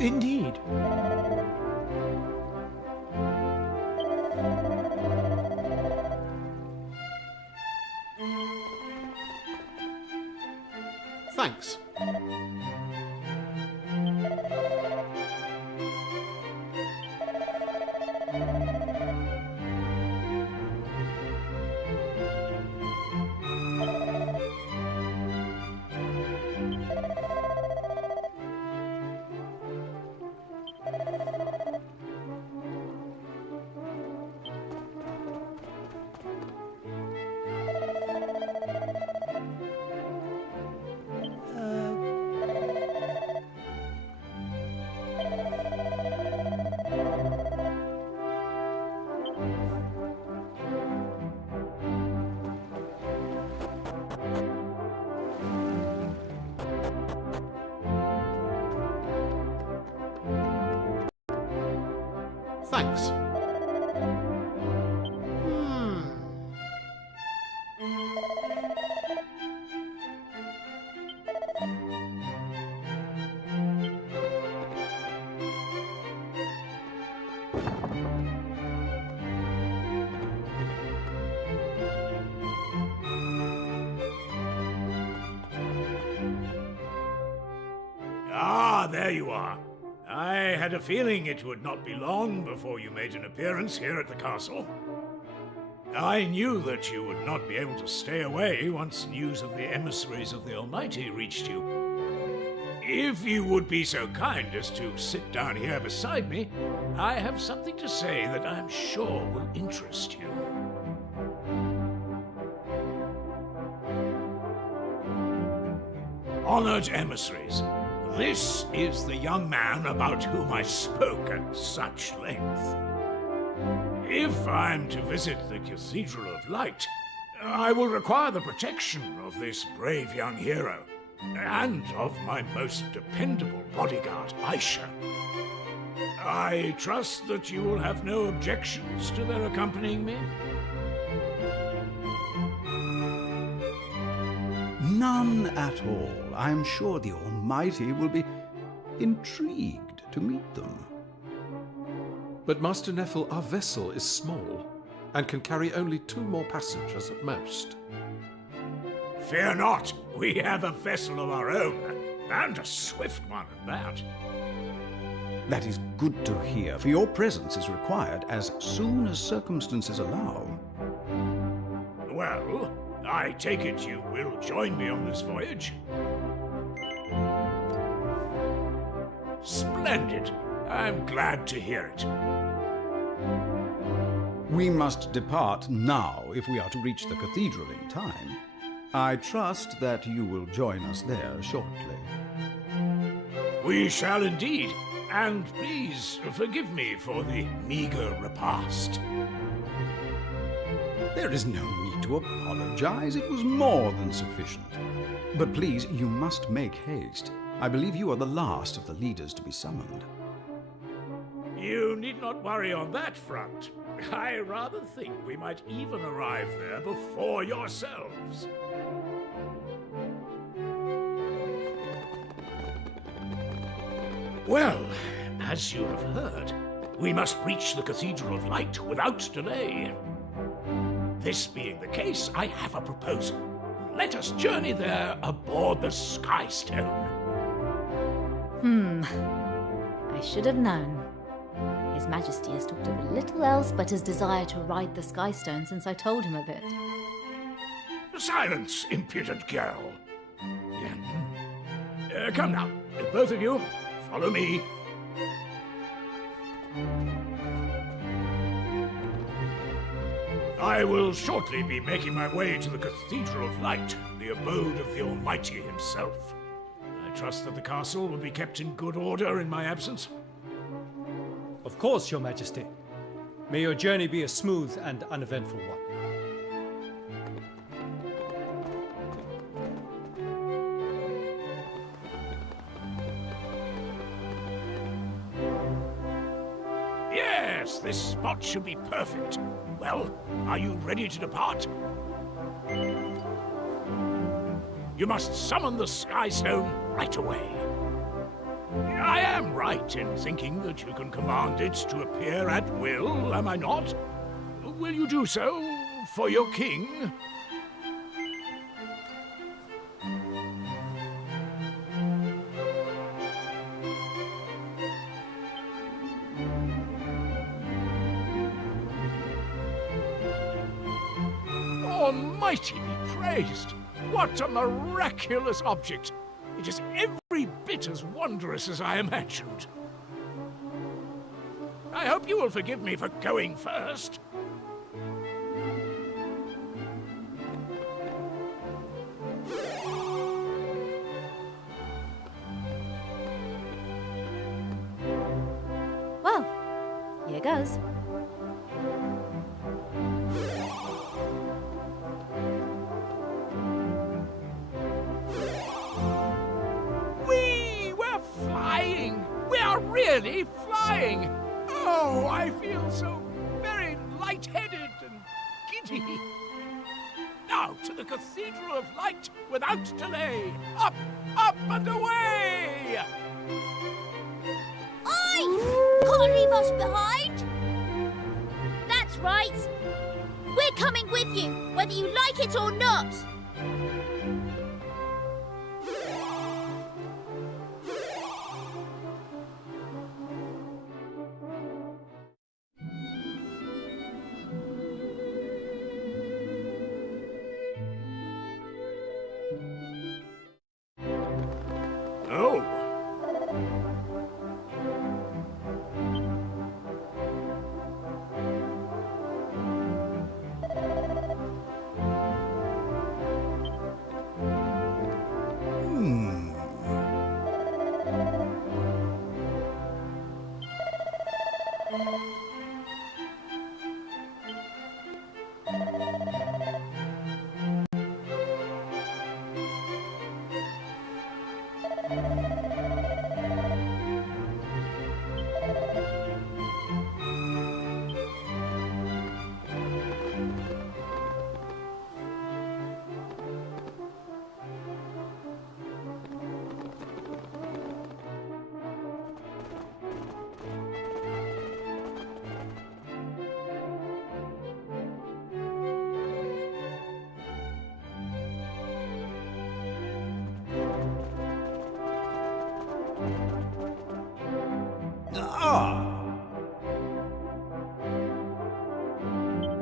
Indeed. Thanks. Thanks. Ah, there you are. I had a feeling it would not be long before you made an appearance here at the castle. I knew that you would not be able to stay away once news of the emissaries of the Almighty reached you. If you would be so kind as to sit down here beside me, I have something to say that I'm sure will interest you. Honored emissaries, this is the young man about whom I spoke at such length. If I'm to visit the Cathedral of Light, I will require the protection of this brave young hero, and of my most dependable bodyguard, Aisha. I trust that you will have no objections to their accompanying me? None at all. I'm sure the Almighty will be intrigued to meet them. But Master Neffel, our vessel is small and can carry only 2 more passengers at most. Fear not, we have a vessel of our own, and a swift one at that. That is good to hear, for your presence is required as soon as circumstances allow. Well, I take it you will join me on this voyage? Splendid. I'm glad to hear it. We must depart now if we are to reach the cathedral in time. I trust that you will join us there shortly. We shall indeed, and please forgive me for the meager repast. There is no need to apologize. It was more than sufficient. But please, you must make haste. I believe you are the last of the leaders to be summoned. You need not worry on that front. I rather think we might even arrive there before yourselves. Well, as you have heard, we must reach the Cathedral of Light without delay. This being the case, I have a proposal. Let us journey there aboard the Skystone. I should have known. His Majesty has talked of little else but his desire to ride the Skystone since I told him of it. Silence, impudent girl. Come now, both of you, follow me. I will shortly be making my way to the Cathedral of Light, the abode of the Almighty himself. I trust that the castle will be kept in good order in my absence. Of course, Your Majesty. May your journey be a smooth and uneventful one. Yes, this spot should be perfect. Well, are you ready to depart? You must summon the Skystone right away. I am right in thinking that you can command it to appear at will, am I not? Will you do so for your king? Almighty be praised! What a miraculous object! It is every bit as wondrous as I imagined. I hope you will forgive me for going first. Well, here goes. Really flying! Oh, I feel so very light-headed and giddy. Now to the Cathedral of Light without delay. Up, up and away! Oi! Can't leave us behind! That's right! We're coming with you, whether you like it or not! Oh,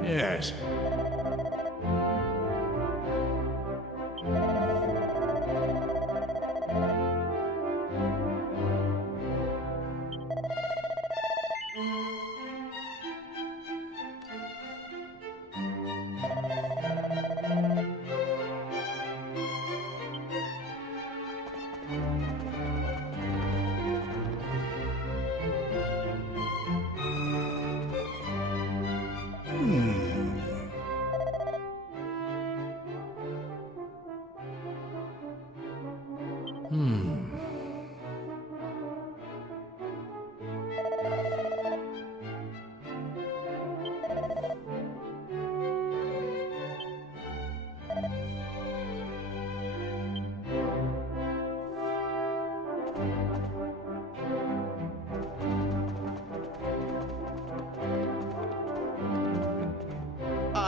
Yes.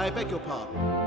I beg your pardon.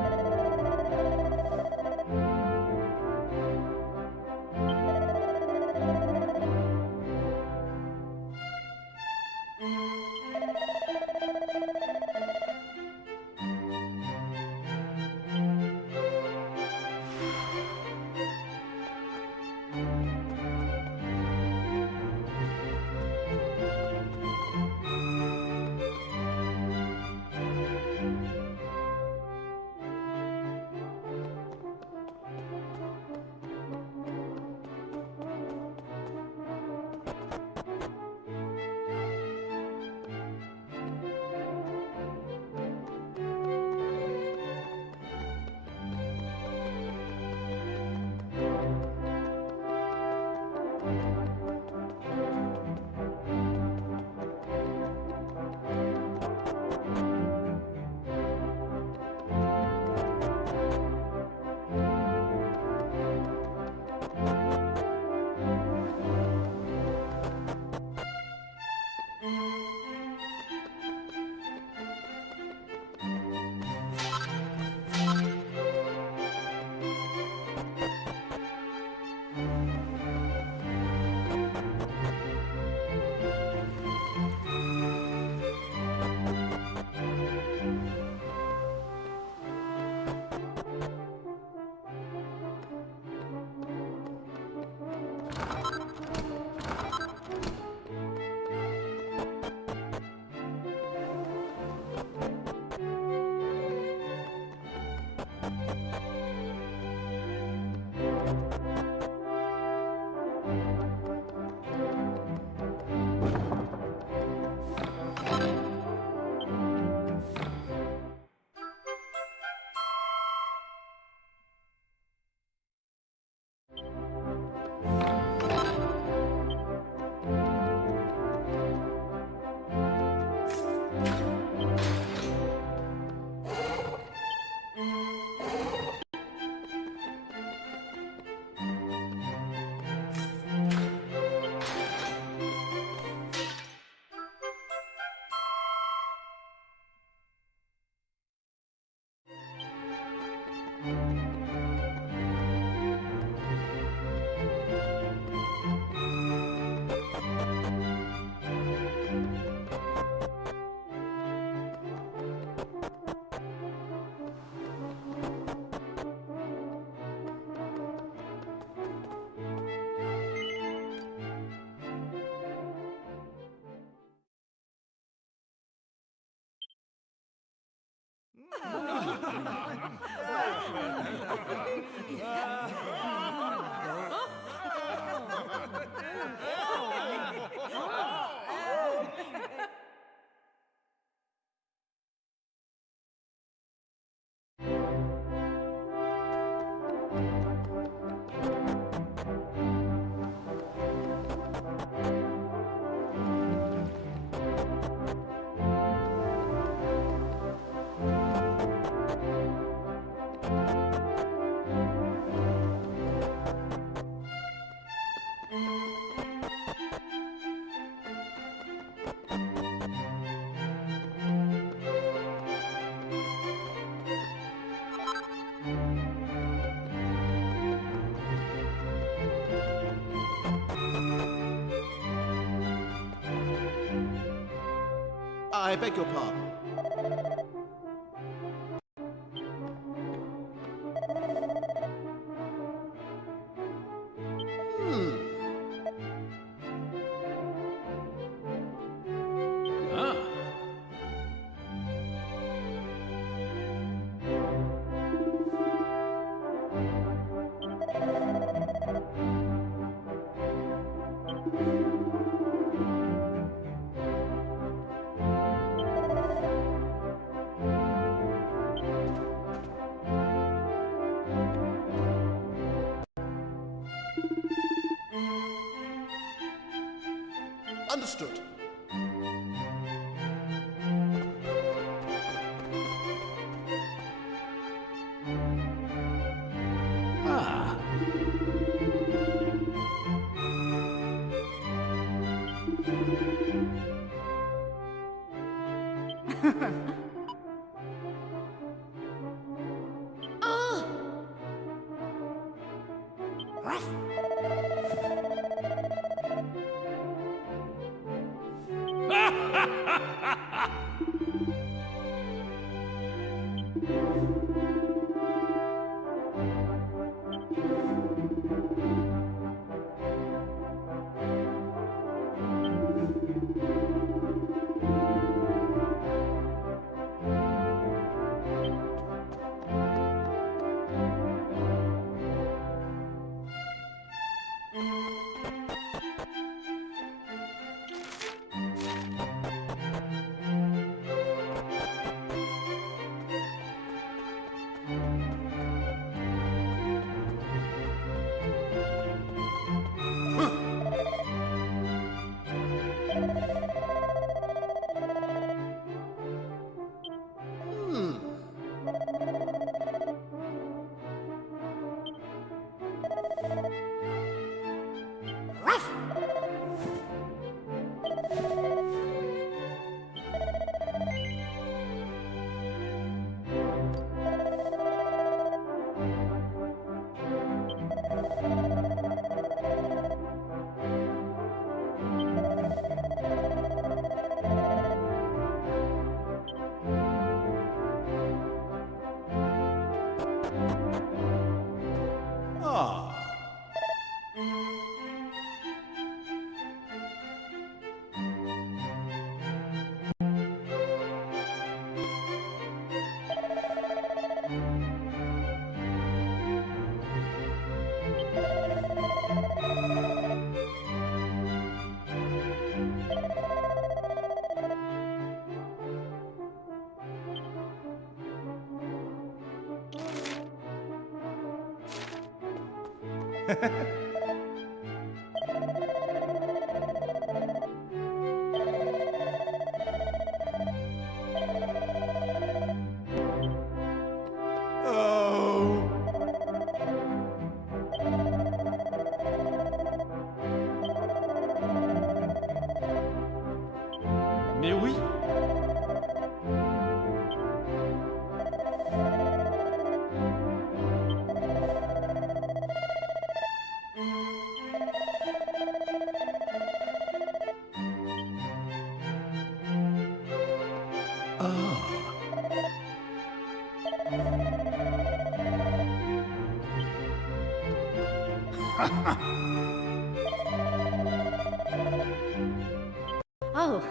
I beg your pardon. Understood. Ah. Oh! Mais oui. Oh. Oh.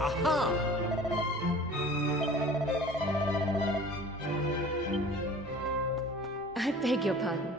Aha! I beg your pardon.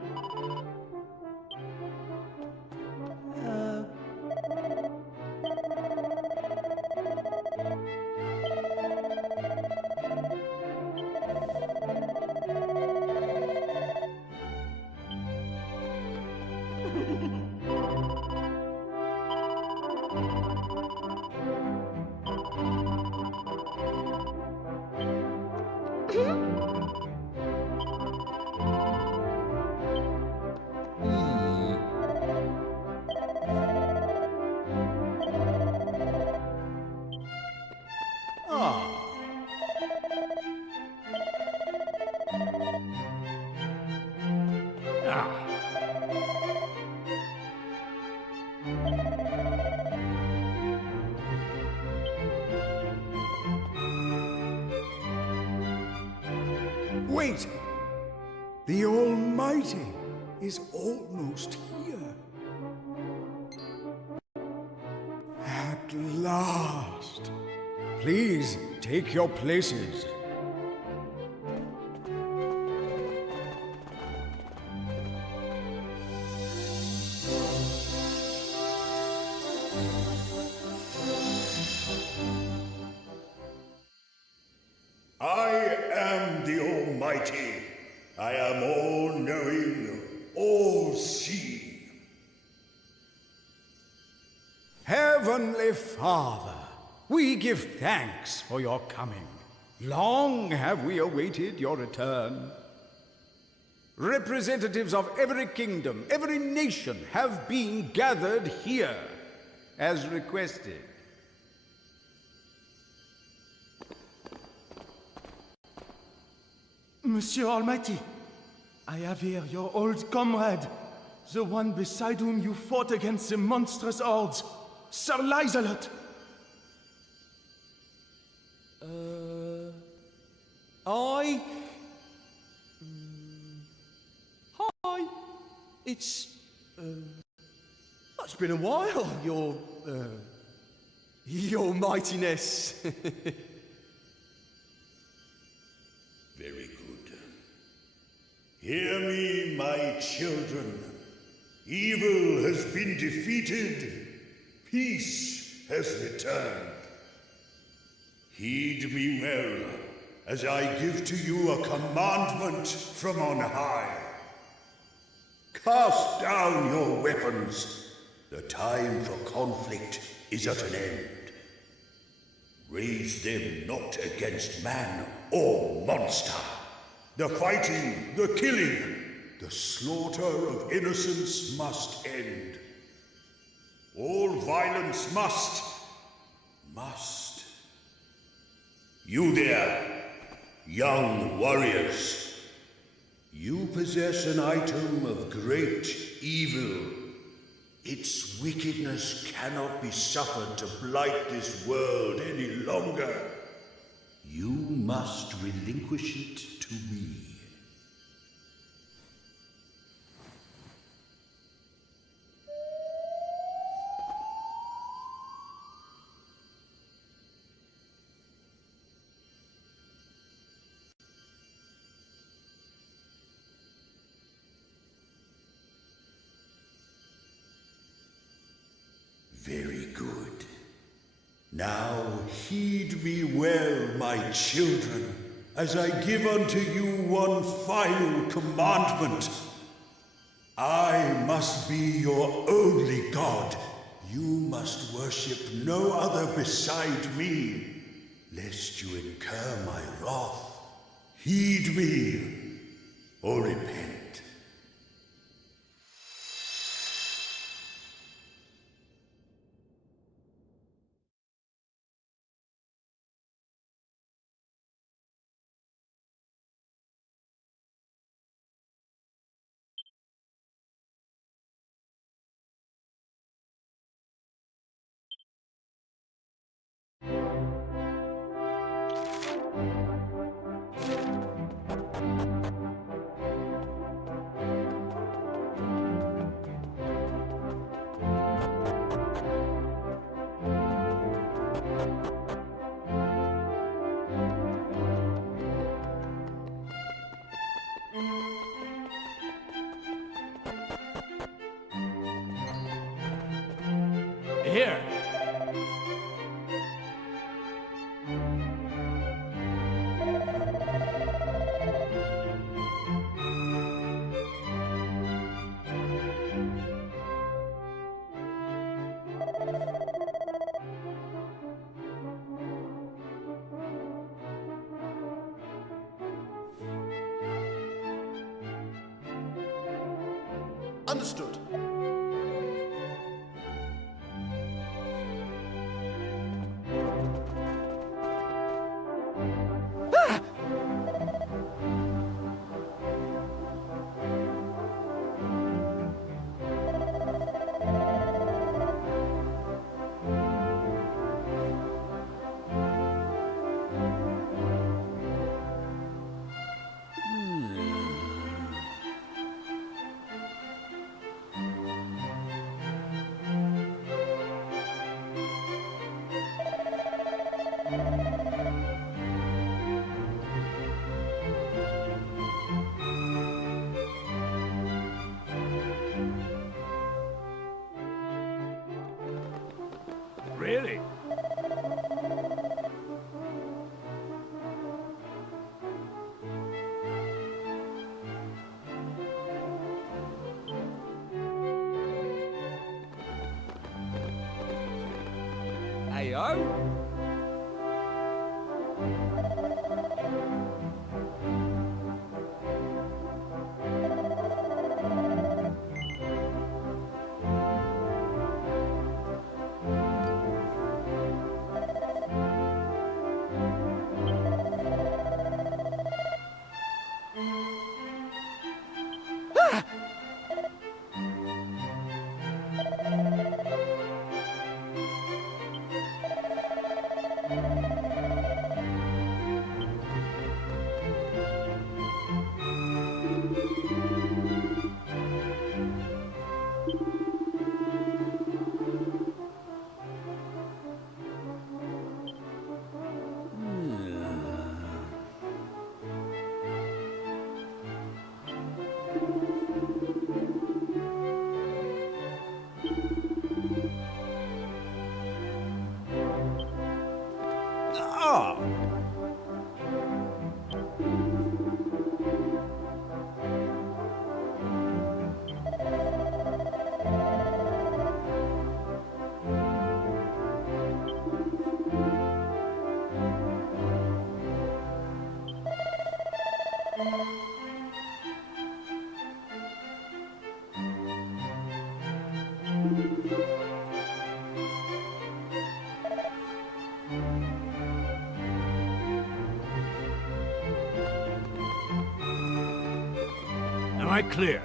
Wait! The Almighty is almost here. At last. Please take your places. I am the Almighty. I am all-knowing, all-seeing. Heavenly Father, we give thanks for your coming. Long have we awaited your return. Representatives of every kingdom, every nation have been gathered here, as requested. Monsieur Almighty, I have here your old comrade, the one beside whom you fought against the monstrous hordes, Sir Lizelot. Hi. It's been a while, your mightiness. Very good. Hear me, my children. Evil has been defeated. Peace has returned. Heed me well, as I give to you a commandment from on high. Cast down your weapons. The time for conflict is at an end. Raise them not against man or monster. The fighting, the killing, the slaughter of innocents must end. All violence must. You there, young warriors. You possess an item of great evil. Its wickedness cannot be suffered to blight this world any longer. You must relinquish it to me. Very good. Now heed me well, my children, as I give unto you one final commandment. I must be your only God. You must worship no other beside me, lest you incur my wrath. Heed me, or repent. Here. Understood. Really? Ayo? Ah! Am I clear?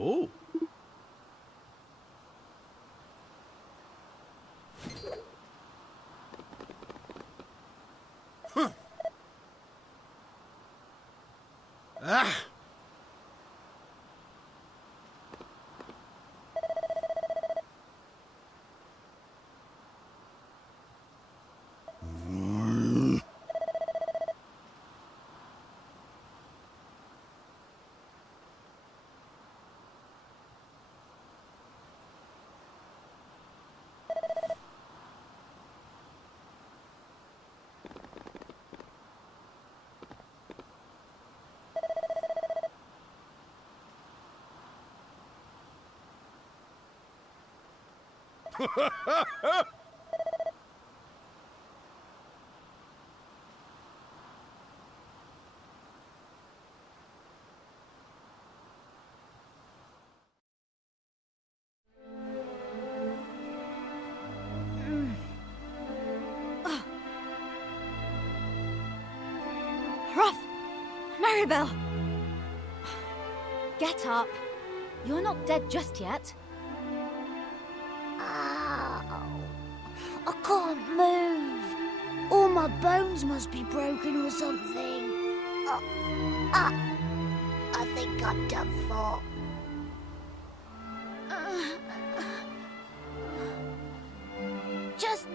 Oh. Ah! Ruff! Maribel! Get up. You're not dead just yet. Ow. I can't move. All my bones must be broken or something. I think I'm done for. Just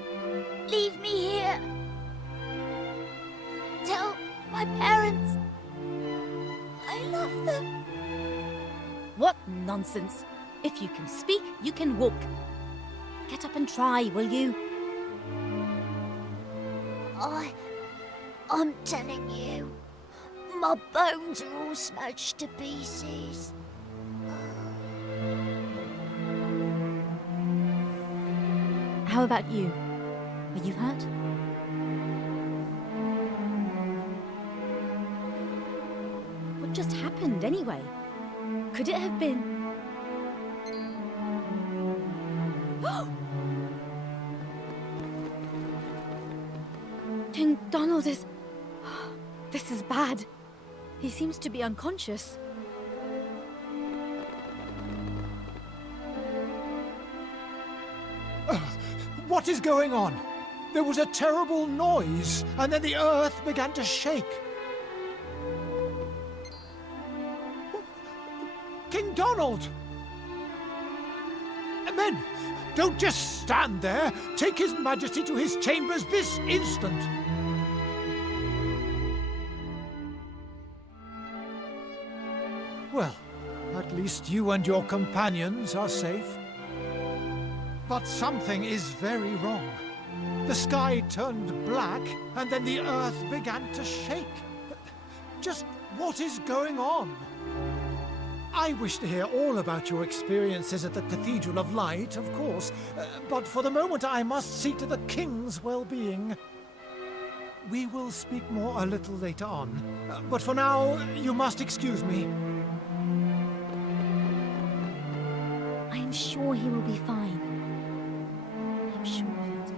leave me here. Tell my parents I love them. What nonsense! If you can speak, you can walk. Get up and try, will you? I'm telling you, my bones are all smashed to pieces. How about you? Are you hurt? What just happened anyway? Could it have been... King Donald is... This is bad. He seems to be unconscious. What is going on? There was a terrible noise, and then the earth began to shake. King Donald! Men, don't just stand there. Take His Majesty to his chambers this instant. Well, at least you and your companions are safe. But something is very wrong. The sky turned black, and then the earth began to shake. Just what is going on? I wish to hear all about your experiences at the Cathedral of Light, of course, but for the moment I must see to the King's well-being. We will speak more a little later on, but for now, you must excuse me. I am sure he will be fine. I'm sure of it.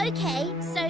Okay, so